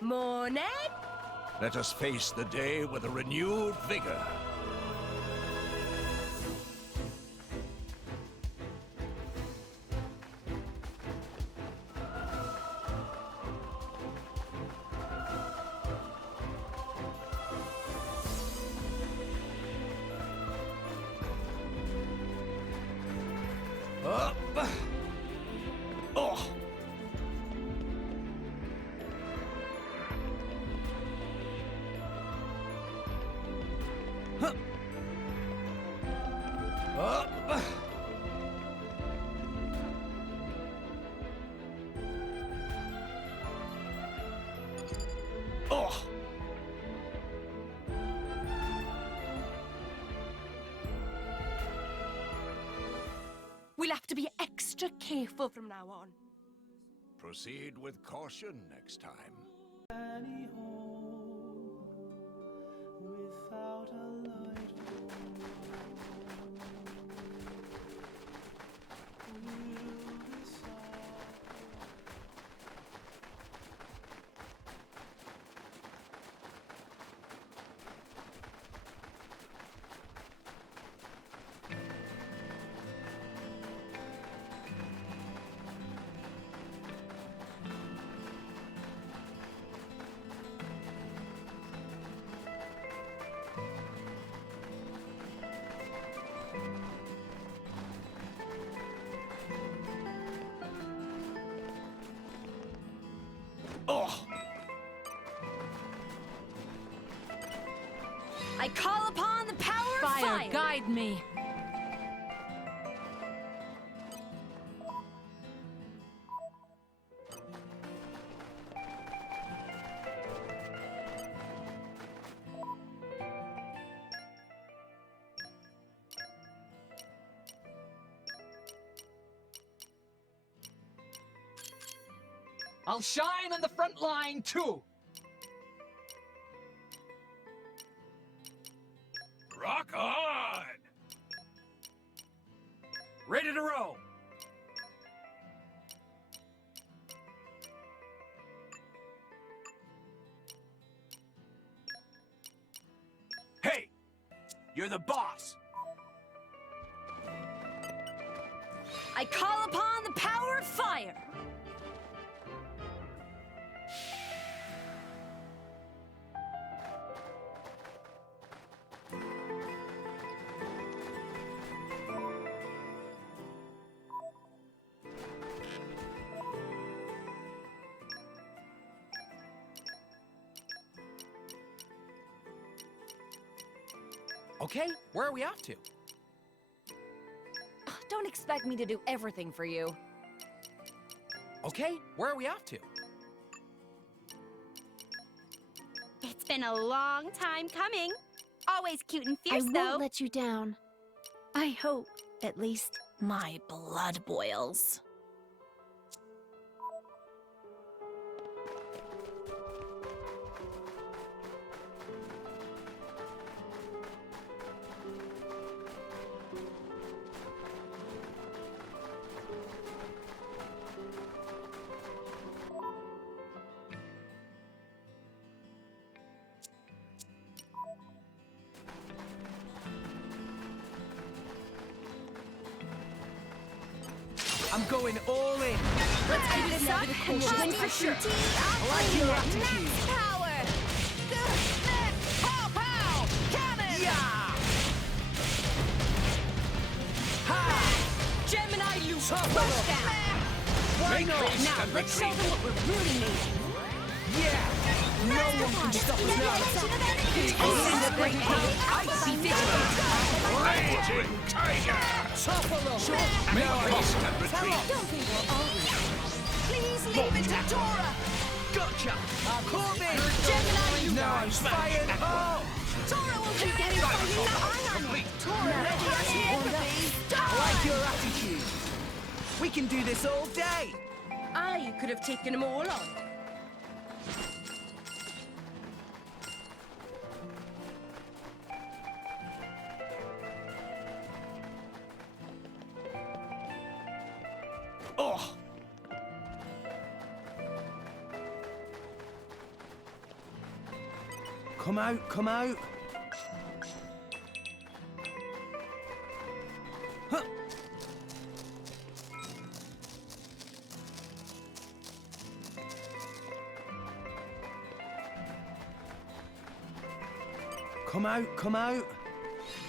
Morning! Let us face the day with a renewed vigor. Up. Oh. Huh. Up. Oh. We'll have to be extra careful from now on. Proceed with caution next time. Without a light Oh. I call upon the power of fire! Guide me. I'll shine on the front line, too! Rock on! Ready to roll! Hey! You're the boss! I call upon the power of fire! Okay, where are we off to? Don't expect me to do everything for you. Okay, where are we off to? It's been a long time coming. Always cute and fierce, I though. won't let you down. I hope, at least, my blood boils. I'm going all in. Let's keep this up, and we'll win for sure. I like your attitude. Power! Pow, pow! Cannon! Yeah! Ha! Gemini loose! Rush down! Why not? Now, let's show them what we're really made of. Yeah! No one can stop us now. I see vigilant. Raging tiger! Make haste and retreat. Don't think we'll always. Please leave it to Tora. Gotcha! Corbin! Gemini, you Now I'm fired up! Tora will be getting fired. Tora, I like your attitude. We can do this all day. I could have taken them all on. Oh! Come out, come out. Huh. Come out, come out.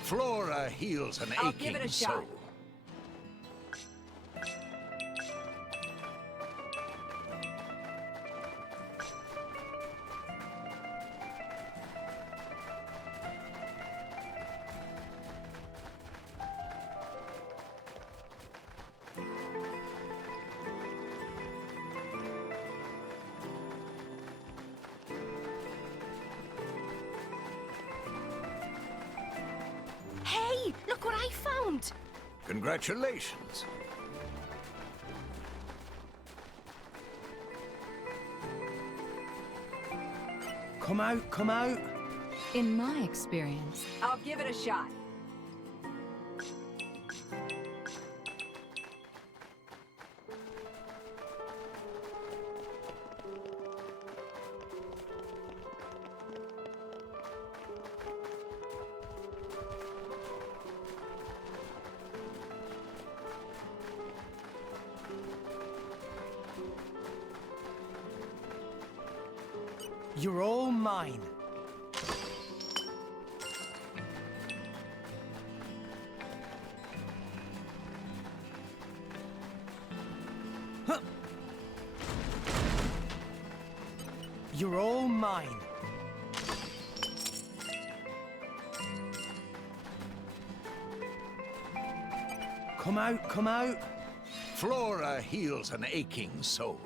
Flora heals an I'll give it a aching shot. soul. Hey, look what I found! Congratulations. Come out, come out. In my experience, I'll give it a shot. You're all mine. Huh. You're all mine. Come out, come out. Flora heals an aching soul.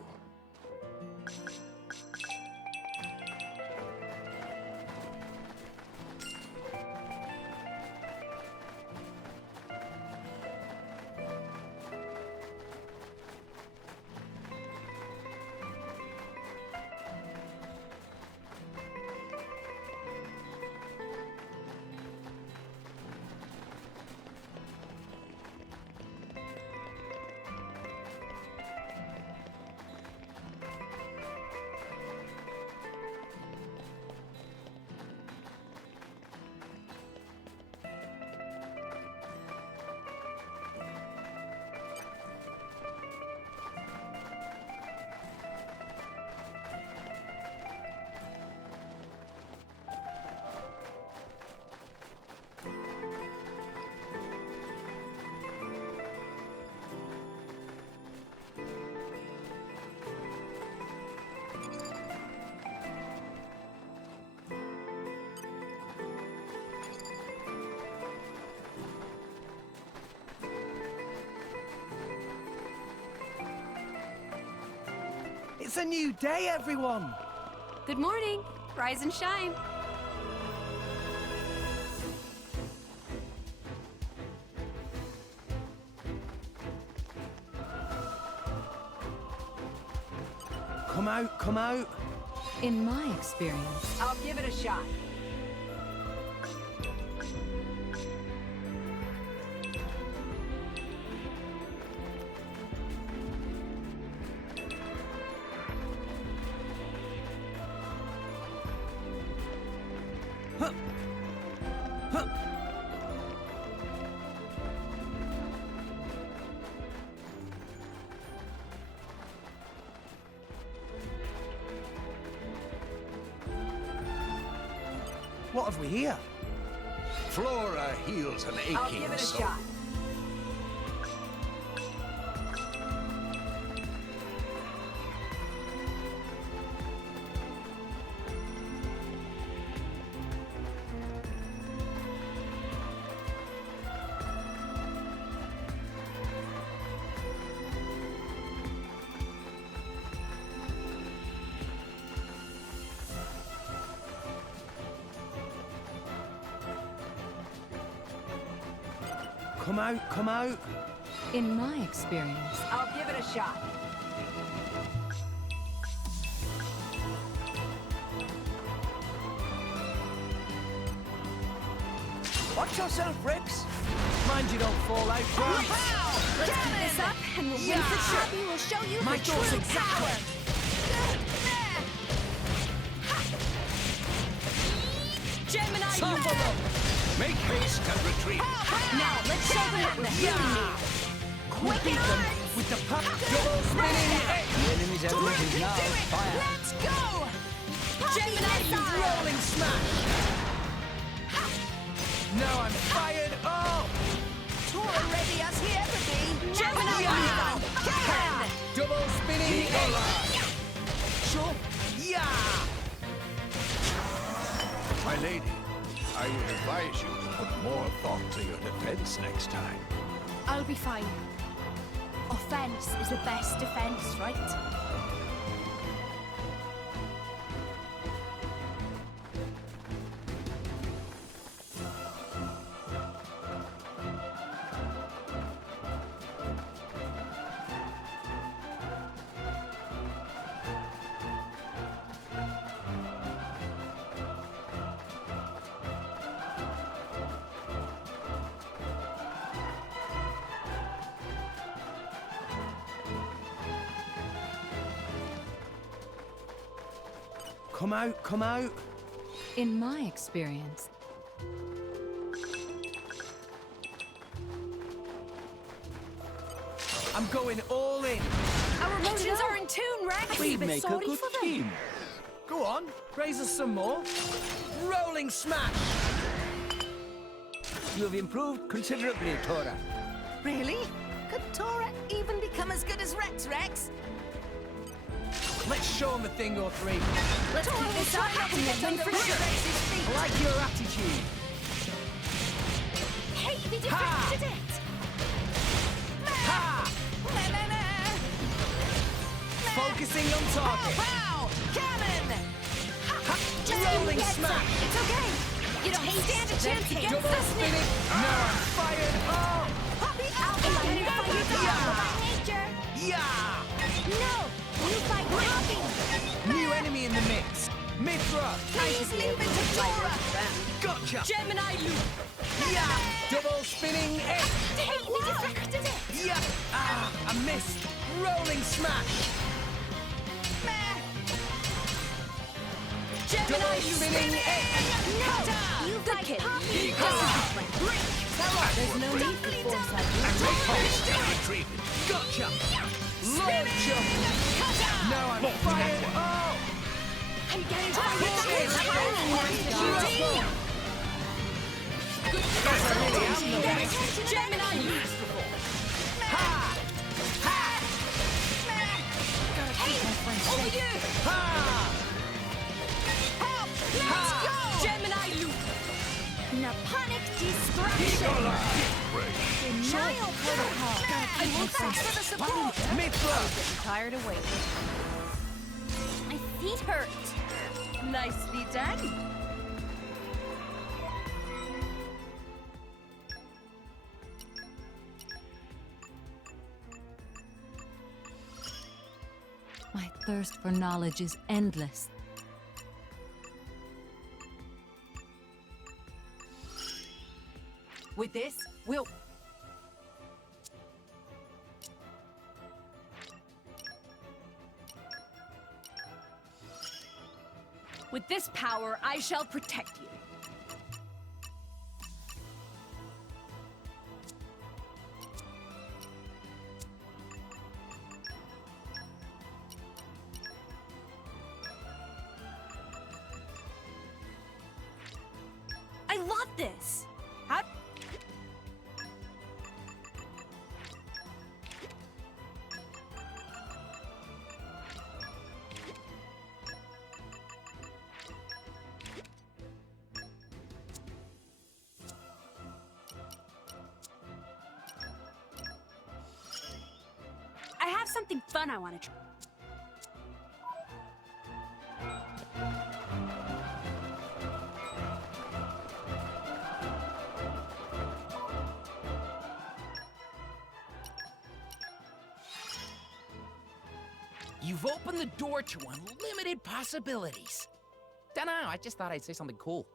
It's a new day, everyone! Good morning. Rise and shine. Come out, come out. in my experience, I'll give it a shot. What have we here? Flora heals an aching I'll give it a soul. shot. Come out, come out. in my experience, I'll give it a shot. Watch yourself, Rex. Mind you don't fall out, Jones. Let's keep this up, and we'll win for sure. We will show you My the thoughts true exactly. power. Level them! Make haste and retreat. Now, let's show them what we really need. We beat them with the pop double spinning X. The enemy's element is now fire. Let's go! Gemini, you rolling smash! Now I'm fired up! Tora ready as he ever be. Gemini now! Can! Double spinning X. Sure. Yeah! My lady, I advise you to put more thought to your defense next time. I'll be fine. Offense is the best defense, right? Come out, come out. In my experience, I'm going all in. Our emotions are in tune, Rex. We make a good team. Go on, raise us some more. Rolling smash. You have improved considerably, Tora. Really? Could Tora even become as good as Rex, Rex? Let's show him a thing or three. Let's keep this up and win for sure. I like your attitude. Hey, we defected it! Ha! Focusing on target. Pow! Cannon! Rolling smash. It's okay. You don't stand a chance against Double us spinning. Now I'm fired up. Poppy out! by nature. Yeah! No, you fight Poppy. New enemy in the mix. Mithra. Please leave it to Tora! Gotcha. Gemini loop! Yeah! Double spinning X. Hey, we defected it. Yeah! Ah, I missed. Rolling smash. Double spinning X. No, you fight Poppy. there's no need for foresight. Make haste and retreat. Gotcha. Launch jump. Now I'm fired up. I'm getting tired. Gemini loop! Ha! Ha! Hey, over you! Ha! Help! Let's go! Gemini loop! Naponic destruction. Denial protocol. I will thanks for the support! Mithra. Tired of waiting. My feet hurt. Nicely done. My thirst for knowledge is endless. With this, we'll... With this power, I shall protect you. I love this! How... I have something fun I want to try. You've opened the door to unlimited possibilities. Dunno, I just thought I'd say something cool.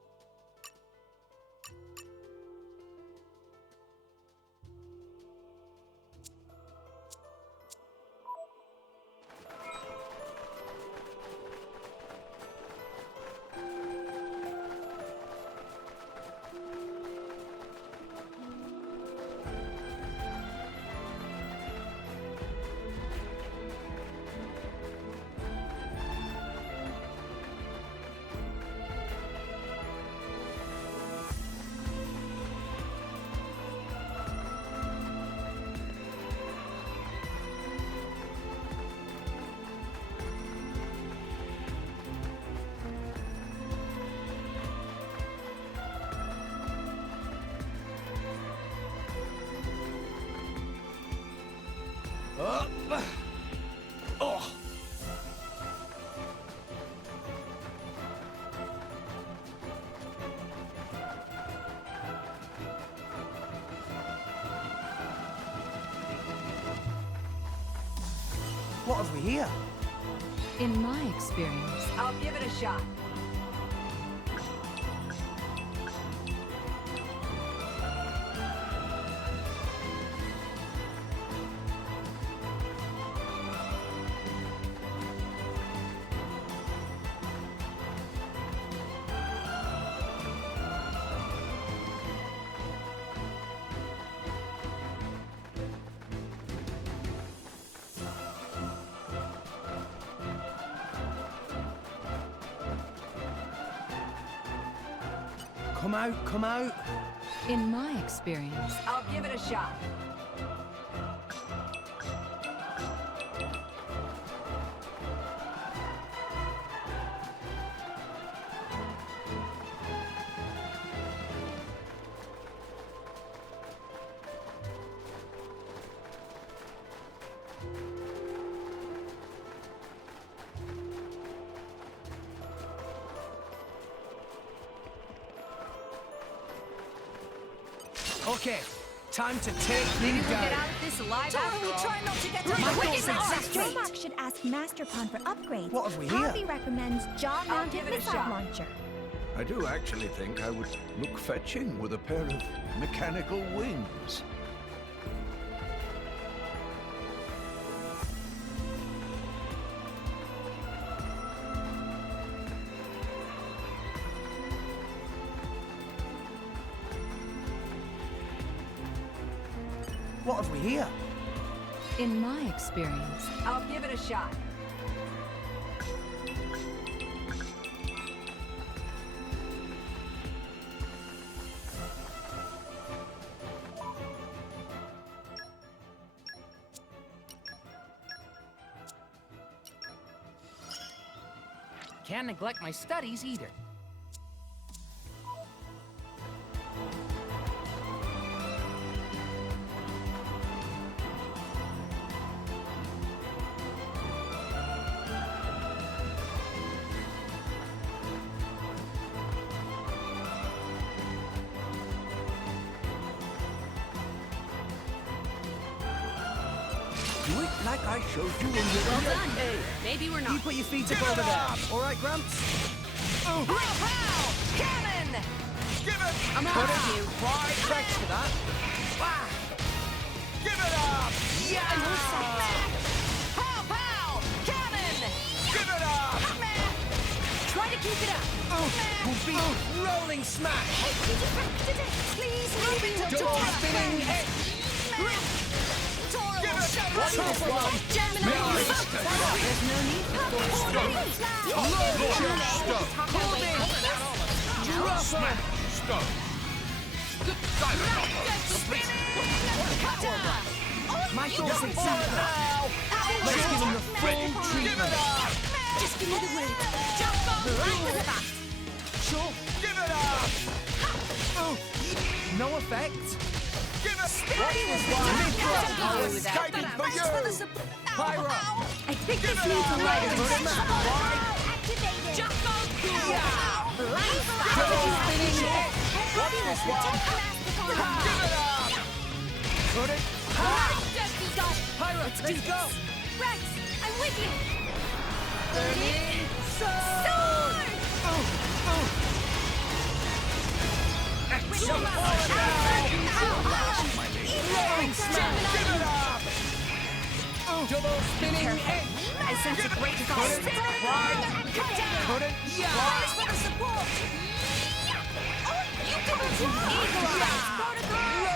What have we here? In my experience, I'll give it a shot. Come out. in my experience, I'll give it a shot. Okay, time to take you Maybe we'll down. get out of this alive Totally after all. try not to get My to goals exactly. Stromark should ask Master Pawn for upgrades. What have we here? Poppy recommends jaw-mounted give it a missile shot. launcher. I do actually think I would look fetching with a pair of mechanical wings. What have we here? in my experience, I'll give it a shot. Can't neglect my studies either. Do it like I showed you in the... Well done. Maybe we're not. You put your feet up over there. All right, Gramps? Pow, pow! Cannon! Give it! I'm Put out. it right thanks for that. Ah! Give it up! Yeah! Pow, pow! Cannon! Give it up! Try to keep it up. Rolling smash! Hey, you deflected it! Please leave it to Double Dora. spinning hit! Dora Give will it! show What's us this one? Gemini! there's no need for force. Drop Stop! My thoughts exactly that. Let's give him the full treatment. Just give me the word. Jump on! Sure. Give it up! No effect. Give it! I was Escaping for you! Pyra. I think Give this it needs a up! light. Activated! Jump on! Double spinning hit. What's this one? Give it up! Put it. Pyra, let's go. Rex, I'm with you! Burning Sword! rolling smash. Give it up! Double spinning hit. I sense a great Put force. it. Put it. Thanks for the support! You can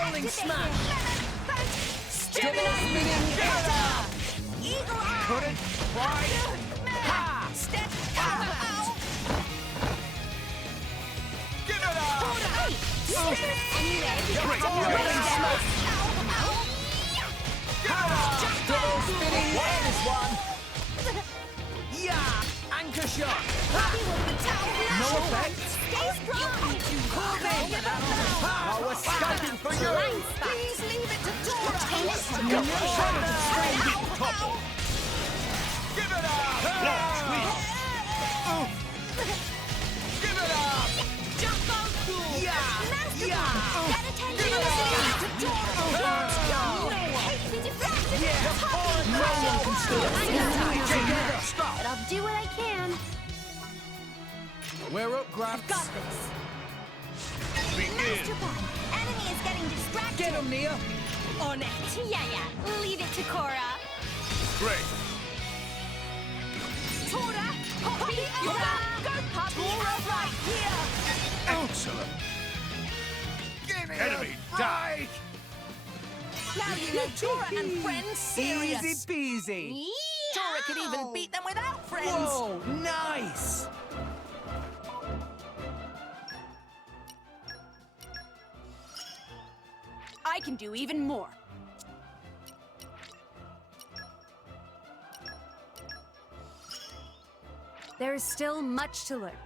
Rolling smash. Double spinning hit. Eagle Eye! Put it. Ha. Step Give it up! Rolling smash. Double spinning hit is one. Yeah. Anchor shot. No effect. Stay strong! I was scouting for you! Please leave it to Dora! Topple! Give it up! Give it up! Jump on through! Yeah. Yeah. Get attention! Leave it to Dora! Let's go! Hey, be deflected! Yeah. No one can stop. We're up, Gramps. I've got this. Master Pod, enemy is getting distracted. Get him, Nia. On it. Yeah. Leave it to Cora. Great. Tora, Poppy, you're up. Go, Poppy. Tora right here. Excellent. Enemy die. Now you know Tora and friends serious. Easy peasy. Tora could even beat them without friends. Whoa, nice. I can do even more. There is still much to learn.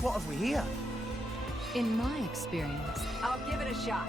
What have we here? In my experience, I'll give it a shot.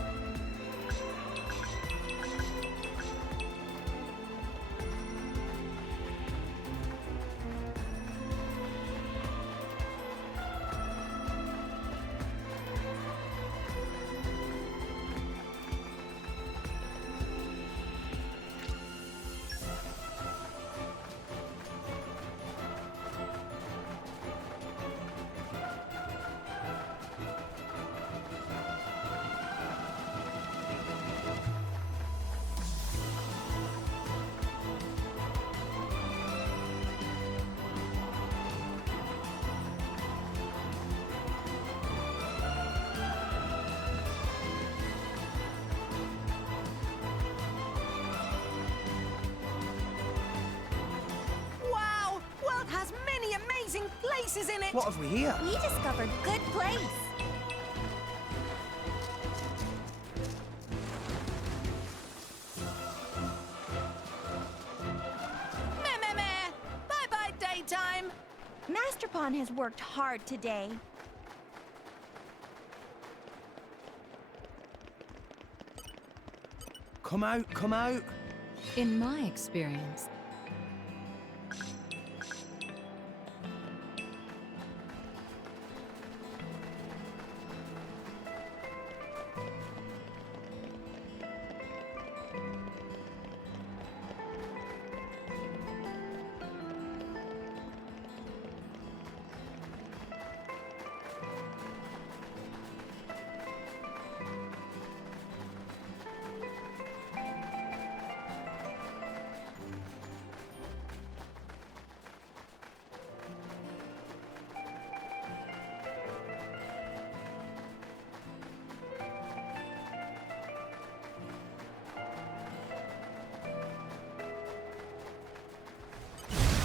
Places in it. What have we here? We discovered good place. Meh. Bye-bye, daytime. Master Pawn has worked hard today. Come out, come out. in my experience,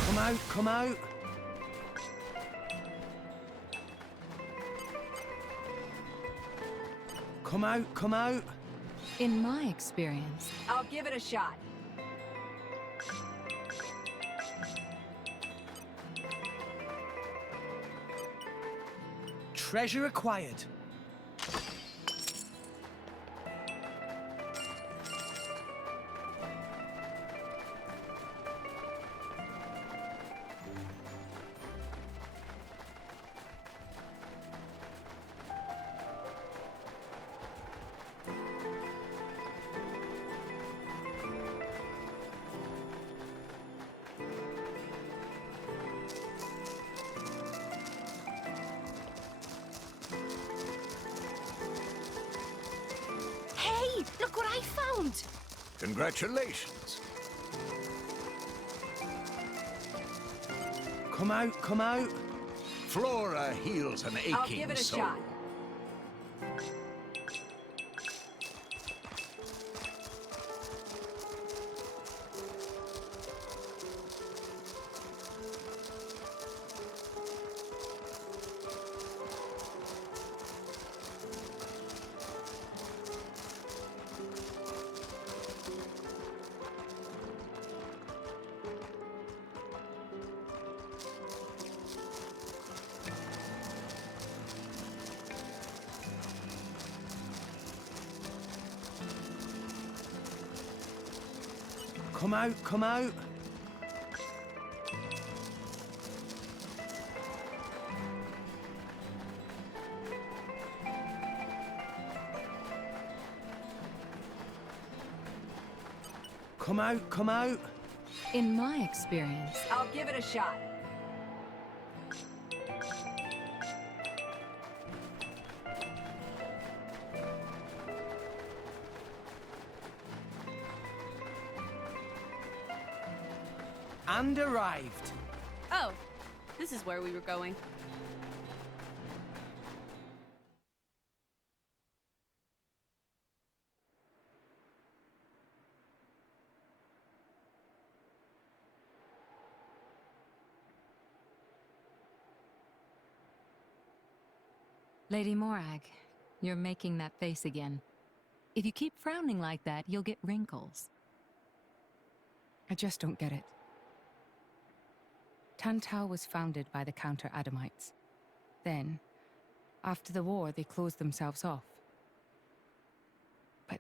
Come out, come out. Come out, come out. in my experience, I'll give it a shot. Treasure acquired. Hey, look what I found! Congratulations. Come out, come out. Flora heals an aching I'll give it a soul. shot. Come out, come out! Come out, come out! In my experience, I'll give it a shot. And arrived. Oh, this is where we were going. Lady Morag, you're making that face again. If you keep frowning like that, you'll get wrinkles. I just don't get it. Tantau was founded by the Counter-Adamites. Then, after the war, they closed themselves off. But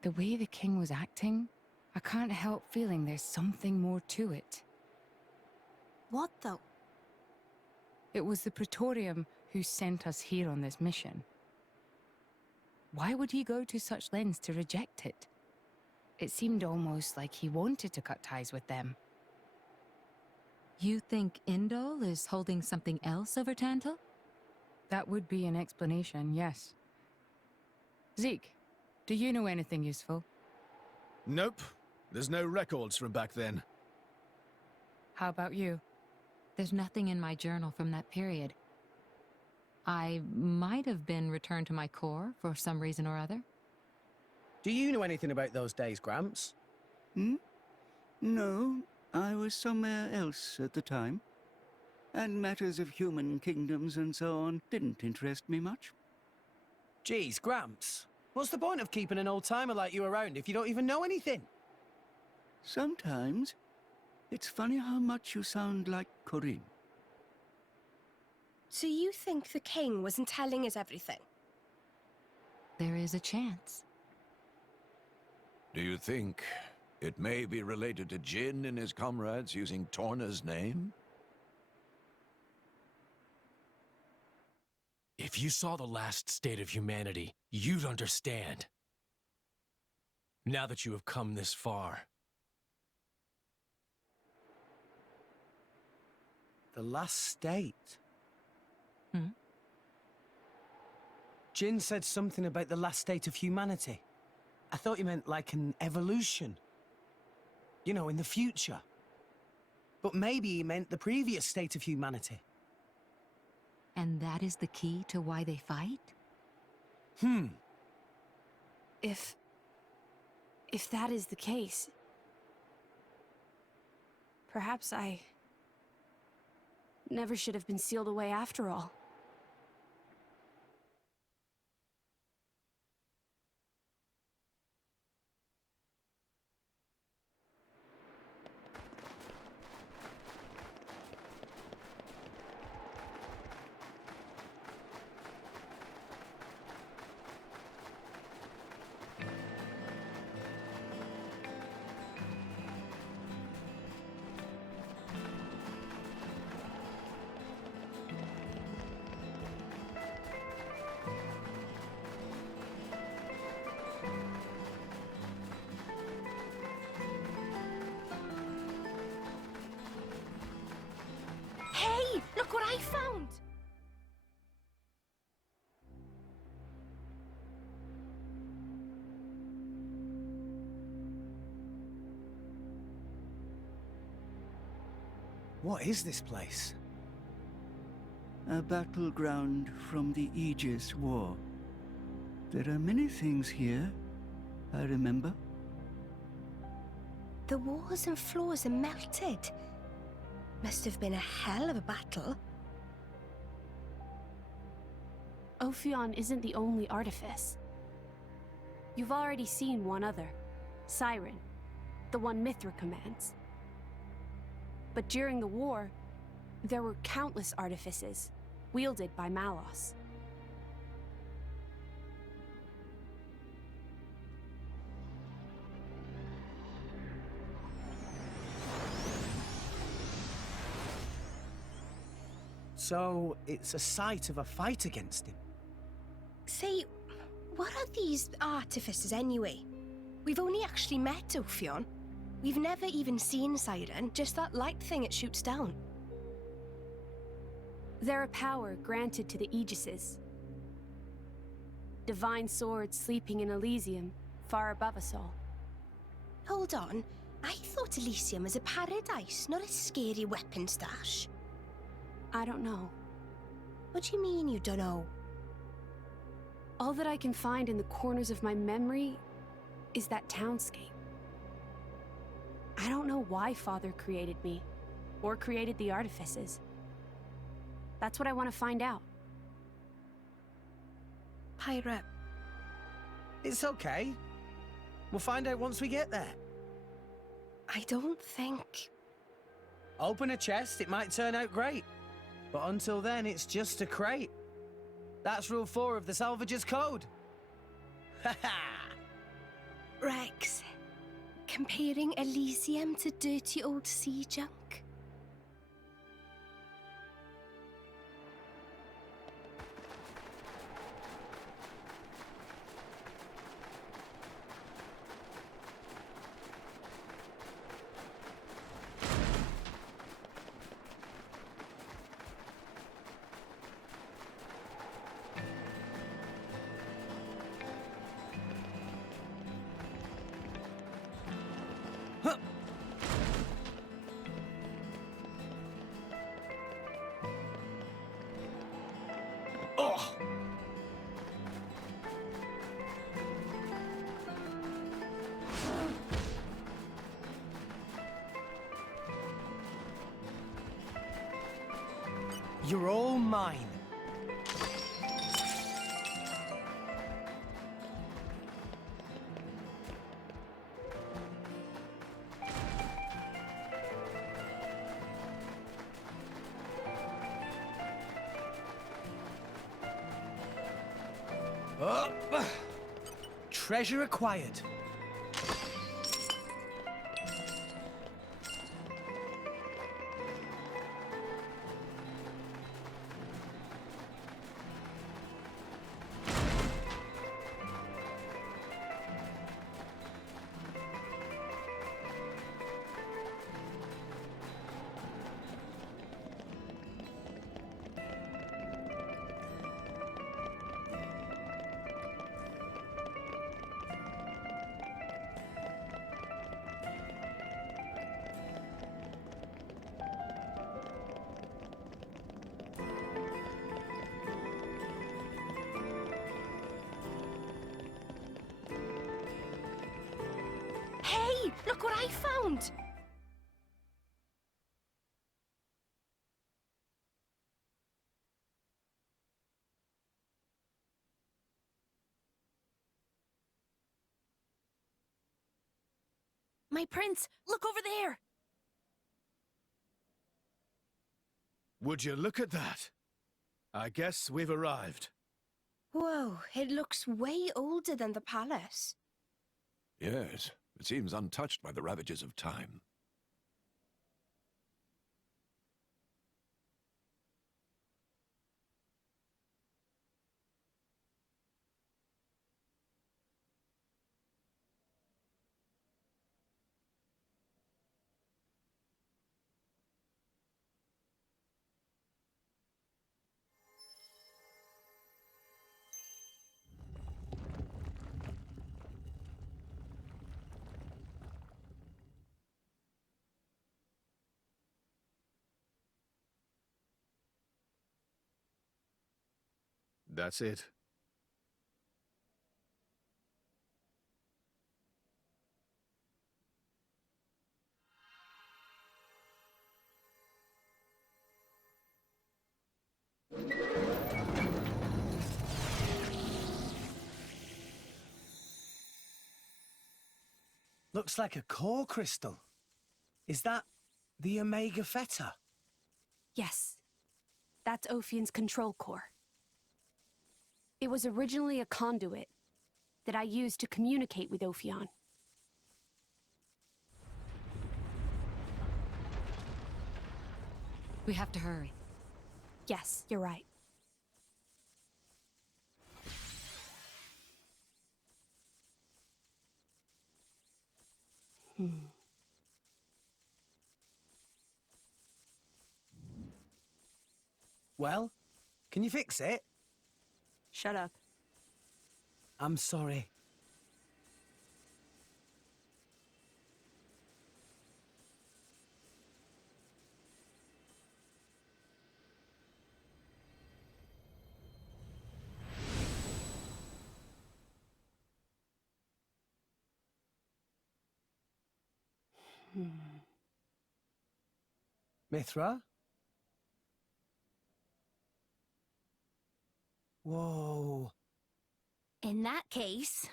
the way the king was acting, I can't help feeling there's something more to it. What though? It was the Praetorium who sent us here on this mission. Why would he go to such lengths to reject it? It seemed almost like he wanted to cut ties with them. You think Indol is holding something else over Tantal? That would be an explanation, yes. Zeke, do you know anything useful? Nope. There's no records from back then. How about you? There's nothing in my journal from that period. I might have been returned to my core for some reason or other. Do you know anything about those days, Gramps? Hmm? No, I was somewhere else at the time. And matters of human kingdoms and so on didn't interest me much. Geez, Gramps. What's the point of keeping an old-timer like you around if you don't even know anything? Sometimes, it's funny how much you sound like Corinne. So you think the king wasn't telling us everything? There is a chance. Do you think it may be related to Jin and his comrades using Torna's name? If you saw the last state of humanity, you'd understand. Now that you have come this far. The last state? Hmm? Jin said something about the last state of humanity. I thought he meant like an evolution. You know, in the future. But maybe he meant the previous state of humanity. And that is the key to why they fight? If that is the case, perhaps I never should have been sealed away after all. Hey, look what I found! What is this place? A battleground from the Aegis War. There are many things here, I remember. The walls and floors are melted. Must have been a hell of a battle. Ophion isn't the only artifice. You've already seen one other, Siren, the one Mithra commands. But during the war, there were countless artifices, wielded by Malos. So, it's a site of a fight against him. Say, what are these artificers anyway? We've only actually met Ophion. We've never even seen Siren, just that light thing it shoots down. They're a power granted to the Aegises. Divine swords sleeping in Elysium, far above us all. Hold on. I thought Elysium was a paradise, not a scary weapon stash. I don't know. What do you mean you don't know? All that I can find in the corners of my memory is that townscape. I don't know why Father created me, or created the artifices. That's what I want to find out. Pyra. It's okay. We'll find out once we get there. I don't think... Open a chest, it might turn out great. But until then, it's just a crate. That's rule 4 of the Salvager's Code. Rex, comparing Elysium to dirty old sea junk? You're all mine. Treasure acquired. Hey, look what I found! My prince, look over there! Would you look at that? I guess we've arrived. Whoa, it looks way older than the palace. Yes, it seems untouched by the ravages of time. That's it. Looks like a core crystal. Is that the Omega Theta? Yes. That's Ophion's control core. It was originally a conduit that I used to communicate with Ophion. We have to hurry. Yes, you're right. Well, can you fix it? Shut up. I'm sorry. Mithra? Whoa. In that case...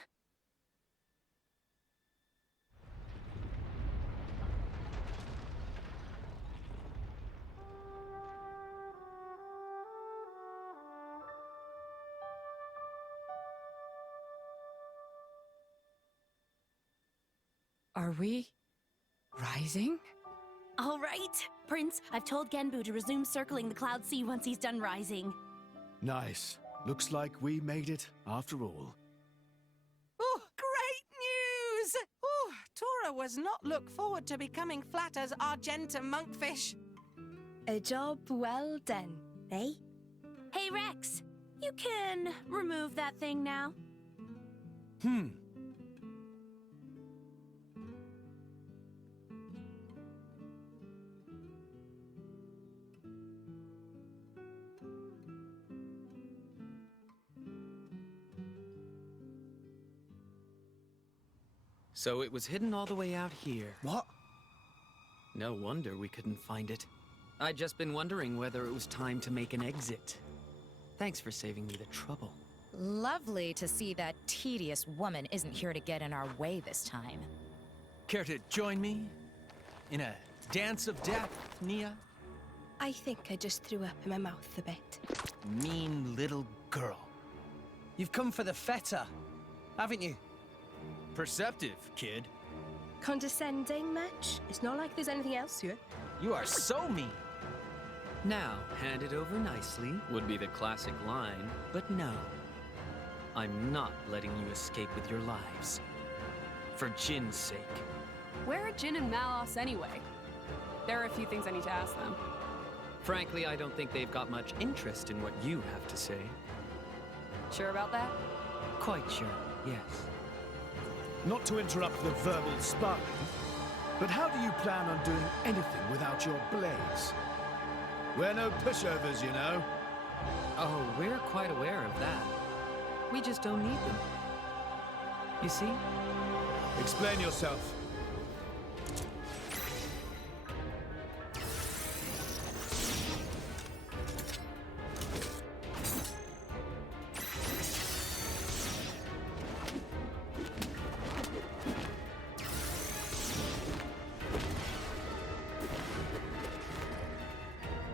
Are we rising? All right, Prince, I've told Genbu to resume circling the Cloud Sea once he's done rising. Nice. Looks like we made it after all. Oh, great news! Oh, Tora was not look forward to becoming flat as Argentum monkfish. A job well done, eh? Hey, Rex, you can remove that thing now. So it was hidden all the way out here. What? No wonder we couldn't find it. I'd just been wondering whether it was time to make an exit. Thanks for saving me the trouble. Lovely to see that tedious woman isn't here to get in our way this time. Care to join me in a dance of death, Nia? I think I just threw up in my mouth a bit. Mean little girl. You've come for the feta, haven't you? Perceptive, kid. Condescending much? It's not like there's anything else here. You are so mean. Now, hand it over nicely would be the classic line, but no. I'm not letting you escape with your lives. For Jin's sake. Where are Jin and Malos anyway? There are a few things I need to ask them. Frankly, I don't think they've got much interest in what you have to say. Sure about that? Quite sure, yes. Not to interrupt the verbal sparring, but how do you plan on doing anything without your blades? We're no pushovers, you know. Oh, we're quite aware of that. We just don't need them. You see? Explain yourself.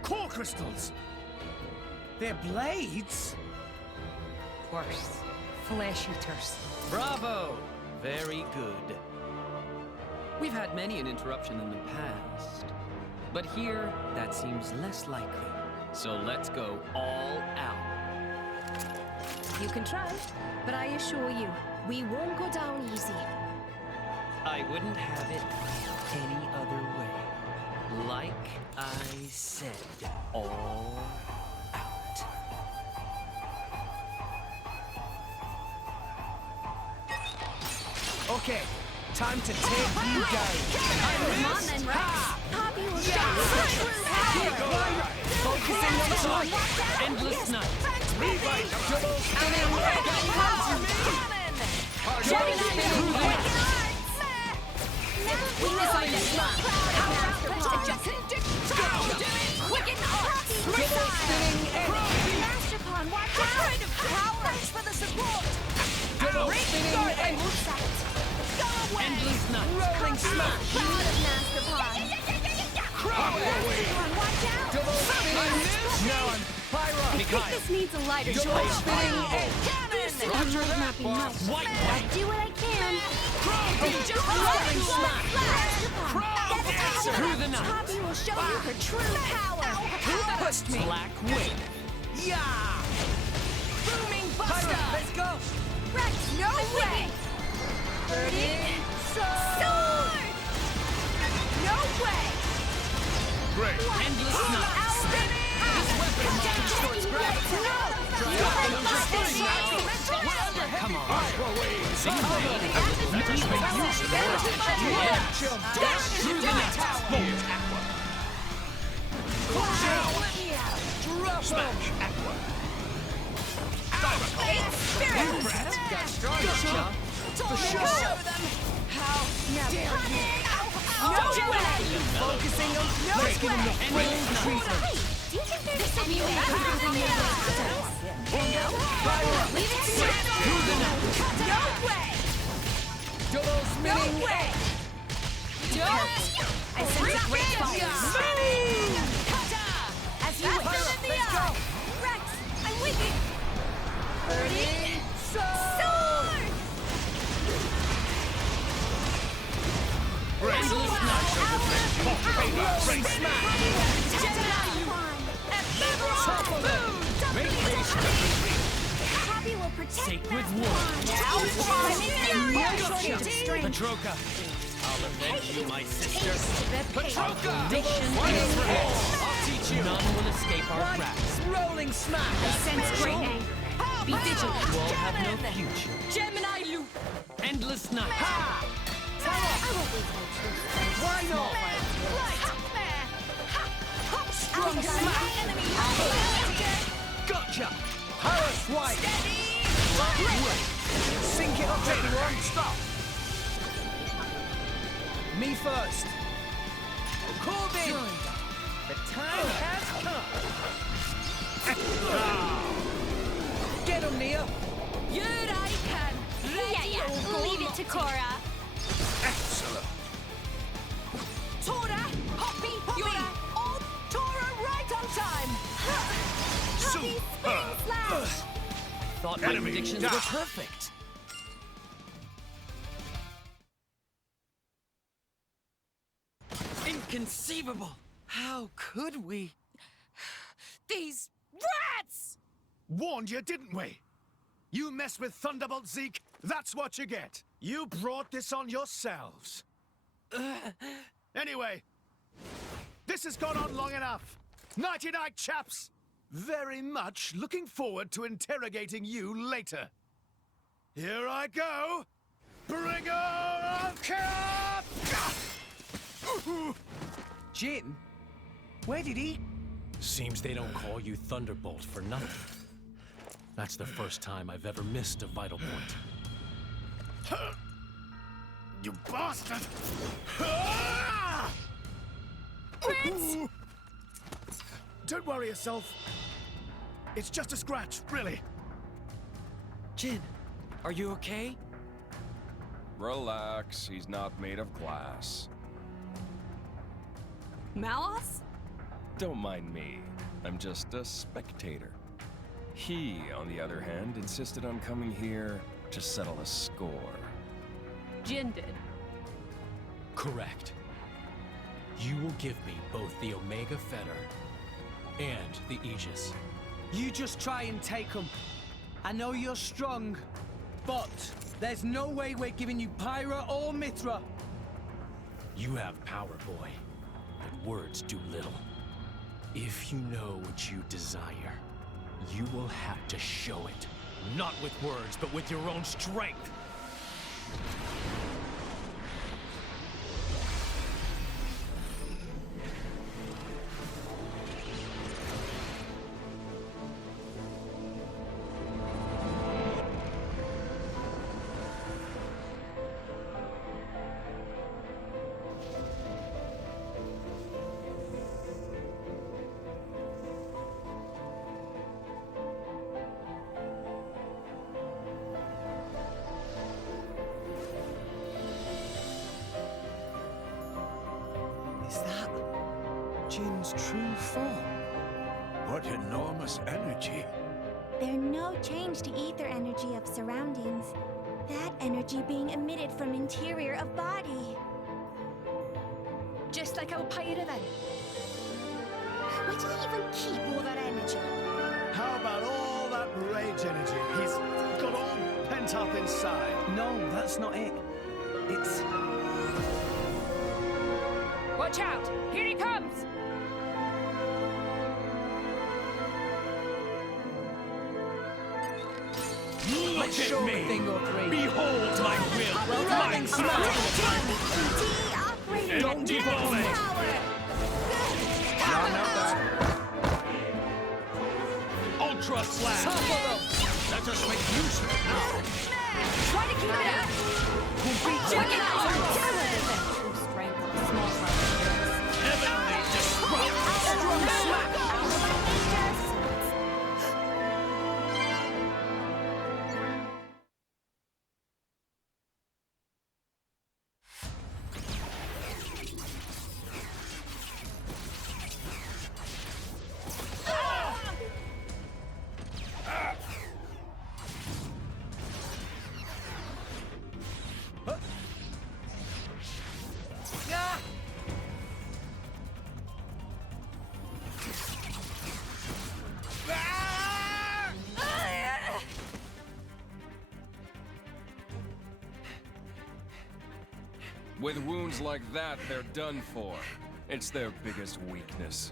Core crystals! They're blades? Worse. Flesh eaters. Bravo! Very good. We've had many an interruption in the past, but here that seems less likely. So let's go all out. You can try, but I assure you, we won't go down easy. I wouldn't have it any other way. Like I said, all out. Okay, time to take you down. Come on then, Rex. Poppy will show you. Focusing on the target. Endless night. Rewrite double Jetting Weakness on this one. Quicken arts. Master Pawn, watch out. What kind of power? Thanks for the support. Double spinning edge. Go away. Endless night. Rolling smash. Proud of Master Pawn. Master Pawn, watch out. Double spinning miss. Now I'm Pyra. I think this needs a lighter Double jolt. spinning edge. Roger that, boss. White I do what I can. Rolling smash. Master Pawn. dancer! Through the night! Poppy will show you her true power! Who pushed me? Black wing! Yeah! Booming Pyra, buster! let's go! Rex, no way! Burning Sword! No way! Great. Endless night! This weapon distorts gravity! Come on! Dash through the net! Smash aqua. Got strong, Shaw. Show them how dare you! No way! Focusing on... Let's give him the full treatment. Do you think there's a new way? Leave it to me! No way! Double spinning. No way! I sense a great fire. As you wish. Let's go! Rex, I'm with you! Burning sword! Endless night! Great smash! Poppy will protect Sacred Max word. Petroka. I'll avenge you, my sister. Petroka! I'll teach you. None will escape our grasp. Rolling smash! I sense great anger. Be vigilant. You all have no future. Gemini loop! Endless night. Ha! Why not? Strong smash! Gotcha! Power swipe! Sink it up, everyone! Stop! Me first! Corbin! The time has come! Get him, Nia! Here I can! Yeah. Leave it to Cora. Excellent. Tora! Poppy! You're on Tora right on time! Super. Thought my Enemy predictions down. were perfect. Inconceivable! How could we? These rats! Warned you, didn't we? You mess with Thunderbolt Zeke, that's what you get. You brought this on yourselves. Anyway, this has gone on long enough. Nighty-night, chaps. Very much looking forward to interrogating you later. Here I go. Bringer of chaos! Jin? Where did he... Seems they don't call you Thunderbolt for nothing. That's the first time I've ever missed a vital point. You bastard! Prince! Don't worry yourself. It's just a scratch, really. Jin, are you okay? Relax, he's not made of glass. Malos? Don't mind me. I'm just a spectator. He, on the other hand, insisted on coming here to settle a score. Jin did. Correct. You will give me both the Omega Fetter and the Aegis. You just try and take them. I know you're strong, but there's no way we're giving you Pyra or Mithra. You have power, boy, but words do little. If you know what you desire, you will have to show it. Not with words, but with your own strength. Is that Jin's true form? What enormous energy. There's no change to ether energy of surroundings. That energy being emitted from interior of body. just like our Pyra then. Where did he even keep all that energy? How about all that rage energy he's got all pent up inside? No, that's not it. It's... Watch out! Here he comes! Look at me! Behold my will, my power! Empty moment! Ultra slash! Let us make use of it now! Try to keep it up! Check it out! Strength of a small size. Heavenly disrupt! Strong smack! With wounds like that, they're done for. It's their biggest weakness.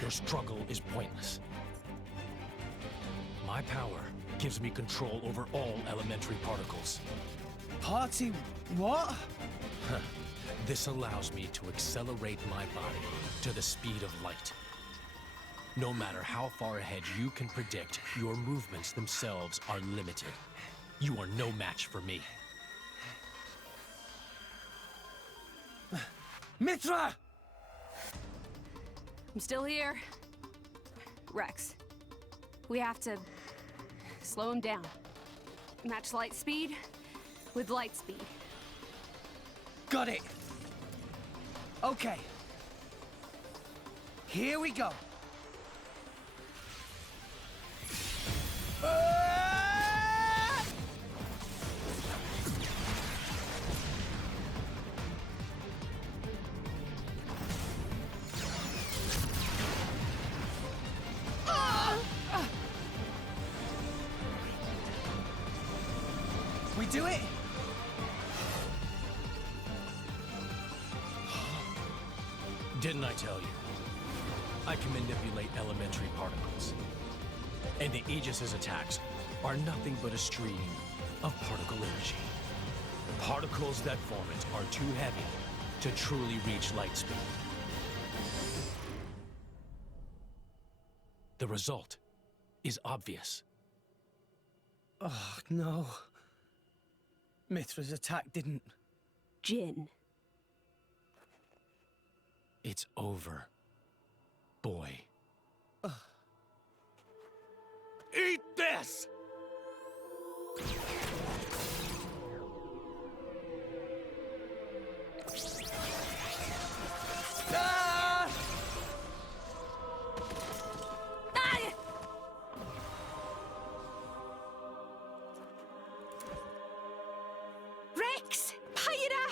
Your struggle is pointless. My power gives me control over all elementary particles. Party what? This allows me to accelerate my body to the speed of light. No matter how far ahead you can predict, your movements themselves are limited. You are no match for me. Mithra! I'm still here. Rex, we have to slow him down. Match light speed with light speed. Got it. Okay. Here we go. We do it? Didn't I tell you? I can manipulate elementary particles. And the Aegis's attacks are nothing but a stream of particle energy. Particles that form it are too heavy to truly reach light speed. The result is obvious. Oh, no. Mithra's attack didn't... Jin. It's over, boy. Eat this! Ah! Rex! Pyra!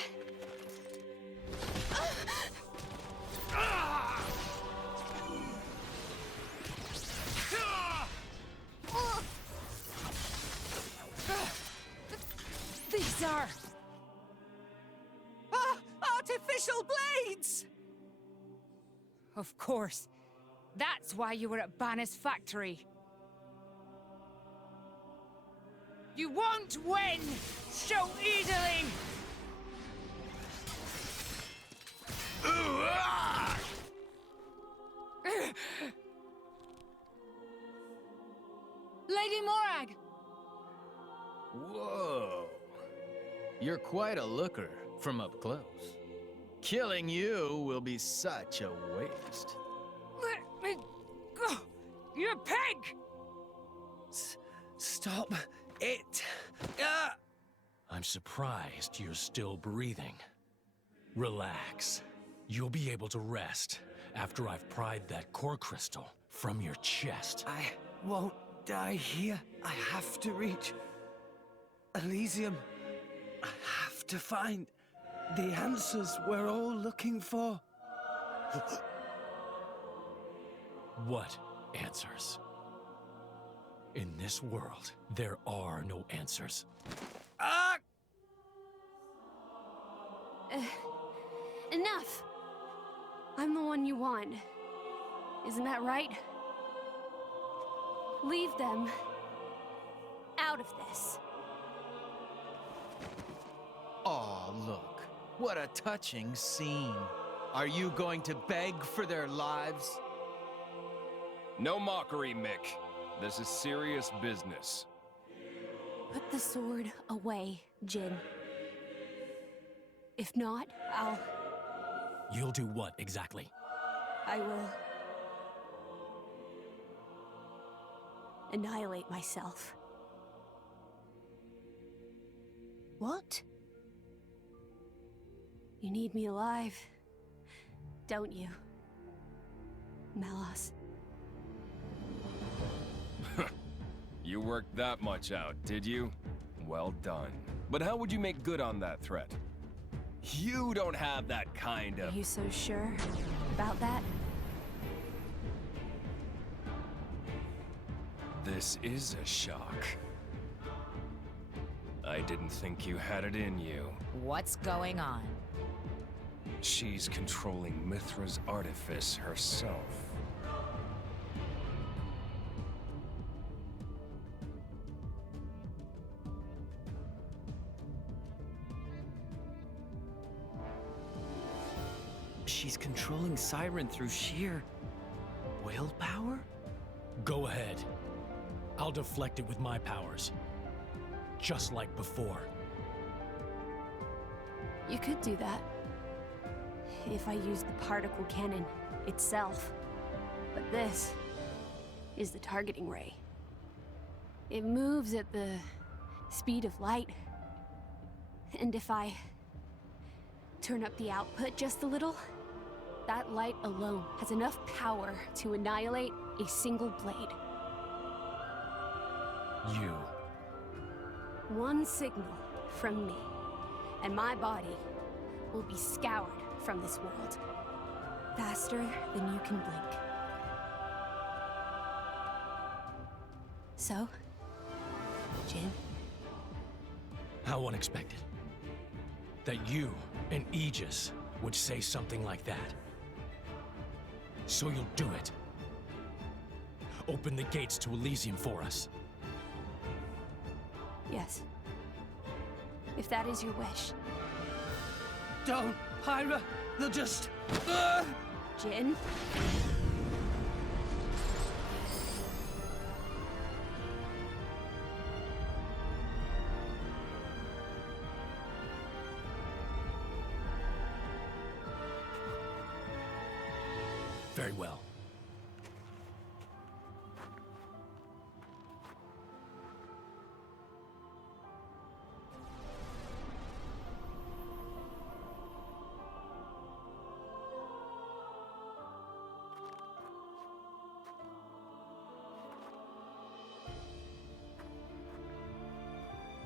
These are... Artificial blades! Of course. That's why you were at Banner's factory. You won't win so easily! Lady Morag! Whoa. You're quite a looker from up close. Killing you will be such a waste. Let me go! You pig! Stop it! I'm surprised you're still breathing. Relax. You'll be able to rest after I've pried that core crystal from your chest. I won't die here. I have to reach Elysium. I have to find The answers we're all looking for. What answers? In this world, there are no answers. Ah! Enough! I'm the one you want. Isn't that right? Leave them out of this. Aw, look. What a touching scene. Are you going to beg for their lives? No mockery, Mick. This is serious business. Put the sword away, Jin. If not, You'll do what exactly? I will annihilate myself. What? You need me alive, don't you, Melos? You worked that much out, did you? Well done. But how would you make good on that threat? You don't have that kind of... Are you so sure about that? This is a shock. I didn't think you had it in you. What's going on? She's controlling Mithra's artifice herself. She's controlling Siren through sheer willpower? Go ahead. I'll deflect it with my powers. Just like before. You could do that. If I used the particle cannon itself. But this is the targeting ray. It moves at the speed of light. And if I turn up the output just a little, that light alone has enough power to annihilate a single blade. You. One signal from me, and my body will be scoured from this world. Faster than you can blink. So, Jin? How unexpected. That you and Aegis would say something like that. So you'll do it. Open the gates to Elysium for us. Yes. If that is your wish. Don't, Pyra! They'll just... Jin? Very well.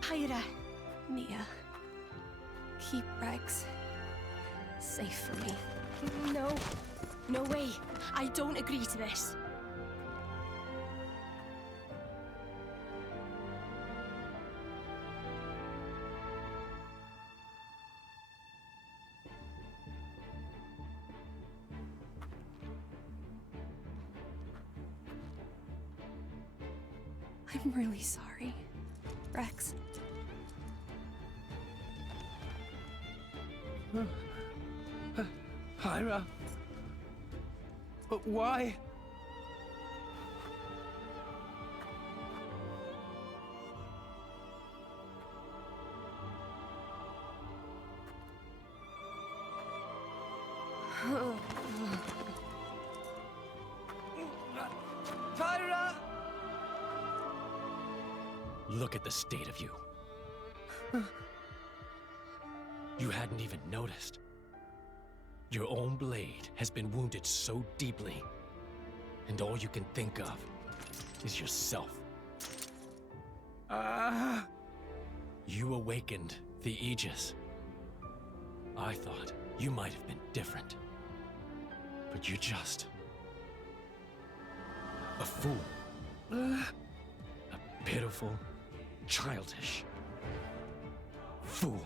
Pyra. Mia. Keep Rex safe for me. No. No way. I don't agree to this. I'm really sorry, Rex. Pyra? But why? Pyra! Look at the state of you. You hadn't even noticed. Your own blade has been wounded so deeply, and all you can think of is yourself. You awakened the Aegis. I thought you might have been different. But you're just... a fool. A pitiful, childish fool.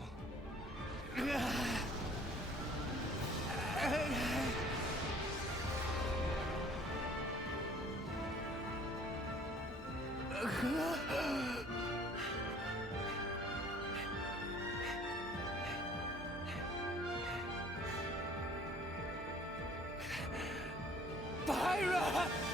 Pyra!